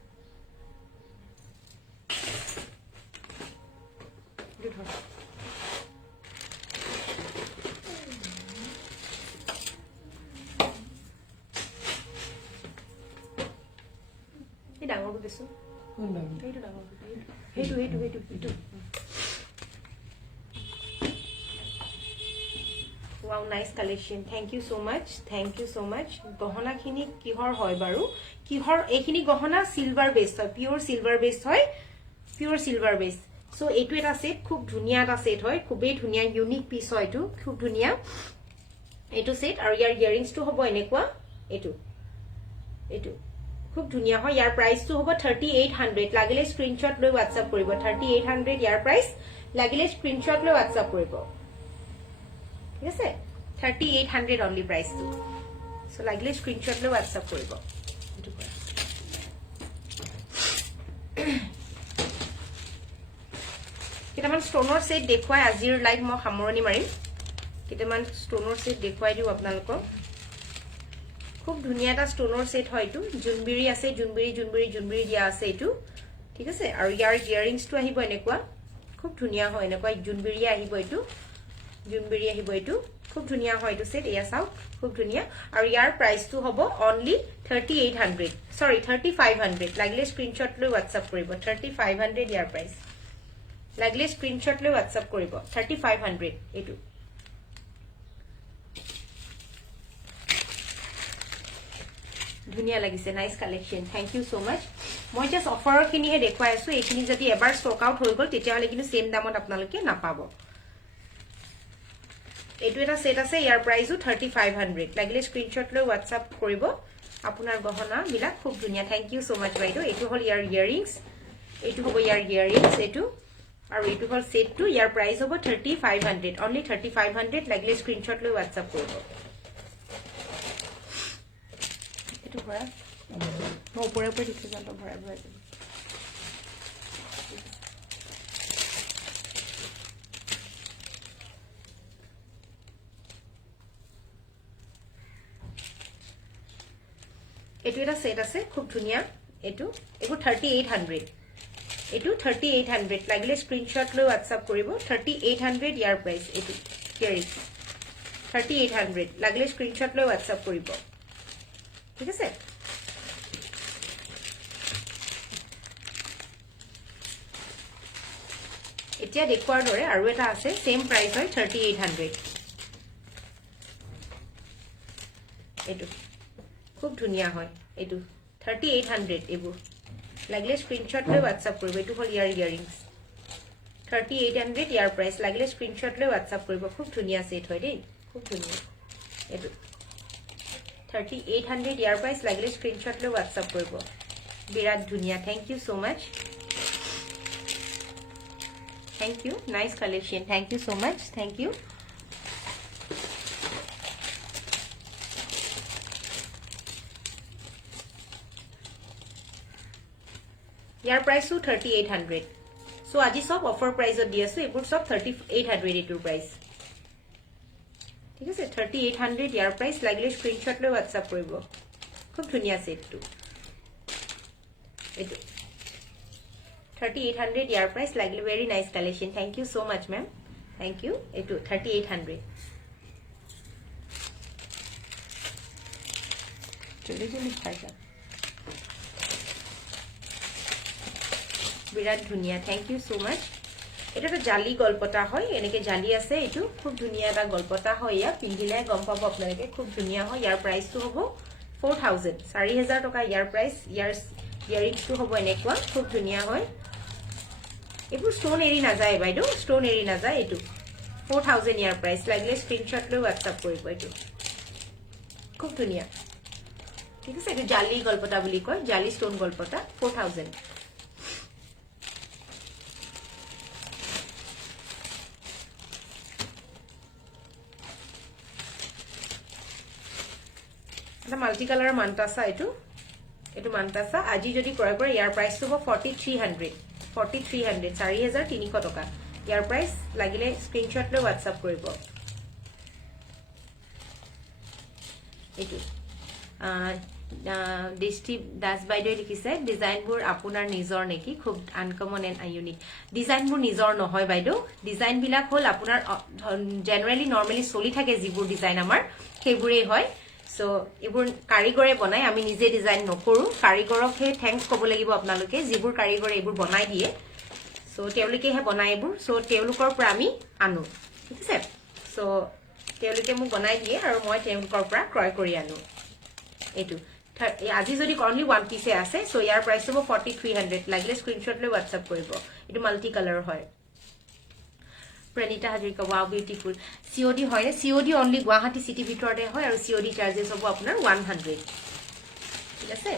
এই ডাঙৰটো দিছো এইটো ডাঙৰ এইটো Wow, nice collection. Thank you so much. Thank you so much. গহনা খিনি কিহৰ হয় বাৰু কিহৰ এইখিনি গহনা সিলভাৰ বেস হয় পিওর সিলভার বেস হয় পিওর সিলভার বেস সো এইটো এটা সেট খুব ধুনিয়া এটা সেট হয় খুবই ধুনিয়া ইউনিক পিস হয় এটো খুব ধুনিয়া এইটো সেট আৰু ইয়াৰ ইয়াৰিংস টো হ'ব এনেকুৱা এইটো খুব ধুনিয়া হয় ইয়াৰ প্ৰাইসটো হ'ব 3800 লাগিলে স্ক্ৰিনশ্বট লৈ WhatsApp কৰিব 3800 ইয়াৰ প্ৰাইস লাগিলে স্ক্ৰিনশ্বট লৈ WhatsApp কৰিব ঠিক আছে 3800 only price to so লাগিলে স্ক্ৰিনশ্বট লৈ WhatsApp কৰিব এটো কৰা কিটামান ষ্টনৰ সেট দেখুৱাই আজিৰ লাইভ মই সামৰণি মাৰিম কিটামান ষ্টনৰ সেট দেখুৱাই দিও আপোনালোকক খুব ধুনিয়া এটা ষ্টনৰ সেট হয় এটো জুনবিৰি আছে জুনবিৰি দিয়া আছে এটো ঠিক আছে আৰু ইয়াৰ ইয়াৰিংস টো আহিব এনেকুৱা খুব ধুনিয়া হয় এনেকুৱা জুনবিৰি আহিব এটো জুনবিৰি আহিব এটো খুব ধুনিয়া হয় এটো সেট এয়া চাও খুব ধুনিয়া আৰু ইয়াৰ প্ৰাইসটো হ'ব only 3800 সৰি 3500 লাগিলে স্ক্ৰিনশ্বট লৈ WhatsApp কৰিব 3500 ইয়াৰ প্ৰাইস লাগিলে স্ক্ৰিনশ্বট লৈ WhatsApp কৰিব 3500 এটো ধুনিয়া লাগিছে nice collection thank you so much মই জাস্ট অফাৰৰ খিনিহে দেখুৱাই আছো এইখিনি যদি এবাৰ ষ্টক আউট হৈ গল তেতিয়া হলে কিন্তু সেম দামত আপোনালোকে নাপাব এইটো এটা সেট আছে ইয়াৰ প্ৰাইসও 3500 লাগিলে স্ক্ৰিনশ্বট লৈ WhatsApp কৰিব আপোনাৰ গহনা বিলাক খুব ধুনিয়া থ্যাংক ইউ সো মাচ বাইদেউ এইটো হল ইয়াৰ ইয়াৰিংস এইটো হ'ব ইয়াৰ ইয়াৰিংস এইটো আৰু এইটো হল সেট টু ইয়াৰ প্ৰাইস হ'ব 3500 only 3500 লাগিলে স্ক্ৰিনশ্বট লৈ WhatsApp কৰিব এইটো ভৰা মই ওপৰে দিছো জানো ভৰা এটো এটা সেট আছে খুব ধুনিয়া এটো 3800 এটো 3800 লাগিলে স্ক্ৰিনশ্বট লৈ WhatsApp কৰিব 3800 ইয়াৰ প্ৰাইস এটো কেৰি 3800 লাগিলে স্ক্ৰিনশ্বট লৈ WhatsApp কৰিব ঠিক আছে এতিয়া দেখুৱাৰ দৰে আৰু এটা আছে সেম প্ৰাইস হয় 3800 এটো খুব ধুনিয়া হয় এটো 3800 এবো লাগিলে স্ক্ৰিনশ্বট লৈ WhatsApp কৰিব এটো হল ইয়াৰ ইয়াৰিংস 3800 ইয়াৰ প্ৰাইস লাগিলে স্ক্ৰিনশ্বট লৈ WhatsApp কৰিব খুব ধুনিয়া সেট হয় দেই খুব ধুনিয়া এটো 3800 ইয়াৰ প্ৰাইস লাগিলে স্ক্ৰিনশ্বট লৈ WhatsApp কৰিব বিৰাট ধুনিয়া thank you so much thank you nice collection thank you so much thank you ইয়াৰ প্ৰাইসও 3800 সো আজি সব অফাৰ প্ৰাইসত দি আছো এবোৰ সব 3800 এটোৰ প্ৰাইস ঠিক আছে 3800 ইয়াৰ প্ৰাইস লাগিলে স্ক্ৰিনশ্বট লৈ WhatsApp কৰিব খুব ধুনিয়া সেটটো এটো 3800 ইয়াৰ প্ৰাইস লাগিলে very nice collection thank you so much ma'am thank you এটো 3800 জলদি জলদি খাই যা বিৰাট ধুনীয়া থ্যাংক ইউ সো মাচ এটা তো জালি গলপতা হয় এনেকে জালি আছে এটো খুব ধুনীয়া এটা গলপতা হয় ইয়া পিন্ধিলে গম পাব আপোনালোকে খুব ধুনীয়া হয় ইয়াৰ প্ৰাইসটো হ'ব 4000 4000 টকা ইয়াৰ প্ৰাইস ইয়াৰ ইয়াৰিংটো হ'ব এনেকুৱা খুব ধুনীয়া হয় এবোৰ ষ্টোন এৰি না যায় বাইদেউ ষ্টোন এৰি না যায় এটো 4000 ইয়াৰ প্ৰাইস লাগিলে স্ক্ৰিনশ্বট লৈ WhatsApp কৰিব এটো খুব ধুনীয়া ঠিক আছে এটো জালি গলপতা বুলি কয় জালি ষ্টোন গলপতা 4000 মাল্টি কালাৰ মান্তাসা এটো মান্তাসা আজি যদি ক্ৰয় কৰে ইয়াৰ প্ৰাইসটো হ'ব 4300 4300 টকা ইয়াৰ প্ৰাইস লাগিলে স্ক্ৰিনশ্বট লৈ WhatsApp কৰিব এটো ডিস্ট্ৰি দাস বাইদেউ লিখিছে ডিজাইনবোৰ আপোনাৰ নিজৰ নেকি খুব আনকমন এণ্ড ইউনিক ডিজাইনবোৰ নিজৰ নহয় বাইদেউ ডিজাইন বিলাক হ'ল আপোনাৰ জেনাৰেলি নৰমালি চলি থাকে যিবোৰ ডিজাইন আমাৰ সেইবোৰেই হয় সো এবোৰ কাৰিগৰে বনাই আমি নিজে ডিজাইন নকৰো কাৰিগৰকহে থ্যাঙ্কস ক'ব লাগিব আপোনালোকে যিবোৰ কাৰিগৰে এবোৰ বনাই দিয়ে সো তেওঁলোকেহে বনাই এবোৰ সো তেওঁলোকৰ পৰা আমি আনো ঠিক আছে সো তেওঁলোকে মোক বনাই দিয়ে আৰু মই তেওঁলোকৰ পৰা ক্ৰয় কৰি আনো এটো আজি যদি অনলি ওয়ান পিসে আছে সো ইয়াৰ প্ৰাইস হ'ব 4300 লাগিলে স্ক্ৰিনশ্বট লৈ WhatsApp কৰিব এটো মাল্টি কালাৰ হয় Pranita Hazarika wow beautiful COD হয় সিওডি অনলি গুৱাহাটী সিটি ভিতৰতে হয় আৰু সিওডি চাৰ্জেস হ'ব আপোনাৰ 100 ঠিক আছে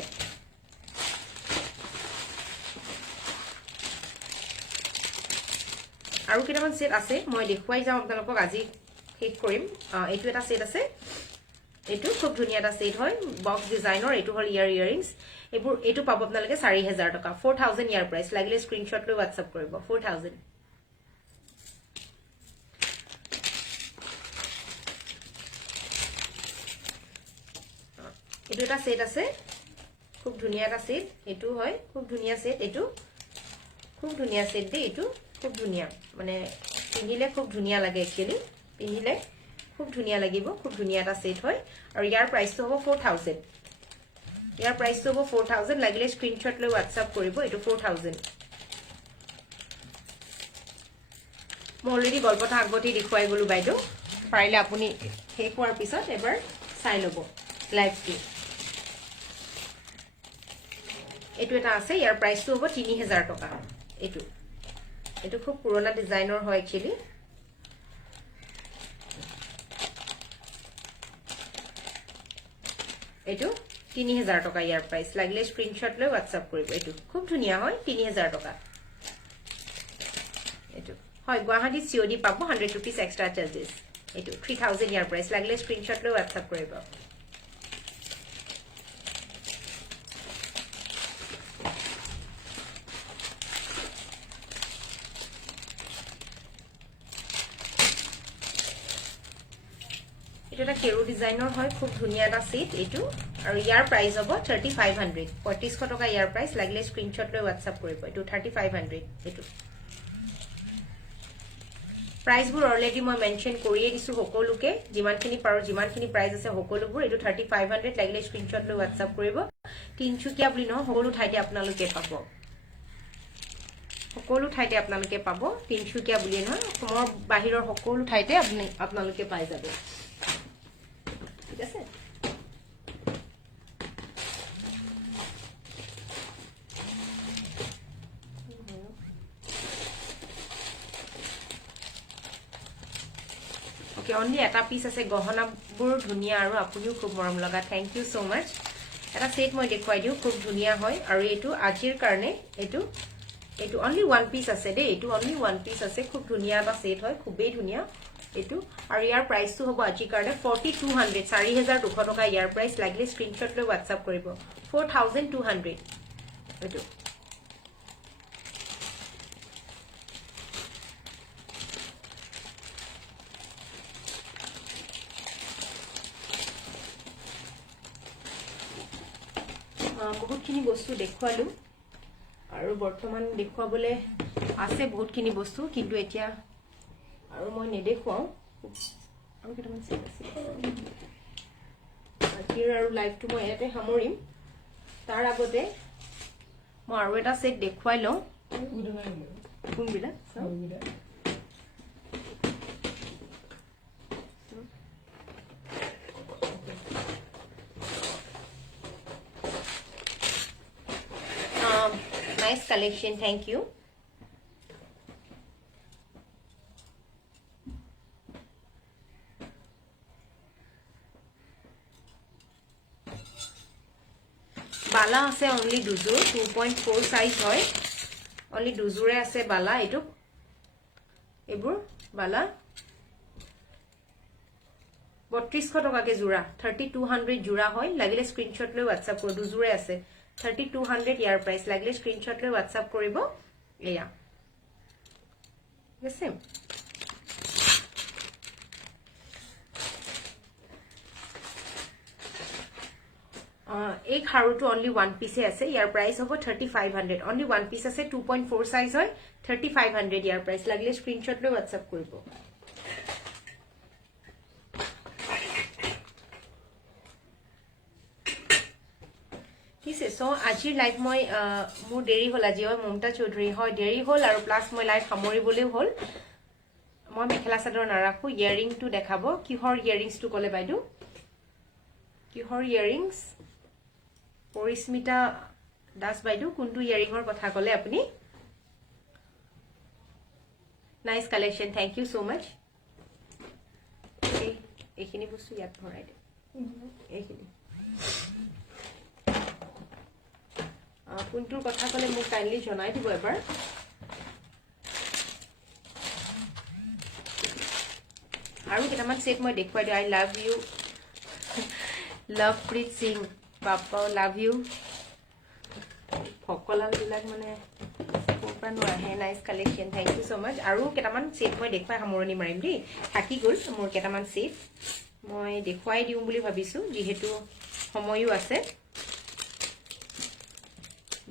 আৰু কেইটামান সেট আছে মই দেখুৱাই যাম আপোনালোকক আজি শেষ কৰিম এটো এটা সেট আছে এটো খুব ধুনীয়া এটা সেট হয় বক্স ডিজাইনৰ এটো হল ইয়াৰিংস এবোৰ এটো পাব আপোনালোকে 4000 টকা 4000 ইয়াৰ প্ৰাইস লাগিলে স্ক্ৰিনশ্বট লৈ WhatsApp কৰিব 4000 এটো এটা সেট আছে খুব ধুনীয়া এটা সেট এটো হয় খুব ধুনীয়া সেট এটো খুব ধুনীয়া সেট দে এটো খুব ধুনীয়া মানে পিন্ধিলে খুব ধুনীয়া লাগে একচুয়ালি পিন্ধিলে খুব ধুনীয়া লাগিব খুব ধুনীয়া এটা সেট হয় আৰু ইয়াৰ প্ৰাইসটো হ'ব 4000 ইয়াৰ প্ৰাইসটো হ'ব 4000 লাগিলে স্ক্ৰিনশ্বট লৈ WhatsApp কৰিব এটো 4000 মই অলৰেডি গল্পটা আগতে দেখুৱাই গলো বাইদেউ পাৰিলে আপুনি শেষ হোৱাৰ পিছত এবাৰ চাই ল'ব লাইভটো এটো এটা আছে ইয়াৰ প্ৰাইসটো হ'ব 3000 টকা এটো খুব পুৰণা ডিজাইনৰ হয় একচুয়ালি এটো 3000 টকা ইয়াৰ প্ৰাইস লাগিলে স্ক্ৰিনশ্বট লৈ WhatsApp কৰিব এটো খুব ধুনীয়া হয় 3000 টকা এটো হয় গুৱাহাটী সিওডি পাব 100 रुपीस এক্সট্ৰা চাৰ্জেস এটো 3000 ইয়াৰ প্ৰাইস লাগিলে স্ক্ৰিনশ্বট লৈ WhatsApp কৰিব এটা কেৰু ডিজাইনৰ হয় খুব ধুনীয়া এটা সেট এটো আৰু ইয়াৰ প্ৰাইস হ'ব 3500 3500 টকা ইয়াৰ প্ৰাইস লাগিলে স্ক্ৰিনশ্বট লৈ WhatsApp কৰিব এটো 3500 এটো প্ৰাইসবোৰ অলৰেডি মই মেনশন কৰিয়ে দিছো সকলোকে যিমানখিনি পাৰো যিমানখিনি প্ৰাইস আছে সকলোবোৰ এটো 3500 লাগিলে স্ক্ৰিনশ্বট লৈ WhatsApp কৰিব তিনচুকীয়া বুলি নহয় সকলো ঠাইতে আপোনালোকে পাব সকলো ঠাইতে আপোনালোকে পাব তিনচুকীয়া বুলি নহয় অসমৰ বাহিৰৰ সকলো ঠাইতে আপোনালোকে পাই যাব ঠিক আছে ওকে অনলি এটা পিস আছে গহনাবোৰ ধুনীয়া আৰু আপুনিও খুব মৰম লগা থ্যাংক ইউ সো মাচ এটা সেট মই দেখুৱাই দিও খুব ধুনীয়া হয় আৰু এটো আজিৰ কাৰণে এটো অনলি ওয়ান পিস আছে দে এটো অনলি ওয়ান পিস আছে খুব ধুনীয়া এটা সেট হয় খুবেই ধুনীয়া এটো আৰু ইয়াৰ প্ৰাইসটো হ'ব আজিৰ কাৰণে 4200 4200 টকা ইয়াৰ প্ৰাইস লাগিলে স্ক্ৰিনশ্বট লৈ WhatsApp কৰিব 4200 এটো বহুতখিনি বস্তু দেখুৱালো আৰু বৰ্তমান দেখুৱাবলে আছে বহুতখিনি বস্তু কিন্তু এতিয়া আৰু মই নেদেখুৱাও আৰু কেইটামান সেট আছে আজিৰ আৰু লাইভটো মই ইয়াতে সামৰিম তাৰ আগতে মই আৰু এটা সেট দেখুৱাই লওঁ কোনবিলাক nice collection, thank you. বালা আছে only দুজোৰ 2.4 সাইজ হয় only দুজোৰে আছে বালা এটো এবোৰ বালা 3200 টকাকে জোৰা 3200 জোৰা হয় লাগিলে স্ক্ৰিনশ্বট লৈ WhatsApp কৰ দুজোৰে আছে 3200 ইয়াৰ প্ৰাইস লাগিলে স্ক্ৰিনশ্বট লৈ WhatsApp কৰিব এয়া আছে এই খাৰুটো only one piece আছে ইয়াৰ প্ৰাইস হ'ব 3500 only one piece আছে 2.4 সাইজ হয় 3500 ইয়াৰ প্ৰাইস লাগিলে স্ক্ৰিনশ্বট লৈ WhatsApp কৰিব So আজিৰ লাইভ মই মোৰ দেৰি হল আজি হয় মমতা চৌধুৰী হয় দেৰি হল আৰু প্লাস মই লাইভ সামৰিবলৈ হল মই মেখেলা চাদৰ নাৰাখো ইয়াৰিং টু দেখাব কিহৰ ইয়াৰিংস টু কলে বাইদু কিহৰ ইয়াৰিংস পৰিস্মিতা দাস বাইদু কোনটো ইয়াৰিংৰ কথা কলে আপুনি nice collection thank you so much এইখিনি বস্তু ইয়াত ভৰাই দে এইখিনি কোনটোৰ কথা কলে মোক কাইন্ডলি জনাই দিব এবাৰ আৰু কেটামান সেট মই দেখুৱাই দিও I love you লভপ্ৰীত Singh BAPA love you ফকলাল বিলাক মানে কোপা নোহে nice collection thank you so much আৰু কেটামান সেট মই দেখুৱাই সামৰণি মাৰিম দেই থাকি গল মোৰ কেটামান সেট মই দেখুৱাই দিও বুলি ভাবিছো যিহেতু সময়ও আছে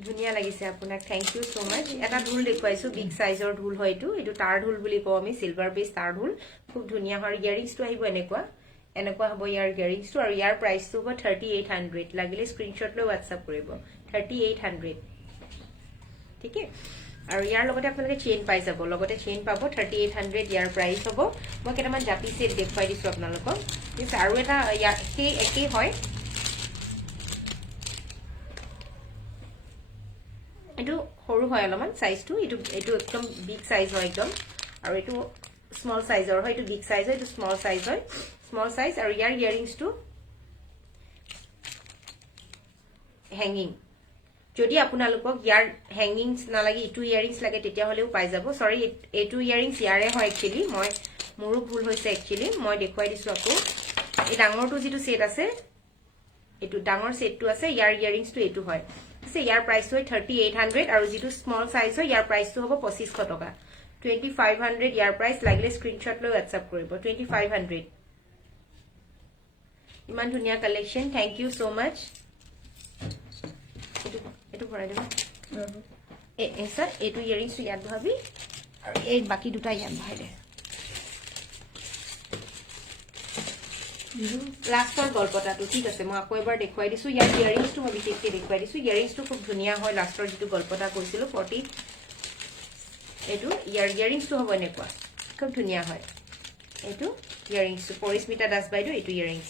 ধুনিয়া লাগিছে আপোনাক থ্যাংক ইউ সো মাচ এটা ঢোল দেখুৱাইছো বিগ সাইজৰ ঢোল হয়তো এটো তাৰ ঢোল বুলি কও আমি সিলভাৰ বেস তাৰ ঢোল খুব ধুনিয়া হয় ইয়াৰিংস তো আহিব এনেকুৱা হ'ব ইয়াৰ ইয়াৰিংস তো আৰু ইয়াৰ প্ৰাইস তো হ'ব 3800 লাগিলে স্ক্ৰিনশ্বট লৈ WhatsApp কৰিব 3800 ঠিক আছে আৰু ইয়াৰ লগতে আপোনালোকে চেইন পাই যাব লগতে চেইন পাব 3800 ইয়াৰ প্ৰাইস হ'ব মই কেটামান জাপি সেট দেখুৱাই দিছো আপোনালোকক ঠিক আছে আৰু এটা একেই হয় এটো সৰু হয় অলমান সাইজটো এটো একদম বিগ সাইজ হয় একদম আৰু এটো স্মল সাইজৰ হয় এটো বিগ সাইজ হয় এটো স্মল সাইজ হয় স্মল সাইজ আৰু ইয়াৰ ইয়াৰিংস টু হ্যাঙ্গিং যদি আপোনালোকক ইয়াৰ হ্যাঙ্গিংস নালাগে ইটো ইয়াৰিংস লাগে তেতিয়া হলেও পাই যাব সৰি এটো ইয়াৰিংস ইয়াৰে হয় একচুয়ালি মই মোৰো ভুল হৈছে একচুয়ালি মই দেখুৱাই দিছো আকৌ এই ডাঙৰটো যেটো সেট আছে এটো ডাঙৰ সেটটো আছে ইয়াৰ ইয়াৰিংস টু এটো হয় ইয়াৰ প্ৰাইস হয় 3800 আৰু যেটো স্মল সাইজ হয় ইয়াৰ প্ৰাইসটো হ'ব 2500 টকা 2500 ইয়াৰ প্ৰাইস লাগিলে স্ক্ৰিনশ্বট লৈ WhatsApp কৰিব 2500 ইমান ধুনিয়া collection thank you so much এটো ভৰাই দিব স্যাৰ এটো ইয়াৰিংস ইয়াত ভাবি আৰু এই বাকি দুটা ইয়াত ভৰাই দে লাস্টৰ গল্পটাটো ঠিক আছে মই আকৌ এবাৰ দেখুৱাই দিছো ইয়াৰ ইয়াৰিংসটো মই বিশেষকৈ দেখুৱাই দিছো ইয়াৰিংসটো খুব ধুনিয়া হয় লাস্টৰ যেটো গল্পটা কৈছিলো 40 এটো ইয়াৰিংসটো হ'ব এনেকুৱা খুব ধুনিয়া হয় এটো ইয়াৰিংসটো পৰিস্মিতা দাস বাইদু এটো ইয়াৰিংস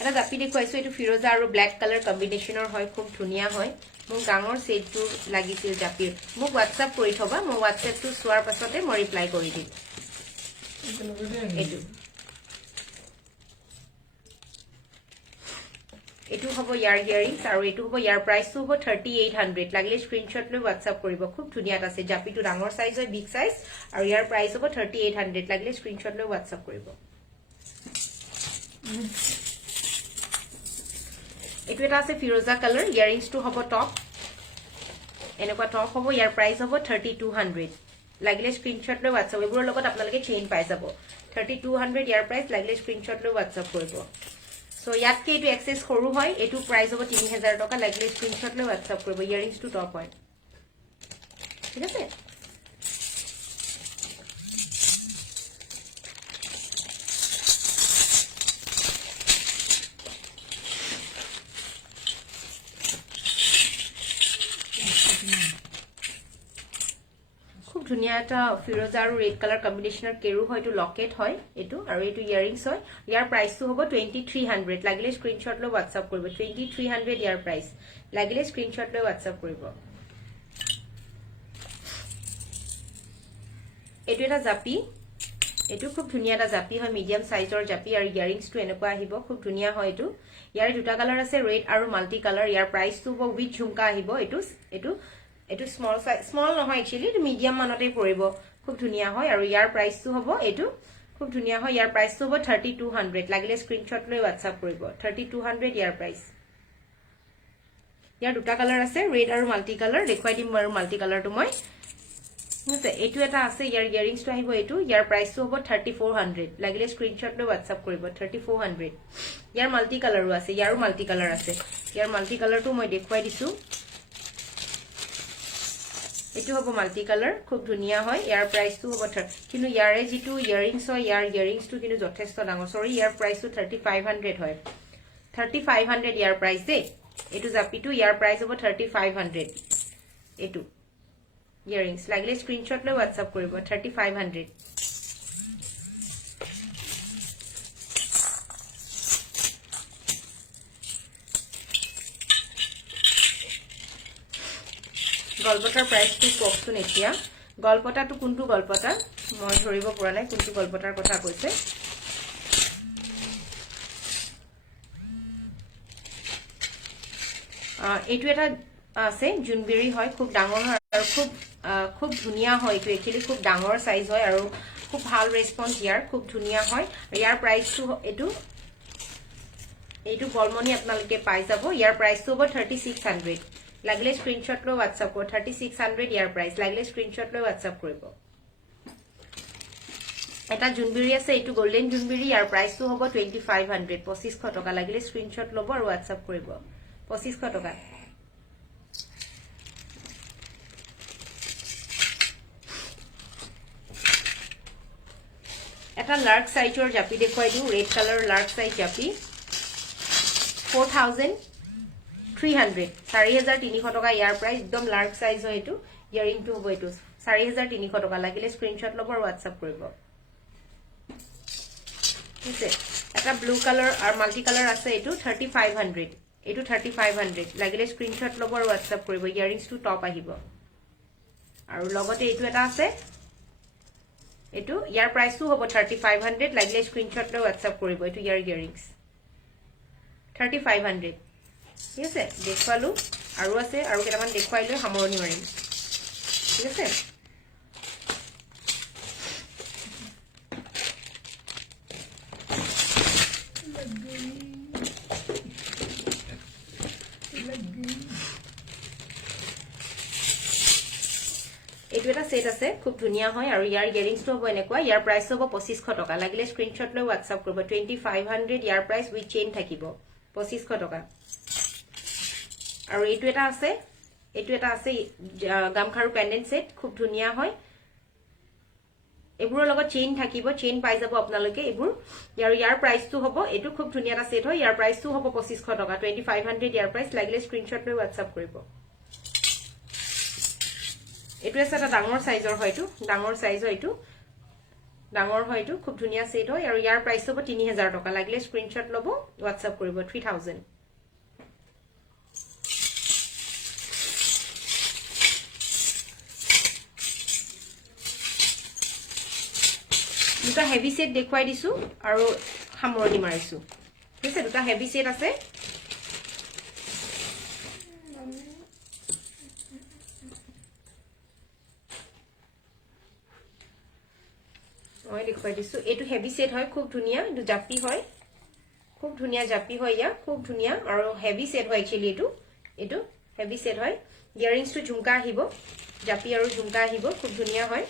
এটা জাপি দেখুৱাইছো এটো ফিৰোজা আৰু ব্ল্যাক কালাৰ কম্বিনেশনৰ হয় খুব ধুনিয়া হয় মোক ডাঙৰ সেটটো লাগিছিল জাপিৰ মোক WhatsApp কৰি থবা মই WhatsAppটো চোৱাৰ পাছতে মই ৰিপ্লাই কৰি দিম এটো হ'ব ইয়াৰ ইয়াৰিংস আৰু এটো হ'ব ইয়াৰ প্ৰাইসটো হ'ব 3800 লাগিলে স্ক্ৰিনশ্বট লৈ WhatsApp কৰিব খুব ধুনিয়াত আছে জাপিটো ডাঙৰ সাইজ হয় বিগ সাইজ আৰু ইয়াৰ প্ৰাইস হ'ব 3800 লাগিলে স্ক্ৰিনশ্বট লৈ WhatsApp কৰিব এটো এটা আছে ফিৰোজা কালাৰ ইয়াৰিংস টু হ'ব টপ এনেকুৱা টপ হ'ব ইয়াৰ প্ৰাইস হ'ব 3200 লাগিলে স্ক্ৰিনশ্বট লৈ WhatsApp এবোৰৰ লগত আপোনালোকে চেইন পাই যাব 3200 ইয়াৰ প্ৰাইস লাগিলে স্ক্ৰিনশ্বট লৈ WhatsApp কৰিব সো ইয়াতকে এটো এক্সেস সৰু হয় এটো প্ৰাইস হ'ব 3000 টকা লাগিলে স্ক্ৰিনশ্বট লৈ WhatsApp কৰিব ইয়াৰিংস টু টপ হয় ঠিক আছে ধুনিয়া এটা ফিৰোজা আৰু ৰেড কালাৰ কম্বিনেশনৰ কেৰু হয় এটো লকেট হয় এটো আৰু এটো ইয়াৰিংস হয় ইয়াৰ প্ৰাইসটো হ'ব 2300 লাগিলে স্ক্ৰিনশ্বট লৈ WhatsApp কৰিব 2300 ইয়াৰ প্ৰাইস লাগিলে স্ক্ৰিনশ্বট লৈ WhatsApp কৰিব এটো এটা জাপি এটো খুব ধুনিয়া এটা জাপি হয় মিডিয়াম সাইজৰ জাপি আৰু ইয়াৰিংসটো এনেকুৱা আহিব খুব ধুনিয়া হয় এটো ইয়াৰ দুটা কালাৰ আছে ৰেড আৰু মাল্টি কালাৰ ইয়াৰ প্ৰাইসটো হ'ব উইথ ঝুমকা আহিব এটো স্মল সাইজ স্মল নহয় एक्चुअली এটো মিডিয়াম মানতেই পৰিব খুব ধুনিয়া হয় আৰু ইয়াৰ প্ৰাইসটো হ'ব এটো খুব ধুনিয়া হয় ইয়াৰ প্ৰাইসটো হ'ব 3200 লাগিলে স্ক্ৰিনশ্বট লৈ WhatsApp কৰিব 3200 ইয়াৰ প্ৰাইস ইয়াৰ দুটা কালাৰ আছে ৰেড আৰু মাল্টি কালাৰ দেখুৱাই দিম বাৰু মাল্টি কালাৰটো মই আছে এটো এটা আছে ইয়াৰ ইয়াৰিংসটো আহিব এটো ইয়াৰ প্ৰাইসটো হ'ব 3400 লাগিলে স্ক্ৰিনশ্বট লৈ WhatsApp কৰিব 3400 ইয়াৰ মাল্টি কালাৰও আছে ইয়াৰো মাল্টি কালাৰ আছে ইয়াৰ মাল্টি কালাৰটো মই দেখুৱাই দিছো এটো হ'ব মাল্টি কালাৰ খুব ধুনিয়া হয় ইয়াৰ প্ৰাইসটো হ'ব কিন্তু ইয়াৰে যেটো ইয়াৰিংস হয় ইয়াৰ ইয়াৰিংসটো কিন্তু যথেষ্ট ডাঙৰ সৰি ইয়াৰ প্ৰাইসটো 3500 হয় 3500 ইয়াৰ প্ৰাইস দে এটো জাপিটো ইয়াৰ প্ৰাইস হ'ব 3500 এটো ইয়াৰিংস লাগিলে স্ক্ৰিনশ্বট লৈ WhatsApp কৰিব 3500 গলপটাৰ প্ৰাইসটো কওকচোন এতিয়া গলপটাটো কোনটো গলপটা মই ধৰিব পৰা নাই কোনটো গলপটাৰ কথা কৈছে এটো এটা আছে জুনবেৰী হয় খুব ডাঙৰ আৰু খুব ধুনিয়া হয় এটো একচুয়ালি খুব ডাঙৰ সাইজ হয় আৰু খুব ভাল ৰেসপন্স ইয়াৰ খুব ধুনিয়া হয় ইয়াৰ প্ৰাইসটো এটো বলমনি আপোনালোকে পাই যাব ইয়াৰ প্ৰাইসটো হ'ব 3600 লাগিলে স্ক্ৰিনশ্বট লৈ WhatsApp কৰিব 3600 ইয়াৰ প্ৰাইস লাগিলে স্ক্ৰিনশ্বট লৈ WhatsApp কৰিব এটা জুনবেৰী আছে এটো গোল্ডেন জুনবেৰী ইয়াৰ প্ৰাইসটো হ'ব 2500 2500 টকা লাগিলে স্ক্ৰিনশ্বট ল'ব আৰু WhatsApp কৰিব 2500 টকা এটা লাৰ্ক সাইজৰ জাপি দেখুৱাই দিও ৰেড কালাৰ লাৰ্ক সাইজ জাপি 4300 4300 টকা ইয়াৰ প্ৰাইস একদম লাৰ্ক সাইজ হয় এটো ইয়াৰিংটো হ'ব এটো 4300 টকা লাগিলে স্ক্ৰিনশ্বট ল'ব আৰু WhatsApp কৰিব ঠিক আছে এটা ব্লু কালাৰ আৰু মাল্টি কালাৰ আছে এটো 3500 এটো 3500 লাগিলে স্ক্ৰিনশ্বট ল'ব আৰু WhatsApp কৰিব ইয়াৰিংসটো টপ আহিব আৰু লগতে এটো এটা আছে এটো ইয়াৰ প্ৰাইসটো হ'ব 3500 লাগিলে স্ক্ৰিনশ্বট লৈ WhatsApp কৰিব এটো ইয়াৰ ইয়াৰিংস 3500 ঠিক আছে দেখুৱালো আৰু আছে আৰু কেটামান দেখুৱাই লৈ সামৰণি মাৰিম ঠিক আছে এটো এটা সেট আছে খুব ধুনিয়া হয় আৰু ইয়াৰ ইয়াৰিংসটো হ'ব এনেকুৱা ইয়াৰ প্ৰাইস হ'ব 2500 টকা লাগিলে স্ক্ৰিনশ্বট লৈ WhatsApp কৰিব 2500 ইয়াৰ প্ৰাইস উইথ চেইন থাকিব 2500 টকা আৰু এটো এটা আছে গামখাৰু পেন্ডেন্ট সেট খুব ধুনিয়া হয় এবোৰৰ লগত চেইন থাকিব চেইন পাই যাব আপোনালোকে এবোৰ ইয়াৰ প্ৰাইসটো হ'ব এটো খুব ধুনিয়া এটা সেট হয় ইয়াৰ প্ৰাইসটো হ'ব 2500 টকা 2500 ইয়াৰ প্ৰাইস লাগিলে স্ক্ৰিনশ্বট লৈ WhatsApp কৰিব এটো এটা ডাঙৰ সাইজৰ হয়টো ডাঙৰ সাইজ হয়টো ডাঙৰ হয়টো খুব ধুনিয়া সেট হয় আৰু ইয়াৰ প্ৰাইস হ'ব 3000 টকা লাগিলে স্ক্ৰিনশ্বট ল'ব WhatsApp কৰিব 3000 দুটা হেভি সেট দেখুৱাই দিছো আৰু সামৰণি মাৰিছো ঠিক আছে দুটা হেভি সেট আছে মই দেখুৱাই দিছো এটো হেভি সেট হয় খুব ধুনিয়া এটো জাপি হয় খুব ধুনিয়া জাপি হয় ইয়া খুব ধুনিয়া আৰু হেভি সেট হয় एक्चुअली এটো হেভি সেট হয় ইয়াৰিংসটো ঝুমকা আহিব জাপি আৰু ঝুমকা আহিব খুব ধুনিয়া হয়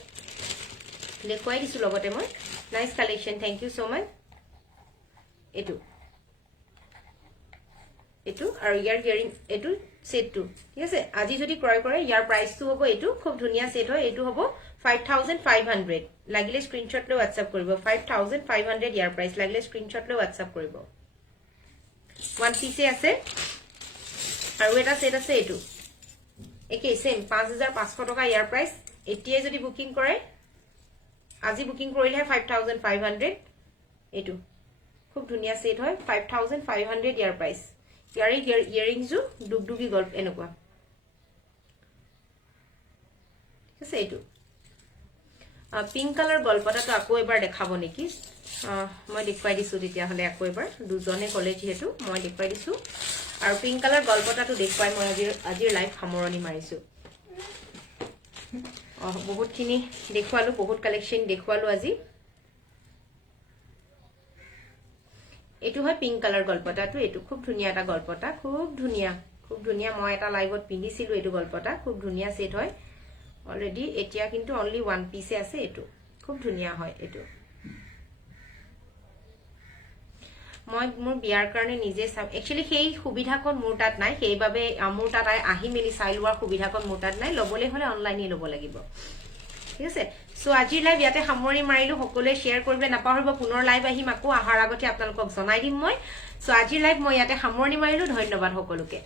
দেখুৱাই দিছো লগতে মই nice collection thank you so much এটো আৰু ইয়াৰ ইয়াৰিং এটো সেটটো ঠিক আছে আজি যদি ক্ৰয় কৰে ইয়াৰ প্ৰাইসটো হ'ব এটো খুব ধুনিয়া সেট হয় এটো হ'ব 5500 লাগিলে স্ক্ৰিনশ্বট লৈ WhatsApp কৰিব 5500 ইয়াৰ প্ৰাইস লাগিলে স্ক্ৰিনশ্বট লৈ WhatsApp কৰিব ওয়ান পিসে আছে আৰু এটা সেট আছে এটো একে সেম 5500 টকা ইয়াৰ প্ৰাইস এতিয়াই যদি বুকিং কৰে আজি বুকিং কৰিলেহে 5500 এইটো খুব ধুনীয়া সেট হয় 5500 ইয়াৰ প্ৰাইস ইয়াৰে ইয়াৰিংজু ডুগডুগি গল্প এনেকুৱা ঠিক আছে এইটো পিঙ্ক কালাৰ গল্পটাটো আকৌ এবাৰ দেখাব নেকি মই দেখুৱাই দিছো তেতিয়া হলে আকৌ এবাৰ দুজনে কলে যেহেতু মই দেখুৱাই দিছো আৰু পিঙ্ক কালাৰ গল্পটাটো দেখুৱাই মই আজিৰ লাইভ সামৰণি মাৰিছো বহুত খিনি দেখুৱালো বহুত কালেকশন দেখুৱালো আজি এটো হয় পিঙ্ক কালার গল্পটাটো এটো খুব ধুনিয়া এটা গল্পটা খুব ধুনিয়া মই এটা লাইভত পিন্ধিছিলো এটো গল্পটা খুব ধুনিয়া সেট হয় অলরেডি এতিয়া কিন্তু অনলি ওয়ান পিসে আছে এটো খুব ধুনিয়া হয় এটো মই মোৰ বিয়াৰ কাৰণে নিজে চাম একচুয়ালি সেই সুবিধাকন মোৰ তাত নাই সেইভাবে মোৰ তাত আহি মেলি চাই লোৱাৰ সুবিধাকন মোৰ তাত নাই লবলে হলে অনলাইনে লব লাগিব ঠিক আছে সো আজিৰ লাইভ ইয়াতে সামৰণি মাৰিলো সকলোৱে শেয়াৰ কৰিবে নাপাহৰিব পুনৰ লাইভ আহিম আকৌ আহাৰ আগতে আপোনালোকক জনাই দিম মই সো আজিৰ লাইভ মই ইয়াতে সামৰণি মাৰিলো ধন্যবাদ সকলোকে